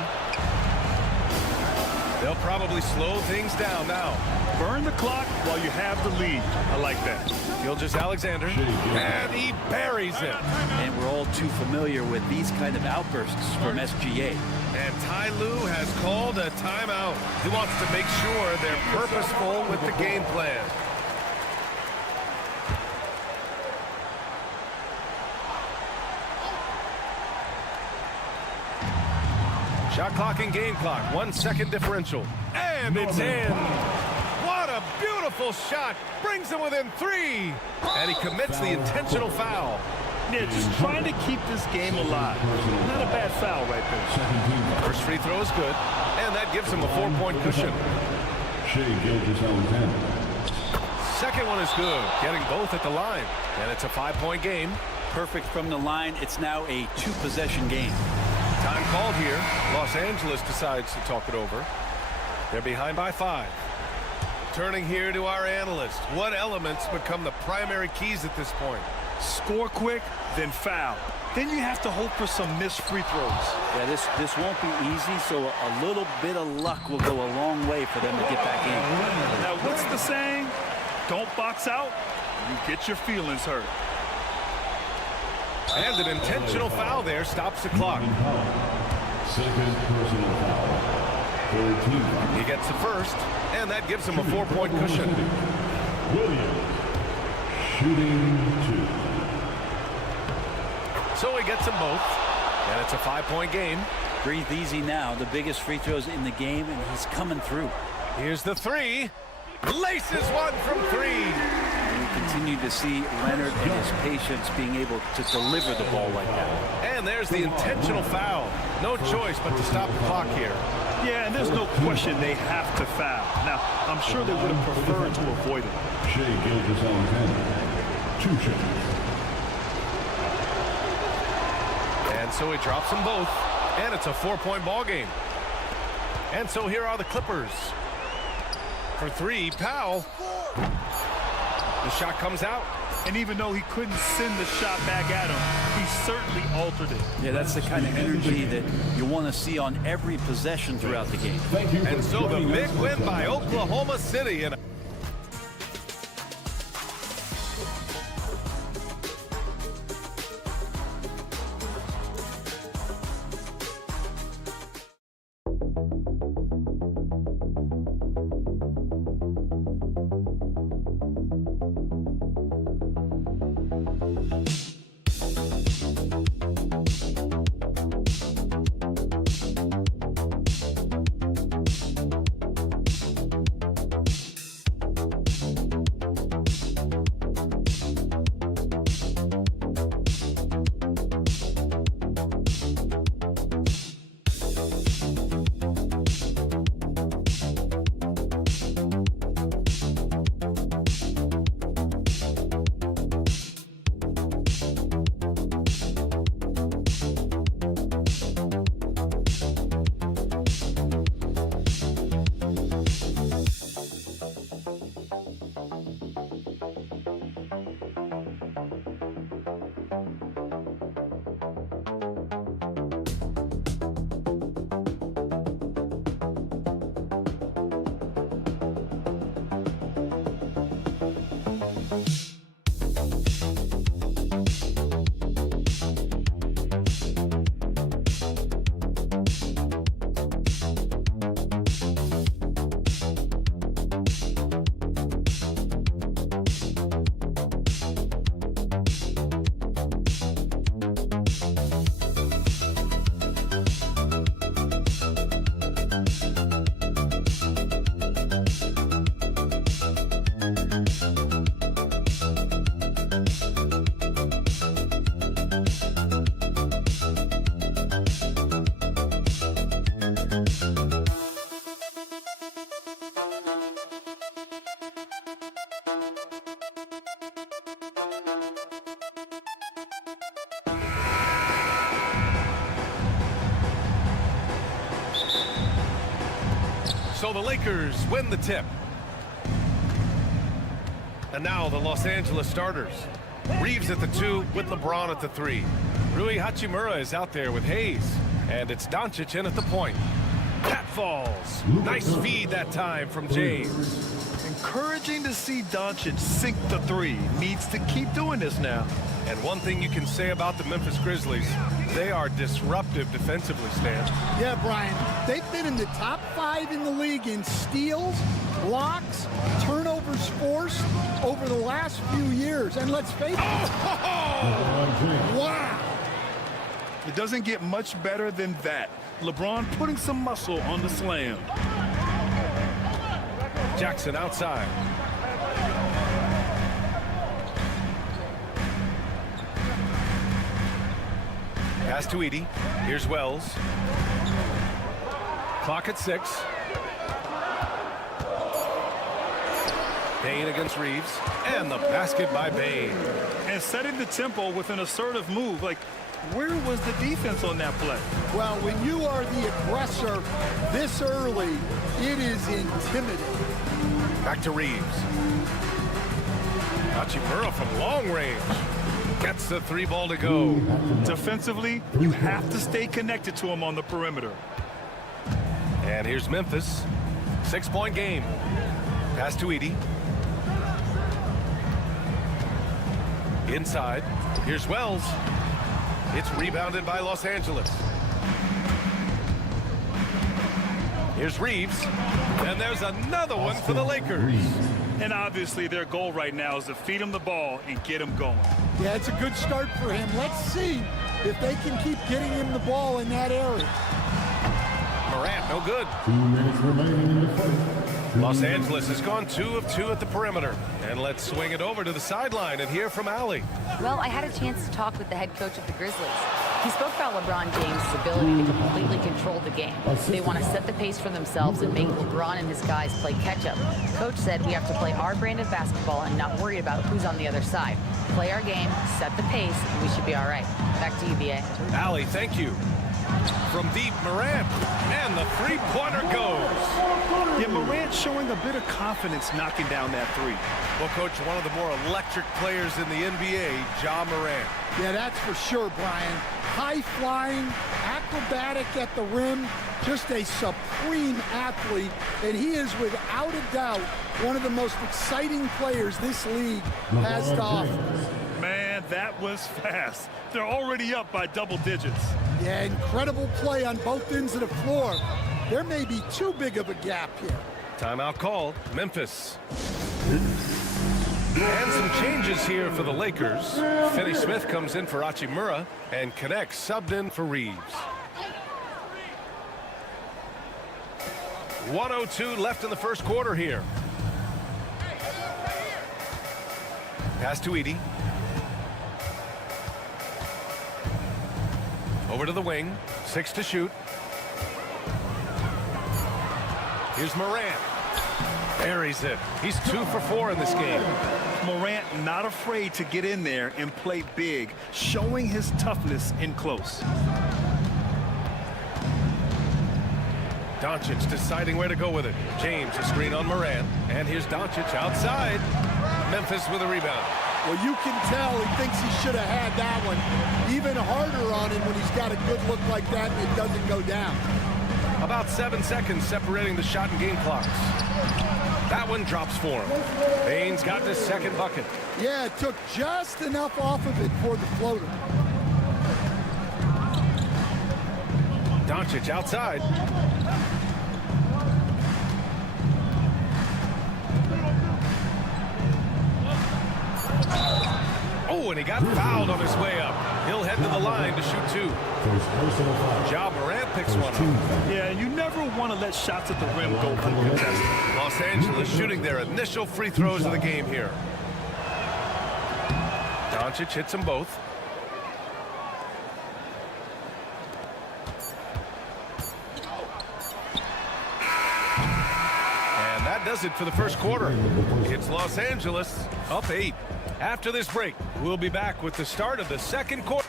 They'll probably slow things down now. Burn the clock while you have the lead. I like that. Gilgeous-Alexander, and he buries it. And we're all too familiar with these kind of outbursts from SGA. And Ty Lue has called a timeout. He wants to make sure they're purposeful with the game plan. Shot clock and game clock. 1 second differential. And it's in. What a beautiful shot. Brings him within 3. And he commits the intentional foul. Yeah, just trying to keep this game alive. Not a bad foul right there. First free throw is good. And that gives him a 4-point cushion. Second one is good. Getting both at the line. And it's a 5-point game. perfect from the line. It's now a 2-possession game. Time called here. Los Angeles decides to talk it over. They're behind by 5. Turning here to our analyst. What elements become the primary keys at this point? Score quick, then foul. Then you have to hope for some missed free throws. Yeah, this won't be easy, so a little bit of luck will go a long way for them to get back in. Now, what's the saying? Don't box out, you get your feelings hurt. And an intentional foul there stops the clock. Second personal foul. He gets the first, and that gives him a 4-point cushion. Williams, shooting 2. So he gets them both, and it's a 5-point game. Breathe easy now. The biggest free throws in the game, and he's coming through. Here's the 3. Laces one from 3. You continue to see Leonard and his patience being able to deliver the ball like that. And there's the intentional foul. No choice but to stop the clock here. Yeah, and there's no question they have to foul. Now, I'm sure they would have preferred to avoid it. Shea Gilgeous-Alexander, 2 shots. And so he drops them both, and it's a 4-point ball game. And so here are the Clippers. For 3, Powell. The shot comes out. And even though he couldn't send the shot back at him, he certainly altered it. Yeah, that's the kind of energy that you want to see on every possession throughout the game. And so the big win by Oklahoma City. And so the Lakers win the tip. And now the Los Angeles starters. Reeves at the 2 with LeBron at the 3. Rui Hachimura is out there with Hayes. And it's Doncic in at the point. That falls. Nice feed that time from James. Encouraging to see Doncic sink the 3. Needs to keep doing this now. And one thing you can say about the Memphis Grizzlies, they are disruptive defensively, Stan. Yeah, Brian. They've been in the top 5 in the league in steals, blocks, turnovers forced over the last few years. And let's face it. Wow. It doesn't get much better than that. LeBron putting some muscle on the slam. Jackson outside. Pass to Edey. Here's Wells. Clock at 6. Bain against Reeves. And the basket by Bain. And setting the tempo with an assertive move. Like, where was the defense on that play? Well, when you are the aggressor this early, it is intimidating. Back to Reeves. Hachimura from long range. Gets the 3 ball to go. Defensively, you have to stay connected to him on the perimeter. And here's Memphis. 6-point game. Pass to Edey. Inside. Here's Wells. It's rebounded by Los Angeles. Here's Reeves. And there's another one for the Lakers. And obviously their goal right now is to feed him the ball and get him going. Yeah, it's a good start for him. Let's see if they can keep getting him the ball in that area. Morant, no good. 2 minutes remaining in the fight. Los Angeles has gone 2 of 2 at the perimeter. And let's swing it over to the sideline and hear from Allie. Well, I had a chance to talk with the head coach of the Grizzlies. He spoke about LeBron James' ability to completely control the game. They want to set the pace for themselves and make LeBron and his guys play catch-up. Coach said we have to play our brand of basketball and not worry about who's on the other side. Play our game, set the pace, and we should be all right. Back to you, B.A. Allie, thank you. From deep, Morant. And the 3-pointer goes. Yeah, Morant showing a bit of confidence knocking down that 3. Well, Coach, one of the more electric players in the NBA, Ja Morant. Yeah, that's for sure, Brian. High-flying, acrobatic at the rim, just a supreme athlete, and he is without a doubt one of the most exciting players this league has to offer. Man, that was fast. They're already up by double digits. Yeah, incredible play on both ends of the floor. There may be too big of a gap here. Timeout called. Memphis. And some changes here for the Lakers. Finney Smith comes in for Hachimura and connects subbed in for Reeves. 1:02 left in the first quarter here. Pass to Edey. Over to the wing. 6 to shoot. Here's Morant. Buries it. He's 2 for 4 in this game. Morant not afraid to get in there and play big, showing his toughness in close. Doncic deciding where to go with it. James a screen on Morant. And here's Doncic outside. Memphis with a rebound. Well, you can tell he thinks he should have had that one. Even harder on him when he's got a good look like that and it doesn't go down. About 7 seconds separating the shot and game clocks. That one drops for him. Bain's got his second bucket. Yeah, it took just enough off of it for the floater. Doncic outside. Oh, and he got fouled on his way up. He'll head to the line to shoot 2. Ja Morant picks one up. Yeah, you never want to let shots at the rim go uncontested. Los Angeles shooting their initial free throws of the game here. Doncic hits them both. And that does it for the first quarter. It's Los Angeles up 8. After this break, we'll be back with the start of the second quarter.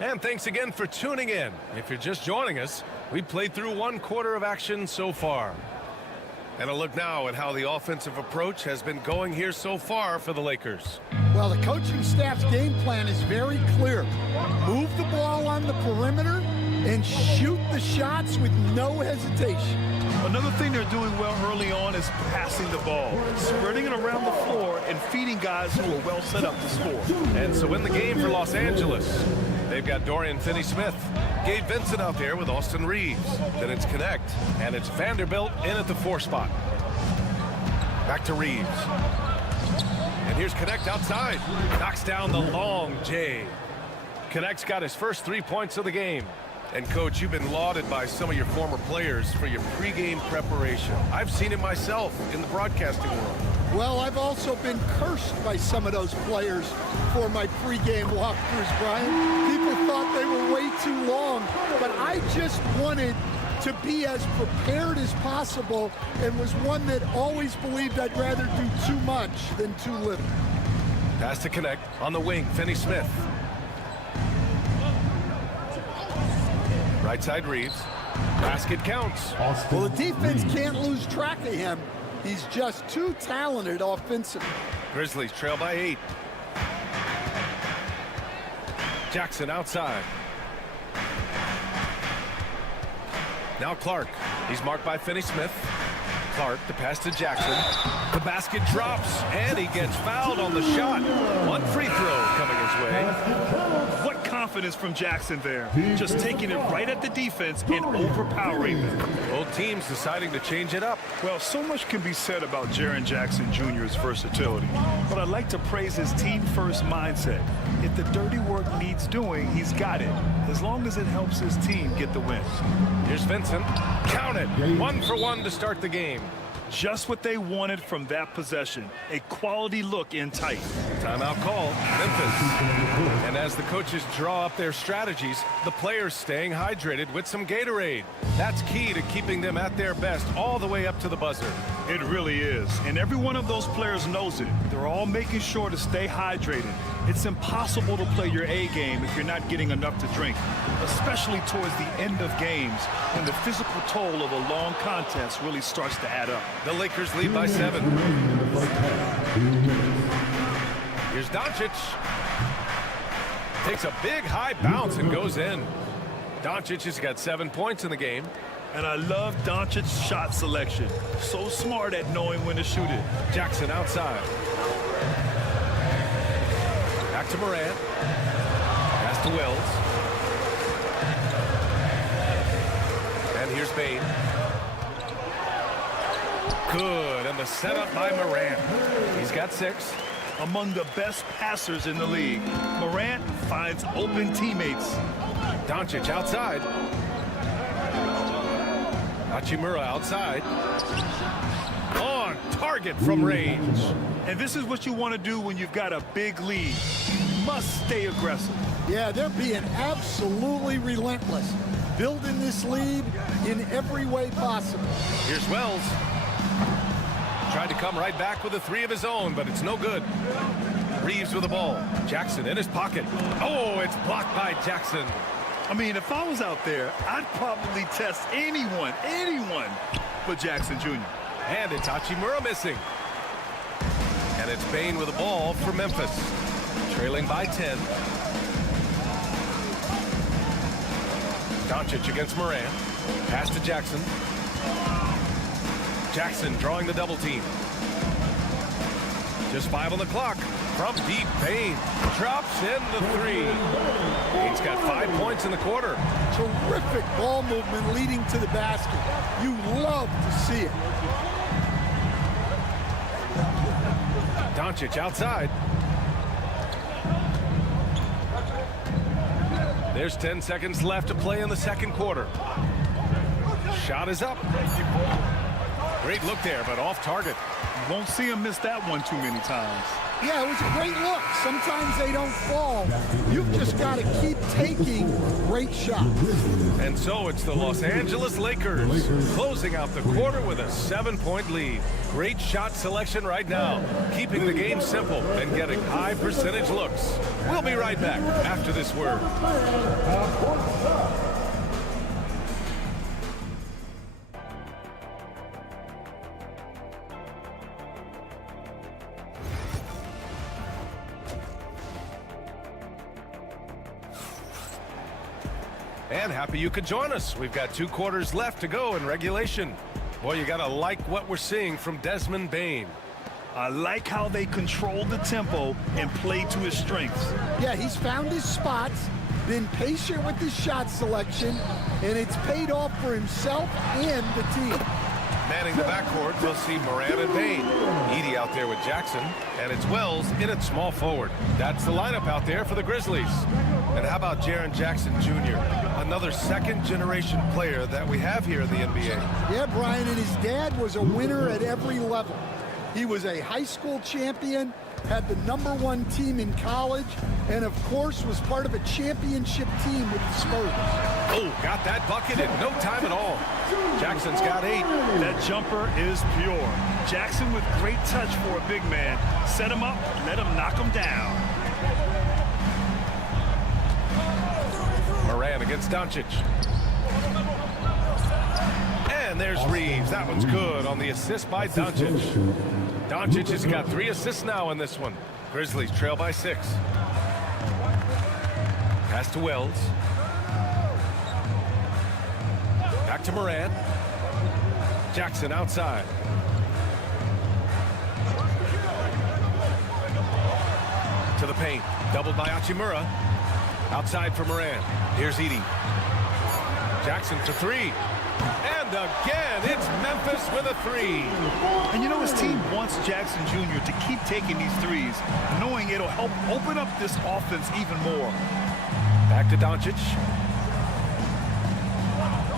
And thanks again for tuning in. If you're just joining us, we played through 1 quarter of action so far. And a look now at how the offensive approach has been going here so far for the Lakers. Well, the coaching staff's game plan is very clear. Move the ball on the perimeter and shoot the shots with no hesitation. Another thing they're doing well early on is passing the ball, spreading it around the floor and feeding guys who are well set up to score. And so in the game for Los Angeles, they've got Dorian Finney-Smith, Gabe Vincent out there with Austin Reeves. Then it's Connect, and it's Vanderbilt in at the 4 spot. Back to Reeves. And here's Connect outside. Knocks down the long J. Connect's got his first 3 points of the game. And, Coach, you've been lauded by some of your former players for your pregame preparation. I've seen it myself in the broadcasting world. Well, I've also been cursed by some of those players for my pregame walkthroughs, Brian. People thought they were way too long, but I just wanted to be as prepared as possible and was one that always believed I'd rather do too much than too little. Pass to connect on the wing, Finney-Smith. Right side Reeves. Basket counts. Well, the defense can't lose track of him. He's just too talented offensively. Grizzlies trail by 8. Jackson outside. Now Clark. He's marked by Finney-Smith. Clark, the pass to Jackson. The basket drops, and he gets fouled on the shot. One free throw coming his way. What confidence from Jackson there. Just taking it right at the defense and overpowering them. Both teams deciding to change it up. Well, so much can be said about Jaren Jackson Jr.'s versatility, but I'd like to praise his team-first mindset. If the dirty work needs doing, he's got it, as long as it helps his team get the win. Here's Vincent. Count it. 1 for 1 to start the game. Just what they wanted from that possession. A quality look in tight. Timeout call, Memphis. And as the coaches draw up their strategies, the players staying hydrated with some Gatorade. That's key to keeping them at their best all the way up to the buzzer. It really is. And every one of those players knows it. They're all making sure to stay hydrated. It's impossible to play your A game if you're not getting enough to drink, especially towards the end of games when the physical toll of a long contest really starts to add up. The Lakers lead by 7. Here's Doncic. Takes a big high bounce and goes in. Doncic has got 7 points in the game. And I love Doncic's shot selection. So smart at knowing when to shoot it. Jackson outside. Back to Morant. Pass to Wells. And here's Bane. Good, and the setup by Morant. He's got 6. Among the best passers in the league, Morant finds open teammates. Doncic outside. Hachimura outside. On target from range. And this is what you want to do when you've got a big lead. You must stay aggressive. Yeah, they're being absolutely relentless, building this lead in every way possible. Here's Wells. Tried to come right back with a 3 of his own, but it's no good. Reeves with the ball. Jackson in his pocket. Oh, it's blocked by Jackson. I mean, if I was out there, I'd probably test anyone but Jackson Jr. And it's Hachimura missing. And it's Bane with the ball for Memphis. Trailing by 10. Doncic against Morant. Pass to Jackson. Jackson drawing the double team. Just 5 on the clock. From deep, Bane drops in the 3. Bane's got 5 points in the quarter. Terrific ball movement leading to the basket. You love to see it. Doncic outside. There's 10 seconds left to play in the second quarter. Shot is up. Great look there, but off target. You won't see him miss that one too many times. Yeah, it was a great look. Sometimes they don't fall. You've just got to keep taking great shots. And so it's the Los Angeles Lakers closing out the quarter with a 7-point lead. Great shot selection right now, keeping the game simple and getting high percentage looks. We'll be right back after this word. And happy you could join us. We've got 2 quarters left to go in regulation. Boy, you gotta like what we're seeing from Desmond Bane. I like how they control the tempo and play to his strengths. Yeah, he's found his spots, been patient with his shot selection, and it's paid off for himself and the team. Manning the backcourt, we'll see Morant and Bane. Edey out there with Jackson, and it's Wells in at small forward. That's the lineup out there for the Grizzlies. And how about Jaren Jackson Jr., another second-generation player that we have here in the NBA? Yeah, Brian, and his dad was a winner at every level. He was a high school champion, had the #1 team in college, and of course was part of a championship team with the Spurs. Oh, got that bucket in no time at all. Jackson's got 8. That jumper is pure. Jackson with great touch for a big man. Set him up, let him knock him down. Moran against Doncic. And there's Reeves. That one's good on the assist by Doncic. Doncic has got 3 assists now in this one. Grizzlies trail by 6. Pass to Wells. Back to Moran. Jackson outside. To the paint. Doubled by Hachimura. Outside for Moran. Here's Edey. Jackson for 3. And again, it's Memphis with a 3. And you know, his team wants Jackson Jr. to keep taking these threes, knowing it'll help open up this offense even more. Back to Doncic.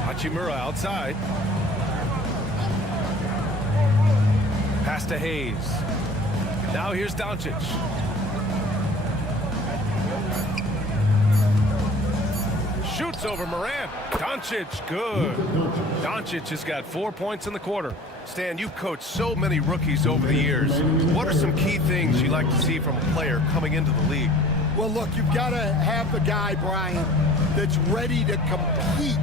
Hachimura outside. Pass to Hayes. Now here's Doncic. Shoots over Moran. Doncic, good. Doncic has got 4 points in the quarter. Stan, you've coached so many rookies over the years. What are some key things you like to see from a player coming into the league? Well, look, you've got to have a guy, Brian, that's ready to compete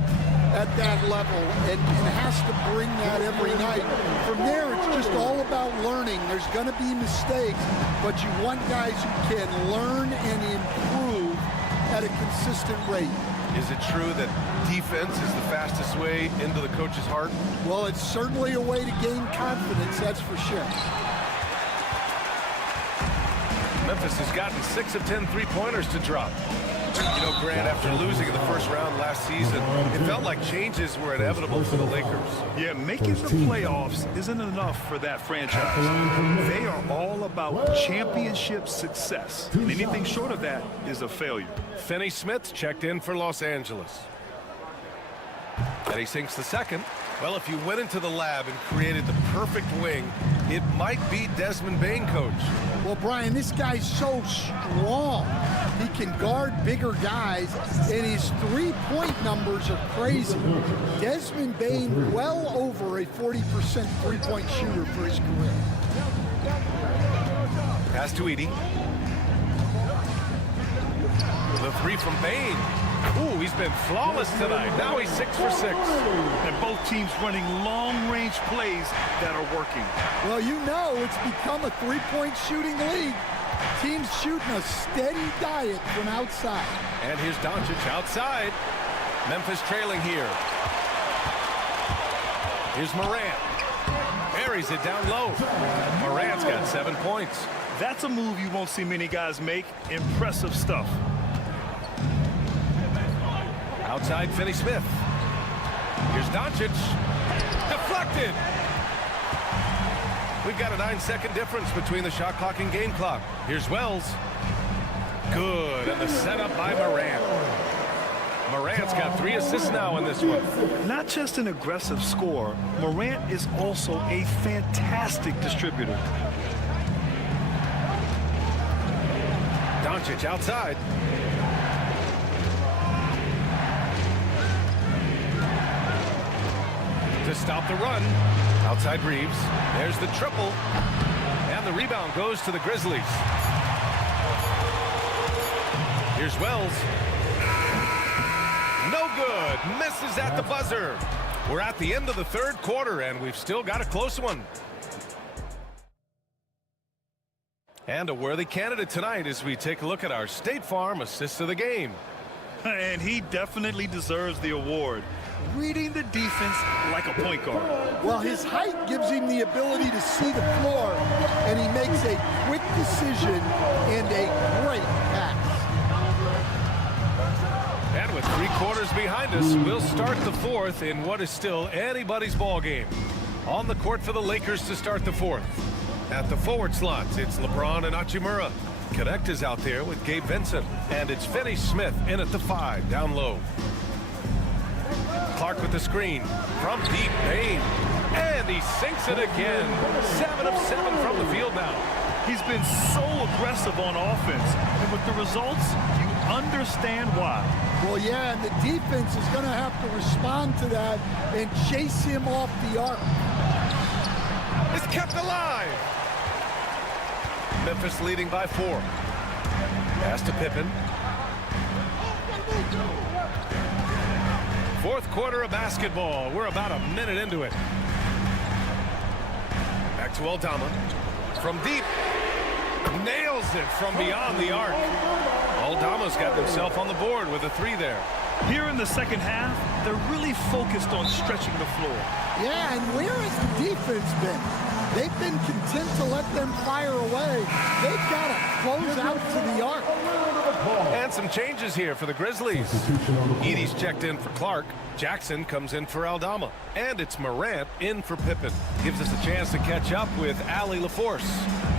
at that level and has to bring that every night. From there, it's just all about learning. There's going to be mistakes, but you want guys who can learn and improve at a consistent rate. Is it true that defense is the fastest way into the coach's heart? Well, it's certainly a way to gain confidence, that's for sure. Memphis has gotten 6 of 10 3-pointers to drop. You know, Grant, after losing in the first round last season, it felt like changes were inevitable for the Lakers. Yeah, making the playoffs isn't enough for that franchise. They are all about championship success. And anything short of that is a failure. Finney Smith checked in for Los Angeles. And he sinks the second. Well, if you went into the lab and created the perfect wing, it might be Desmond Bane, coach. Well, Brian, this guy's so strong. He can guard bigger guys, and his three-point numbers are crazy. Desmond Bane, well over a 40% three-point shooter for his career. Pass to Edey. The 3 from Bane. Ooh, he's been flawless tonight. Now he's 6 for 6. And both teams running long-range plays that are working. Well, you know it's become a three-point shooting league. Teams shooting a steady diet from outside. And here's Doncic outside. Memphis trailing here. Here's Moran. Buries it down low. Moran's got 7 points. That's a move you won't see many guys make. Impressive stuff. Outside Finney Smith. Here's Doncic. Deflected. We've got a 9-second difference between the shot clock and game clock. Here's Wells. Good. And the setup by Moran. Moran's got 3 assists now in this one. Not just an aggressive scorer, Morant is also a fantastic distributor. Doncic outside. To stop the run. Outside Reeves. There's the triple. And the rebound goes to the Grizzlies. Here's Wells. No good. Misses at the buzzer. We're at the end of the third quarter, and we've still got a close one. And a worthy candidate tonight as we take a look at our State Farm Assist of the Game. And he definitely deserves the award. Reading the defense like a point guard. Well, his height gives him the ability to see the floor, and he makes a quick decision and a great pass. And with 3 quarters behind us, we'll start the fourth in what is still anybody's ball game. On the court for the Lakers to start the fourth. At the forward slots, it's LeBron and Hachimura. Connect is out there with Gabe Vincent. And it's Finney Smith in at the 5, down low. Clark with the screen from deep Bane. And he sinks it again. 7 of 7 from the field now. He's been so aggressive on offense, and with the results, you understand why. Well, yeah, and the defense is going to have to respond to that and chase him off the arc. It's kept alive. Memphis leading by 4. Pass to Pippen. Fourth quarter of basketball. We're about a minute into it. Back to Aldama. From deep. Nails it from beyond the arc. Aldama's got himself on the board with a 3 there. Here in the second half, they're really focused on stretching the floor. Yeah, and where has the defense been? They've been content to let them fire away. They've got to close out to the arc. And some changes here for the Grizzlies. Edey's checked in for Clark. Jackson comes in for Aldama. And it's Morant in for Pippen. Gives us a chance to catch up with Allie LaForce.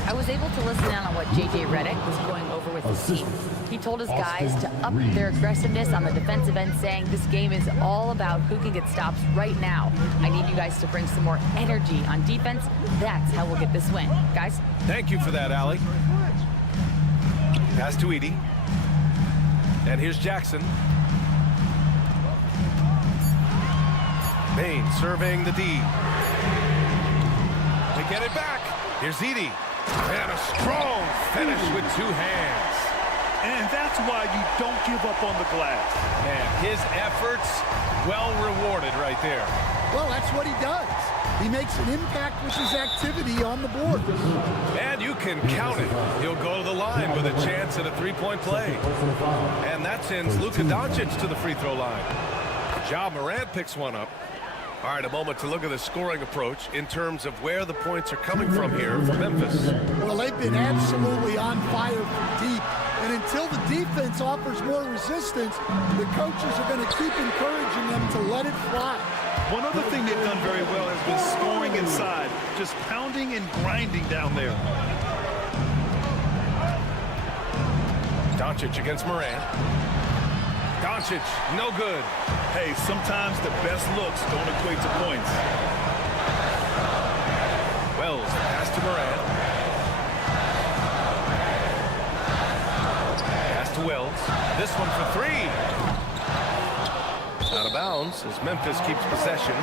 I was able to listen in on what J.J. Redick was going over with his team. He told his guys to up their aggressiveness on the defensive end, saying this game is all about who can get stops right now. I need you guys to bring some more energy on defense. That's how we'll get this win. Guys? Thank you for that, Allie. Pass to Edey. And here's Jackson. Bain serving the D. They get it back. Here's Edey. And a strong finish with 2 hands. And that's why you don't give up on the glass. And his efforts well rewarded right there. Well, that's what he does. He makes an impact with his activity on the board. And you can count it. He'll go to the line with a chance at a 3-point play. And that sends Luka Doncic to the free throw line. Ja Morant picks one up. All right, a moment to look at the scoring approach in terms of where the points are coming from here for Memphis. Well, they've been absolutely on fire from deep. And until the defense offers more resistance, the coaches are going to keep encouraging them to let it fly. One other thing they've done very well has been scoring inside, just pounding and grinding down there. Doncic against Morant. Doncic, no good. Hey, sometimes the best looks don't equate to points. Wells, pass to Morant. Pass to Wells. This one for 3. Out of bounds as Memphis keeps possession.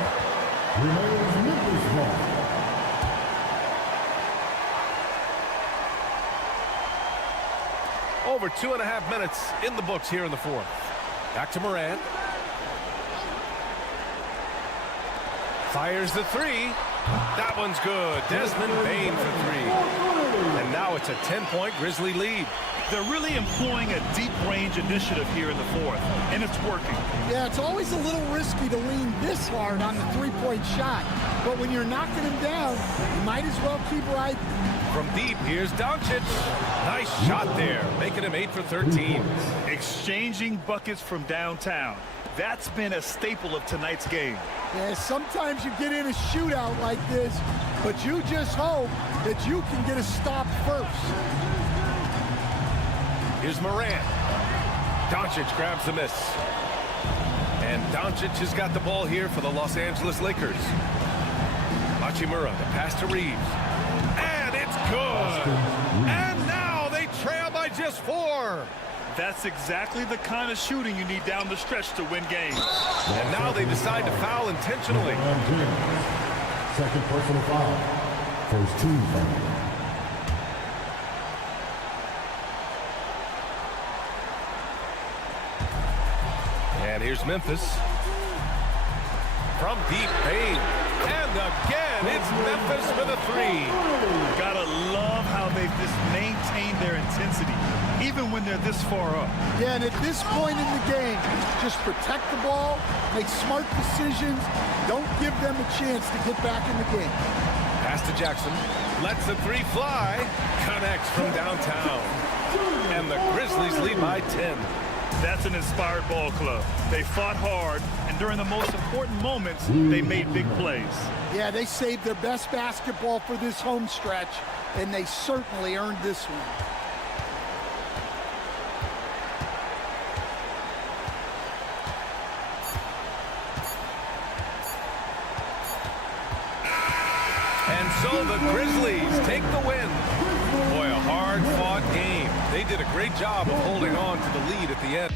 Over 2.5 minutes in the books here in the 4th. Back to Morant. Fires the 3. That one's good. Desmond Bain for 3. And now it's a 10-point Grizzly lead. They're really employing a deep range initiative here in the 4th, and it's working. Yeah, it's always a little risky to lean this hard on the 3-point shot. But when you're knocking him down, you might as well keep riding. From deep, here's Doncic. Nice shot there, making him 8 for 13. Exchanging buckets from downtown. That's been a staple of tonight's game. Yeah, sometimes you get in a shootout like this, but you just hope that you can get a stop first. Here's Morant. Doncic grabs the miss. And Doncic has got the ball here for the Los Angeles Lakers. Hachimura, the pass to Reeves. And it's good. And now they trail by just 4. That's exactly the kind of shooting you need down the stretch to win games. And now they decide to foul intentionally. Second personal foul. First team foul. And here's Memphis. From deep, Bain. And again, it's Memphis with a 3. Gotta love how they've just maintained their intensity, even when they're this far up. Yeah, and at this point in the game, just protect the ball, make smart decisions, don't give them a chance to get back in the game. Pass to Jackson. Lets the 3 fly. Connects from downtown. And the Grizzlies lead by 10. That's an inspired ball club. They fought hard, and during the most important moments, they made big plays. Yeah, they saved their best basketball for this home stretch, and they certainly earned this one. And so the Grizzlies take the win. Boy, Hard-fought game. They did a great job of holding on to the lead at the end.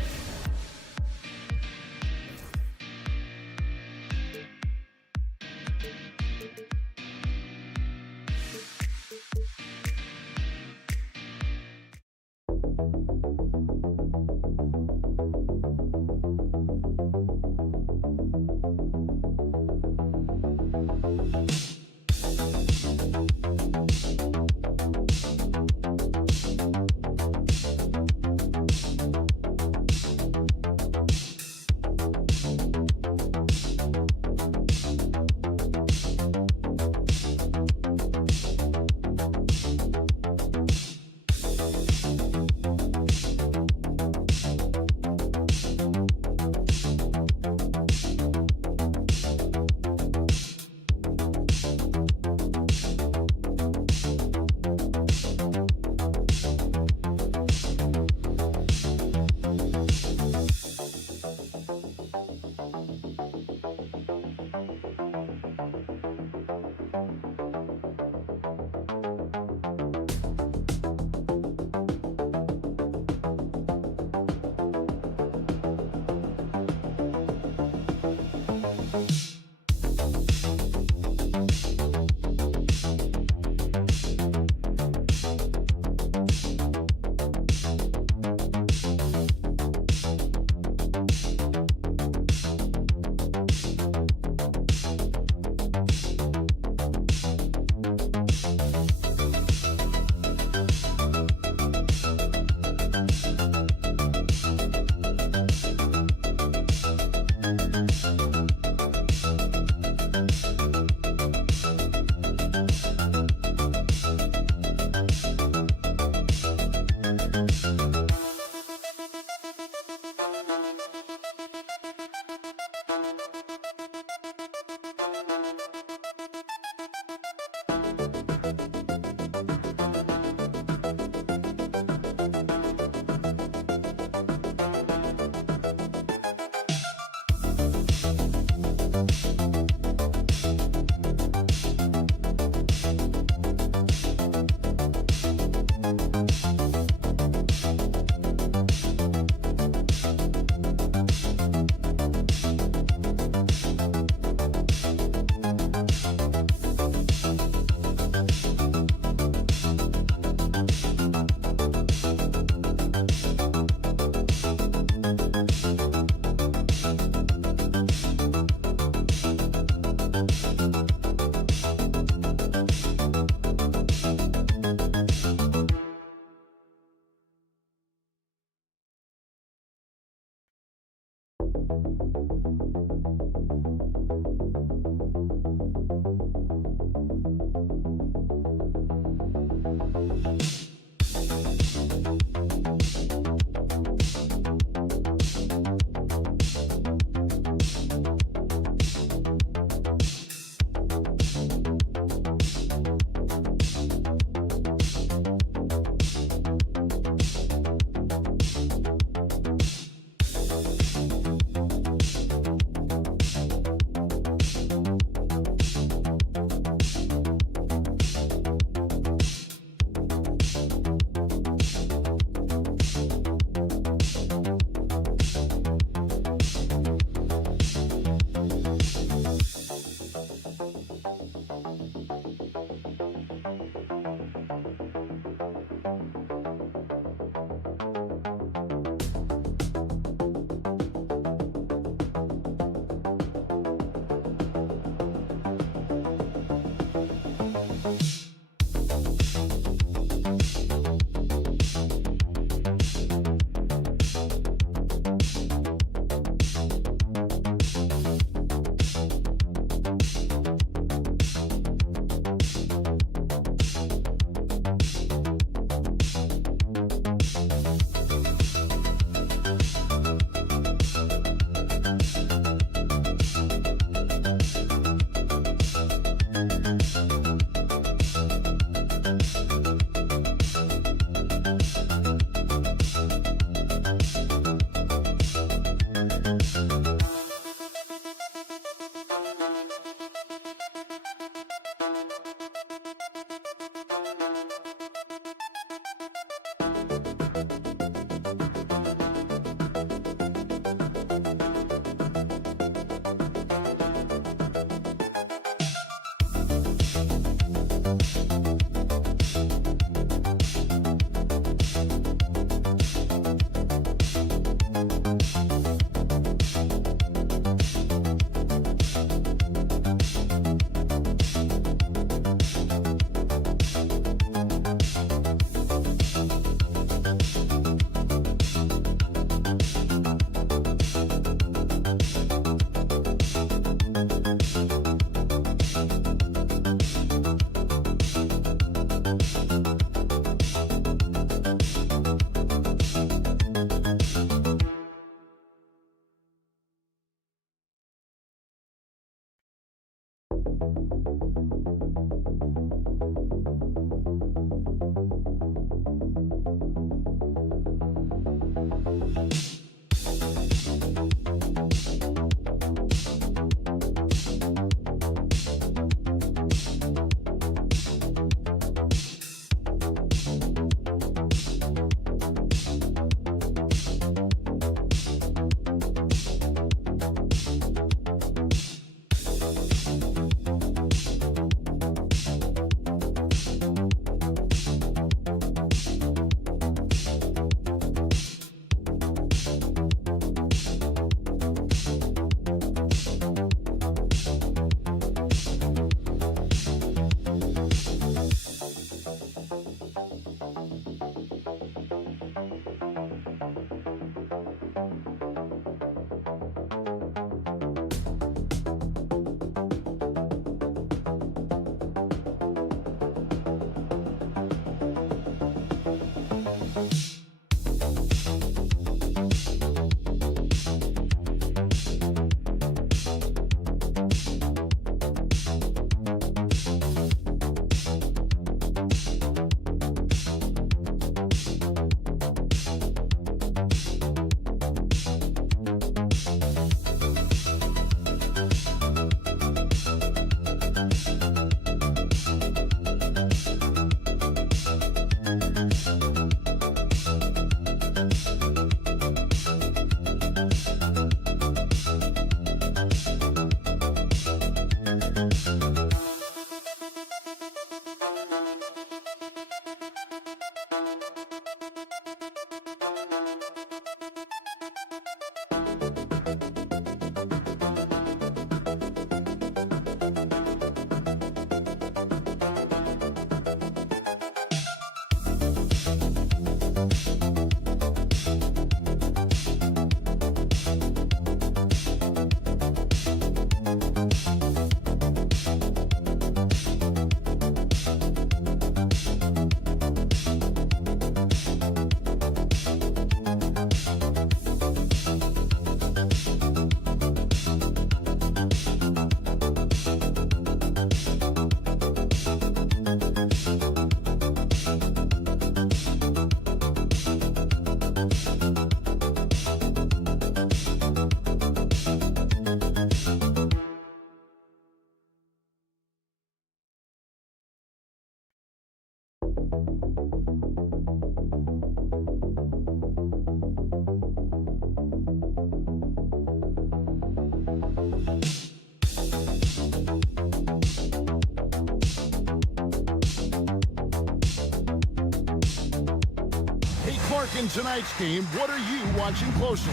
In tonight's game, what are you watching closely?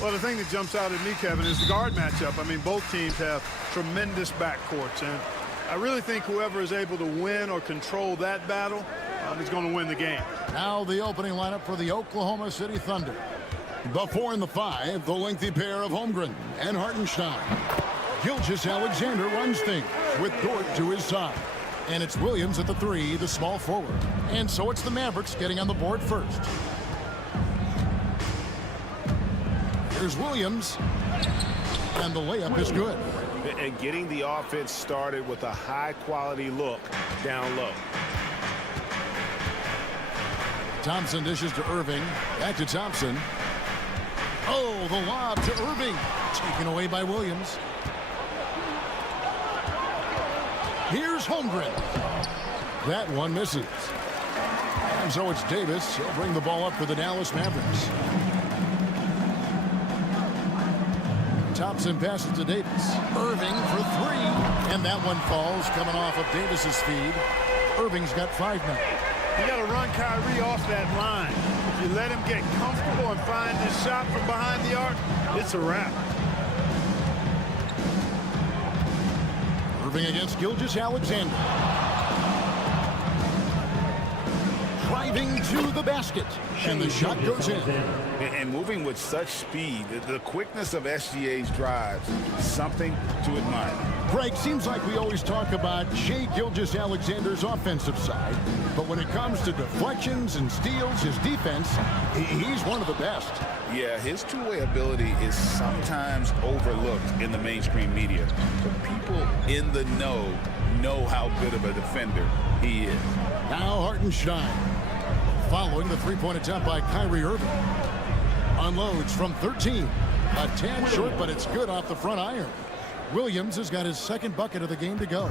Well, the thing that jumps out at me, Kevin, is the guard matchup. I mean, both teams have tremendous backcourts, and I really think whoever is able to win or control that battle is going to win the game. Now the opening lineup for the Oklahoma City Thunder. The 4 and the 5, the lengthy pair of Holmgren and Hartenstein. Gilgeous-Alexander runs things with Dort to his side. And it's Williams at the 3, the small forward. And so it's the Mavericks getting on the board first. Here's Williams, and the layup is good. And getting the offense started with a high-quality look down low. Thompson dishes to Irving. Back to Thompson. Oh, the lob to Irving. Taken away by Williams. Here's Holmgren. That one misses. And so it's Davis. He'll bring the ball up for the Dallas Mavericks. Thompson passes to Davis. Irving for 3. And that one falls coming off of Davis's feed. Irving's got 5 now. You got to run Kyrie off that line. If you let him get comfortable and find his shot from behind the arc, it's a wrap. Irving against Gilgeous-Alexander. Driving to the basket. And the shot goes in. And moving with such speed, the quickness of SGA's drives, something to admire. Greg, seems like we always talk about Shai Gilgeous-Alexander's offensive side, but when it comes to deflections and steals, his defense, he's one of the best. Yeah, his two-way ability is sometimes overlooked in the mainstream media, but people in the know how good of a defender he is. Now Hartenstein, following the three-point attempt by Kyrie Irving. Unloads from 13. A tad short, but it's good off the front iron. Williams has got his second bucket of the game to go.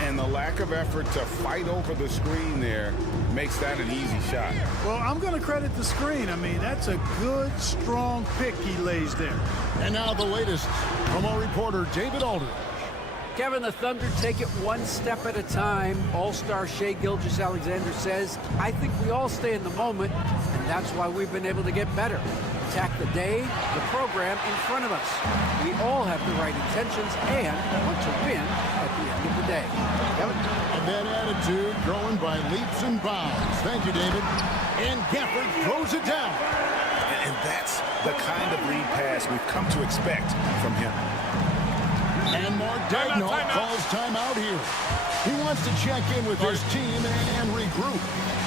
And the lack of effort to fight over the screen there makes that an easy shot. Well, I'm going to credit the screen. I mean, that's a good, strong pick he lays there. And now the latest from our reporter, David Aldridge. Kevin, the Thunder take it one step at a time. All-star Shai Gilgeous-Alexander says, I think we all stay in the moment, and that's why we've been able to get better. Attack the day, the program in front of us. We all have the right intentions and want to win at the end of the day. Kevin? And that attitude growing by leaps and bounds. Thank you, David. And Gafford throws it down. And that's the kind of lead pass we've come to expect from him. And Mark Daigneault calls timeout here. He wants to check in with his team and regroup.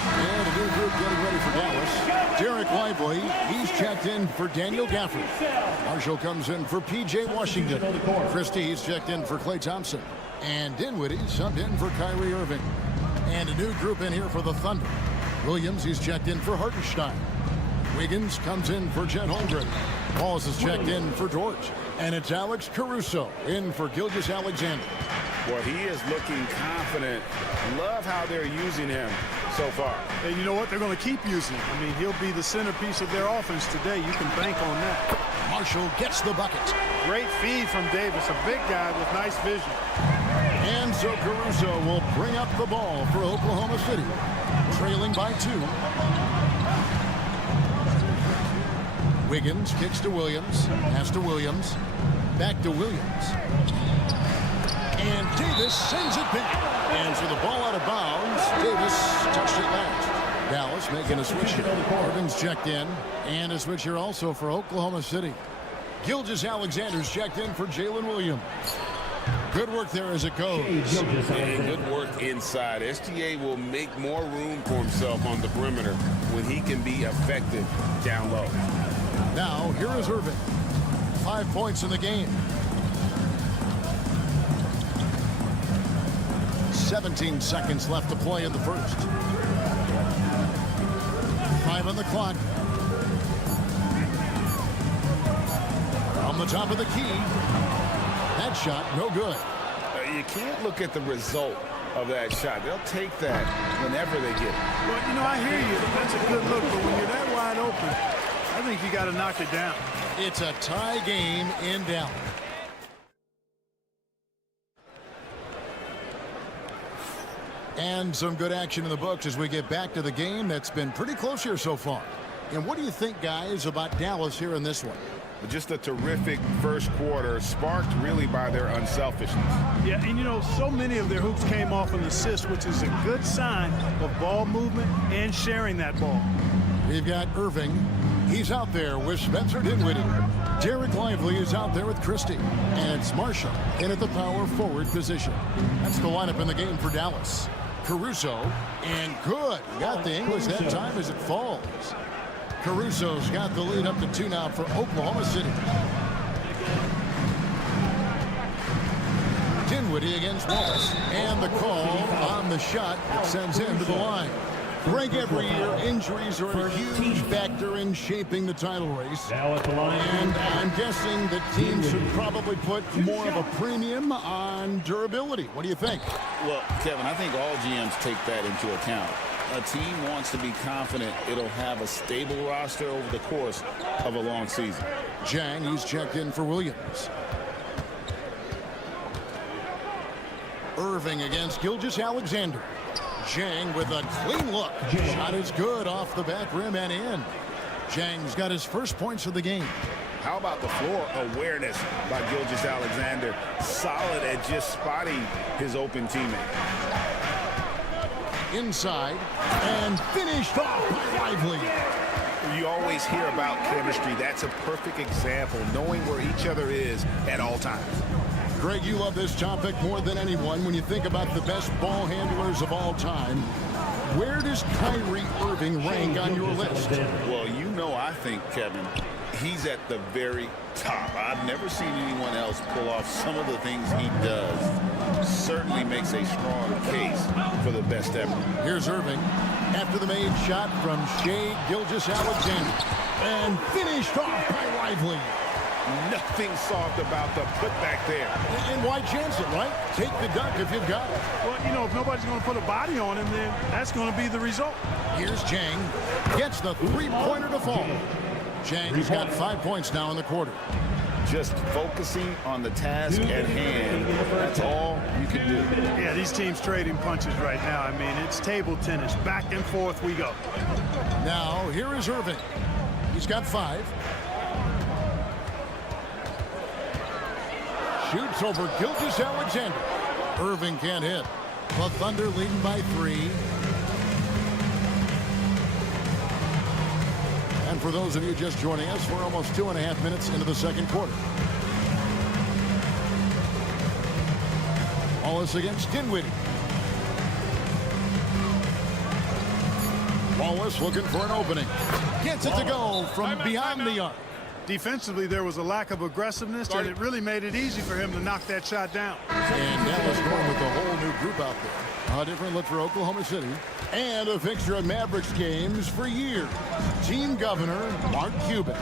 And a new group getting ready for Dallas. Derek Lively, he's checked in for Daniel Gafford. Marshall comes in for P.J. Washington. Christie, he's checked in for Klay Thompson. And Dinwiddie subbed in for Kyrie Irving. And a new group in here for the Thunder. Williams, he's checked in for Hartenstein. Wiggins comes in for Chet Holmgren. Walls is checked in for George. And it's Alex Caruso in for Gilgeous-Alexander. Well, he is looking confident. Love how they're using him so far. And you know what? They're going to keep using him. I mean, he'll be the centerpiece of their offense today. You can bank on that. Marshall gets the bucket. Great feed from Davis, a big guy with nice vision. And so Caruso will bring up the ball for Oklahoma City, trailing by 2. Wiggins kicks to Williams, pass to Williams, back to Williams. And Davis sends it back. And so the ball out of bounds. Davis touched it last. Dallas making a switch here. Irving's checked in. And a switch here also for Oklahoma City. Gilgeous-Alexander's checked in for Jalen Williams. Good work there as it goes. And good work inside. SGA will make more room for himself on the perimeter when he can be effective down low. Now, here is Irving. 5 points in the game. 17 seconds left to play in the first. 5 on the clock. From the top of the key. That shot, no good. You can't look at the result of that shot. They'll take that whenever they get it. Well, you know, I hear you. That's a good look, but when you're that wide open, I think you got to knock it down. It's a tie game in Dallas. And some good action in the books as we get back to the game that's been pretty close here so far. And what do you think, guys, about Dallas here in this one? Just a terrific first quarter, sparked really by their unselfishness. Yeah, and you know, so many of their hoops came off an assist, which is a good sign of ball movement and sharing that ball. We've got Irving. He's out there with Spencer Dinwiddie. Derek Lively is out there with Christie. And it's Marshall in at the power forward position. That's the lineup in the game for Dallas. Caruso, and good. Got the English that time as it falls. Caruso's got the lead up to 2 now for Oklahoma City. Dinwiddie against Wallace. And the call on the shot that sends him to the line. Greg, every year, injuries are a huge factor in shaping the title race. And I'm guessing that teams should probably put more of a premium on durability. What do you think? Well, Kevin, I think all GMs take that into account. A team wants to be confident it'll have a stable roster over the course of a long season. Jang, he's checked in for Williams. Irving against Gilgeous-Alexander. Jang with a clean look. Shot is good off the back rim and in. Jang's got his first points of the game. How about the floor awareness by Gilgeous-Alexander? Solid at just spotting his open teammate. Inside and finished off by Lively. You always hear about chemistry. That's a perfect example, knowing where each other is at all times. Greg, you love this topic more than anyone. When you think about the best ball handlers of all time, where does Kyrie Irving rank on your list? Well, you know, I think, Kevin, he's at the very top. I've never seen anyone else pull off some of the things he does. Certainly makes a strong case for the best ever. Here's Irving after the made shot from Shai Gilgeous-Alexander. And finished off by Lively. Nothing soft about the putback there. And why chance it, right? Take the dunk if you've got it. Well, you know, if nobody's going to put a body on him, then that's going to be the result. Here's Jang. Gets the three-pointer to fall. Jang's got 5 points now in the quarter. Just focusing on the task at hand. That's all you can do. Yeah, these teams trading punches right now. I mean, it's table tennis. Back and forth we go. Now, here is Irving. He's got 5. Shoots over Gilgeous-Alexander. Irving can't hit. The Thunder leading by 3. And for those of you just joining us, we're almost 2.5 minutes into the second quarter. Wallace against Dinwiddie. Wallace looking for an opening. Gets it to go from beyond the arc. Defensively, there was a lack of aggressiveness, and it really made it easy for him to knock that shot down. And Dallas going with a whole new group out there. A different look for Oklahoma City. And a fixture of Mavericks games for years. Team governor, Mark Cuban.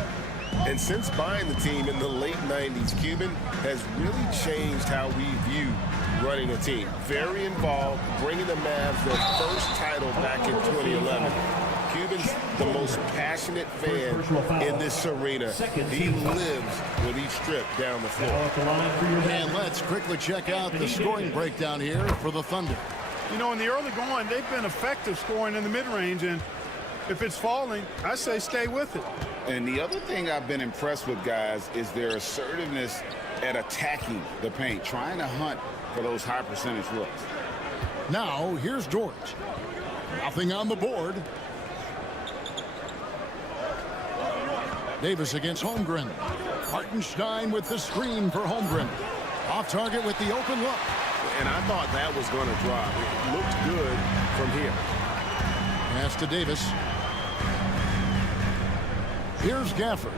And since buying the team in the late 90s, Cuban has really changed how we view running a team. Very involved, bringing the Mavs their first title back in 2011. Cuban's the most passionate fan in this arena. He lives with each trip down the floor. And let's quickly check out the scoring breakdown here for the Thunder. You know, in the early going, they've been effective scoring in the mid-range, and if it's falling, I say stay with it. And the other thing I've been impressed with, guys, is their assertiveness at attacking the paint, trying to hunt for those high percentage looks. Now, here's George. Nothing on the board. Davis against Holmgren. Hartenstein with the screen for Holmgren. Off target with the open look. And I thought that was going to drop. It looked good from here. Pass to Davis. Here's Gafford.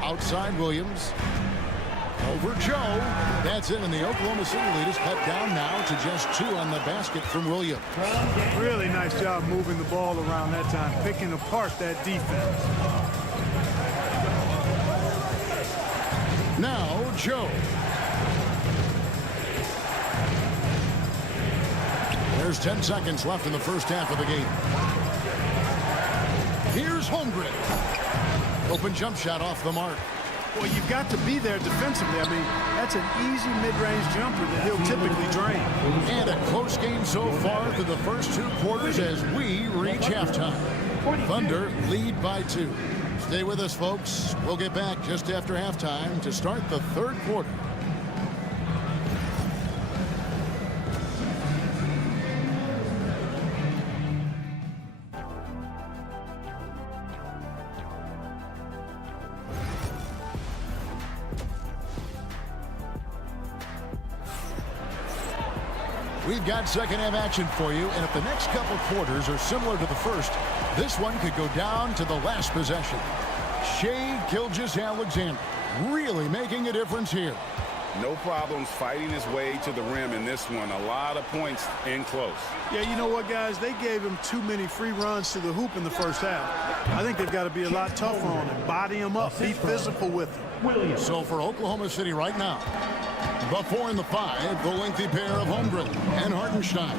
Outside Williams. Over Joe. That's it, and the Oklahoma City lead is cut down now to just 2 on the basket from Williams. Really nice job moving the ball around that time, picking apart that defense. Now, Joe. There's 10 seconds left in the first half of the game. Here's Holmgren. Open jump shot off the mark. Well, you've got to be there defensively. I mean, that's an easy mid-range jumper that he'll typically drain. And a close game so far through the first 2 quarters as we reach halftime. Thunder lead by 2. Stay with us, folks. We'll get back just after halftime to start the 3rd quarter. We've got second half action for you, and if the next couple quarters are similar to the first, this one could go down to the last possession. Shai Gilgeous-Alexander really making a difference here. No problems fighting his way to the rim in this one. A lot of points in close. Yeah, you know what, guys? They gave him too many free runs to the hoop in the first half. I think they've got to be a lot tougher on him. Body him up. Be physical with him. So for Oklahoma City right now, the 4 and the 5, the lengthy pair of Holmgren and Hartenstein.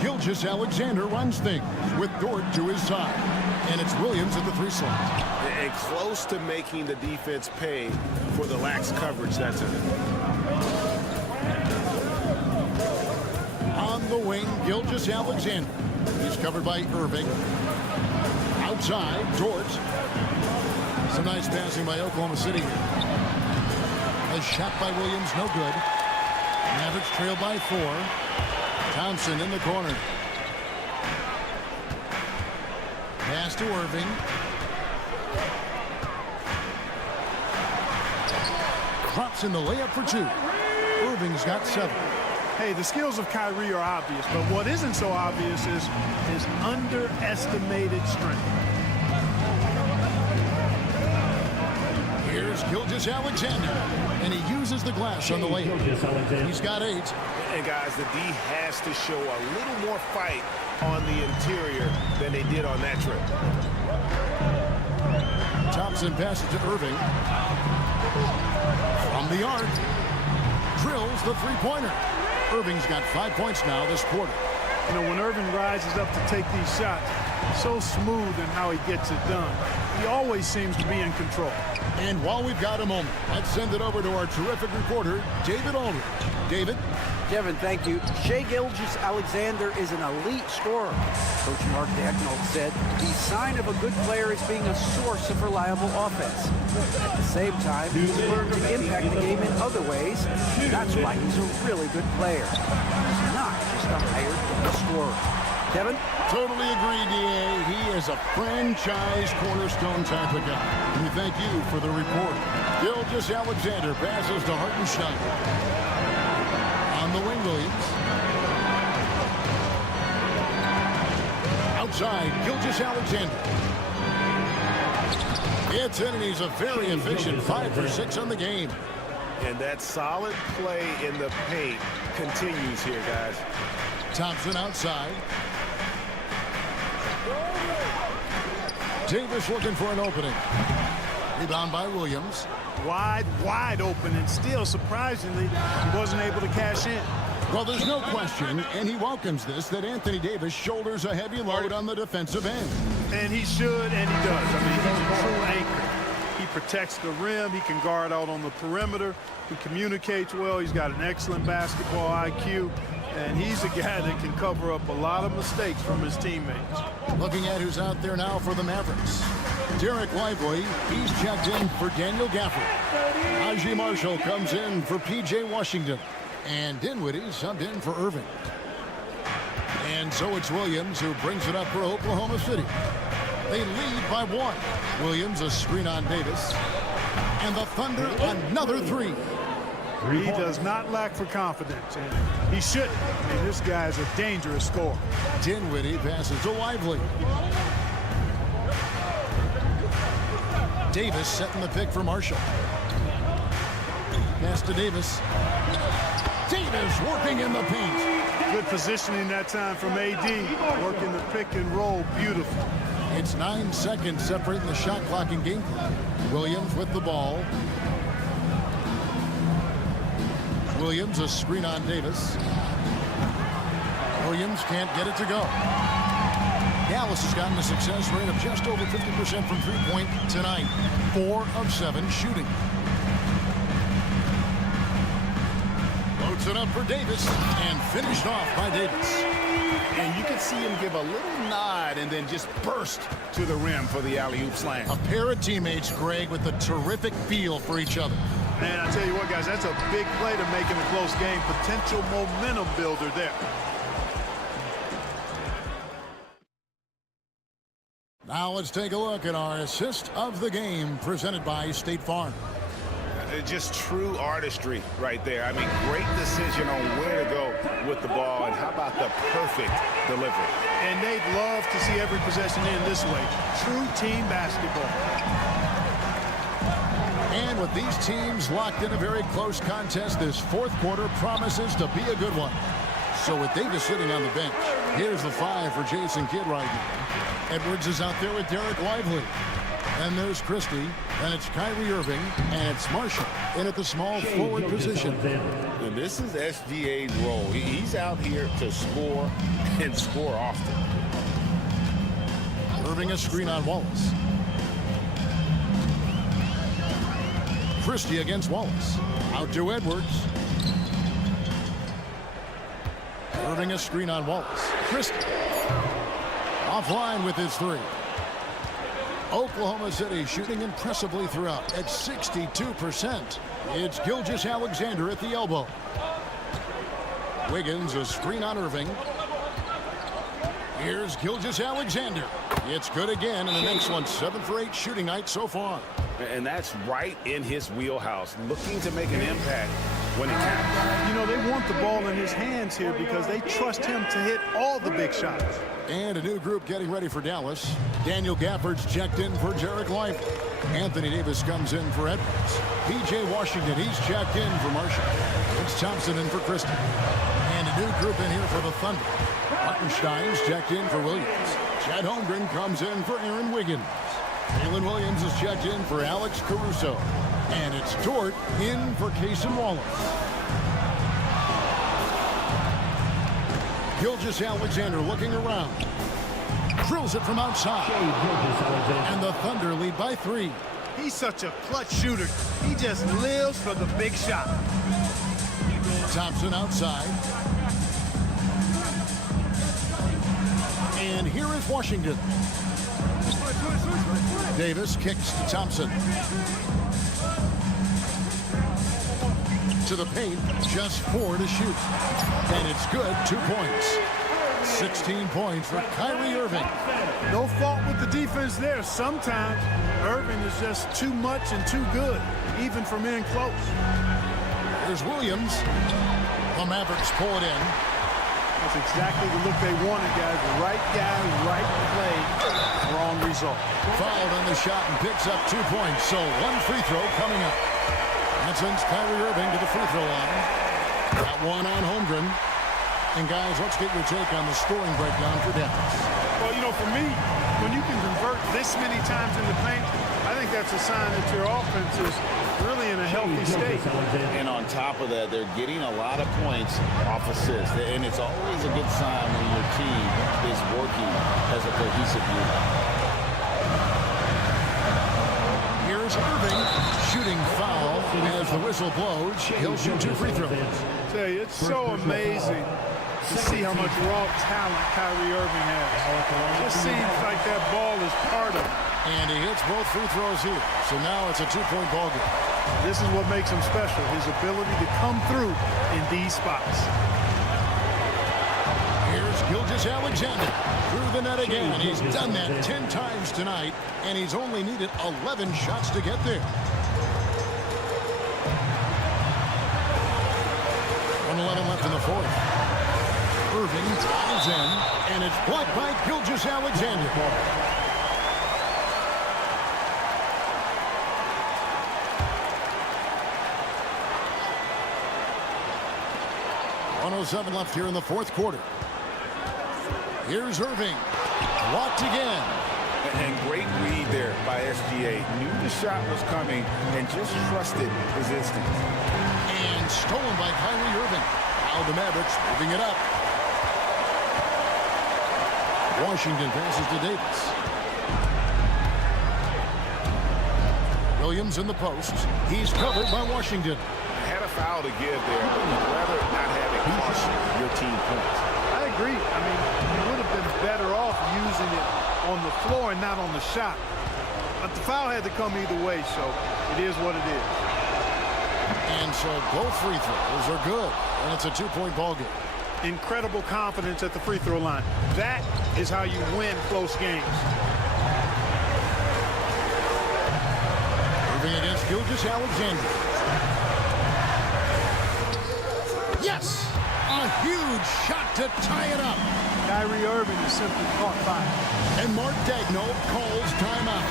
Gilgeous-Alexander runs things with Dort to his side. And it's Williams at the 3 slot. And close to making the defense pay for the lax coverage that's in it. On the wing, Gilgeous-Alexander. He's covered by Irving. Outside, Dort. Some nice passing by Oklahoma City. A shot by Williams, no good. Mavericks trail by 4. Thompson in the corner. Pass to Irving. Drops in the layup for 2. Irving's got 7. Hey, the skills of Kyrie are obvious, but what isn't so obvious is his underestimated strength. Here's Gilgeous-Alexander, and he uses the glass on the layup. He's got 8. And guys, the D has to show a little more fight on the interior than they did on that trip. Thompson passes to Irving. From the arc, drills the 3-pointer. Irving's got 5 points now this quarter. You know, when Irving rises up to take these shots, so smooth in how he gets it done. He always seems to be in control. And while we've got a moment, let's send it over to our terrific reporter, David Aldridge. David? Kevin, thank you. Shai Gilgeous-Alexander is an elite scorer. Coach Mark Daigneault said the sign of a good player is being a source of reliable offense. At the same time, he's learned to impact the game in other ways. That's why he's a really good player. He's not just a hired scorer. Kevin? Totally agree, D.A. He is a franchise cornerstone type of guy. We thank you for the report. Gilgeous-Alexander passes to Hartenstein. On the wing, Williams. Outside, Gilgeous-Alexander. It's in, and he's a very efficient 5 for 6 on the game. And that solid play in the paint continues here, guys. Thompson outside. Davis looking for an opening. Rebound by Williams. Wide open, and still, surprisingly, he wasn't able to cash in. Well, there's no question, and he welcomes this, that Anthony Davis shoulders a heavy load on the defensive end. And he should, and he does. I mean, he's a true anchor. He protects the rim. He can guard out on the perimeter. He communicates well. He's got an excellent basketball IQ. And he's a guy that can cover up a lot of mistakes from his teammates. Looking at who's out there now for the Mavericks. Derek Lively, he's checked in for Daniel Gafford. Najee Marshall comes in for P.J. Washington. And Dinwiddie subbed in for Irving. And so it's Williams who brings it up for Oklahoma City. They lead by 1. Williams a screen on Davis. And the Thunder another 3. He does not lack for confidence, and he shouldn't. I mean, this guy's a dangerous scorer. Dinwiddie passes to Lively. Davis setting the pick for Marshall. Pass to Davis. Davis working in the paint. Good positioning that time from AD. Working the pick and roll beautiful. It's 9 seconds separating the shot clock and game clock. Williams with the ball. Williams a screen on Davis. Williams can't get it to go. Dallas has gotten a success rate of just over 50% from three-point tonight. 4 of 7 shooting. Loads it up for Davis and finished off by Davis. And you can see him give a little nod and then just burst to the rim for the alley-oop slam. A pair of teammates, Greg, with a terrific feel for each other. Man, I tell you what, guys, that's a big play to make in a close game. Potential momentum builder there. Now let's take a look at our assist of the game presented by State Farm. Just true artistry right there. I mean, great decision on where to go with the ball, and how about the perfect delivery. And they'd love to see every possession end this way. True team basketball. And with these teams locked in a very close contest, this fourth quarter promises to be a good one. So with Davis sitting on the bench, here's the 5 for Jason Kidd right now. Edwards is out there with Derek Lively. And there's Christie, and it's Kyrie Irving, and it's Marshall in at the small forward position. And this is SGA's role. He's out here to score and score often. Irving a screen on Wallace. Christie against Wallace. Out to Edwards. Irving a screen on Wallace. Christie. Offline with his 3. Oklahoma City shooting impressively throughout at 62%. It's Gilgeous-Alexander at the elbow. Wiggins a screen on Irving. Here's Gilgeous-Alexander. It's good again, and an excellent 7 for 8 shooting night so far. And that's right in his wheelhouse, looking to make an impact when it counts. You know, they want the ball in his hands here because they trust him to hit all the big shots. And a new group getting ready for Dallas. Daniel Gafford's checked in for Derek Lively. Anthony Davis comes in for Edwards. P.J. Washington, he's checked in for Marshall. It's Thompson in for Christie. And a new group in here for the Thunder. Hartenstein's checked in for Williams. Chad Holmgren comes in for Aaron Wiggins. Jalen Williams is checked in for Alex Caruso. And it's Dort in for Cason Wallace. Gilgeous-Alexander looking around. Drills it from outside. And the Thunder lead by 3. He's such a clutch shooter. He just lives for the big shot. Thompson outside. And here is Washington. Davis kicks to Thompson. To the paint, just 4 to shoot. And it's good, 2 points. 16 points for Kyrie Irving. No fault with the defense there. Sometimes Irving is just too much and too good, even from in close. There's Williams. The Mavericks pull it in. That's exactly the look they wanted, guys. Right guy, right play, wrong result. Fouled on the shot and picks up 2 points. So 1 free throw coming up. That sends Kyrie Irving to the free throw line. Got 1 on Holmgren. And guys, let's get your take on the scoring breakdown for Dallas. Well, you know, for me, when you can convert this many times in the paint, I think that's a sign that your offense is really in a healthy state. And on top of that, they're getting a lot of points off assists. And it's always a good sign when your team is working as a cohesive unit. Here's Irving shooting foul as the whistle blows. He'll shoot 2 free throws. I tell you, it's so amazing to see how much raw talent Kyrie Irving has. It just seems like that ball is part of it. And he hits both free throws here. So now it's a 2-point ball game. This is what makes him special, his ability to come through in these spots. Here's Gilgeous-Alexander through the net again. And he's done that 10 times tonight. And he's only needed 11 shots to get there. 1:11 left in the fourth. Irving ties in, and it's blocked by Gilgeous-Alexander. .107 left here in the fourth quarter. Here's Irving. Blocked again. And great read there by SGA. Knew the shot was coming and just trusted his instinct. And stolen by Kyrie Irving. Now the Mavericks moving it up. Washington passes to Davis. Williams in the post. He's covered by Washington. Had a foul to give there, but you'd rather not have it cost your team points. I agree. I mean, you would have been better off using it on the floor and not on the shot. But the foul had to come either way, so it is what it is. And so both free throws are good, and it's a 2-point ball game. Incredible confidence at the free throw line. That is how you win close games. Moving against Gilgeous-Alexander. Yes! A huge shot to tie it up. Kyrie Irving is simply caught by it. And Mark Daigneault calls timeout.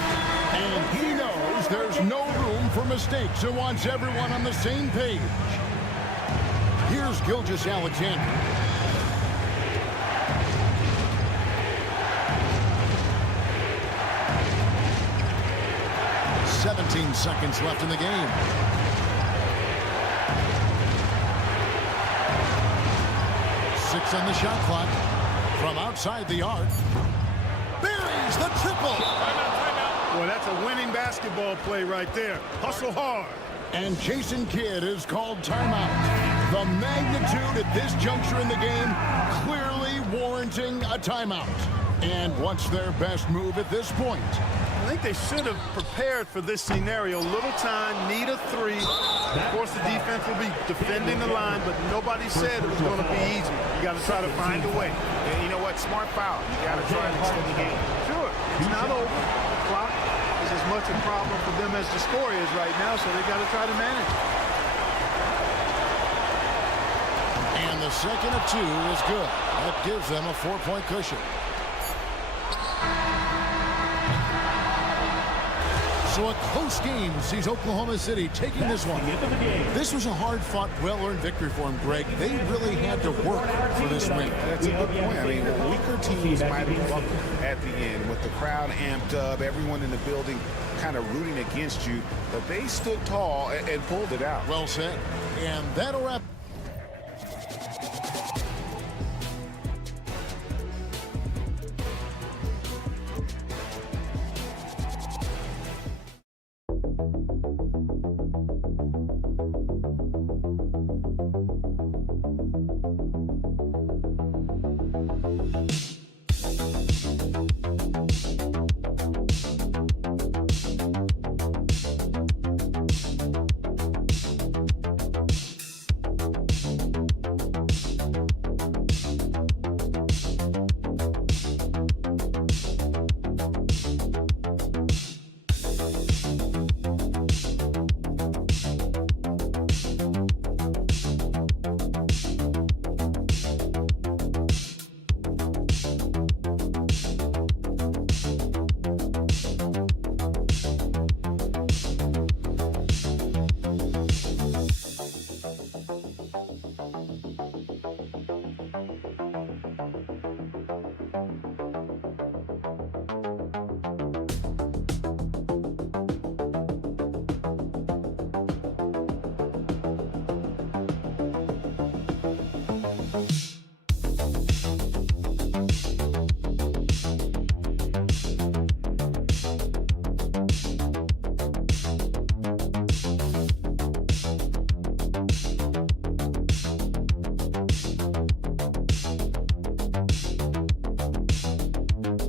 And he knows there's no room for mistakes and wants everyone on the same page. Here's Gilgeous-Alexander. "17 seconds left in the game. Six on the shot clock. From outside the arc. Buries the triple. Boy, that's a winning basketball play right there. Hustle hard. And Jason Kidd is called timeout. The magnitude at this juncture in the game clearly warranting a timeout. And what's their best move at this point? I think they should have prepared for this scenario. Little time, need a three. Of course, the defense will be defending the line, but nobody said it was going to be easy. You got to try to find a way. And you know what? Smart foul. You got to try to extend the game. Sure. It's not over. The clock is as much a problem for them as the score is right now, so they got to try to manage it. And the second of two is good. That gives them a 4-point cushion. So a close game sees Oklahoma City taking this one. This was a hard-fought, well-earned victory for them, Greg. They really had to work for this win. That's a good point. I mean, weaker teams might have buckled at the end with the crowd amped up, everyone in the building kind of rooting against you, but they stood tall and pulled it out. Well said. And that'll wrap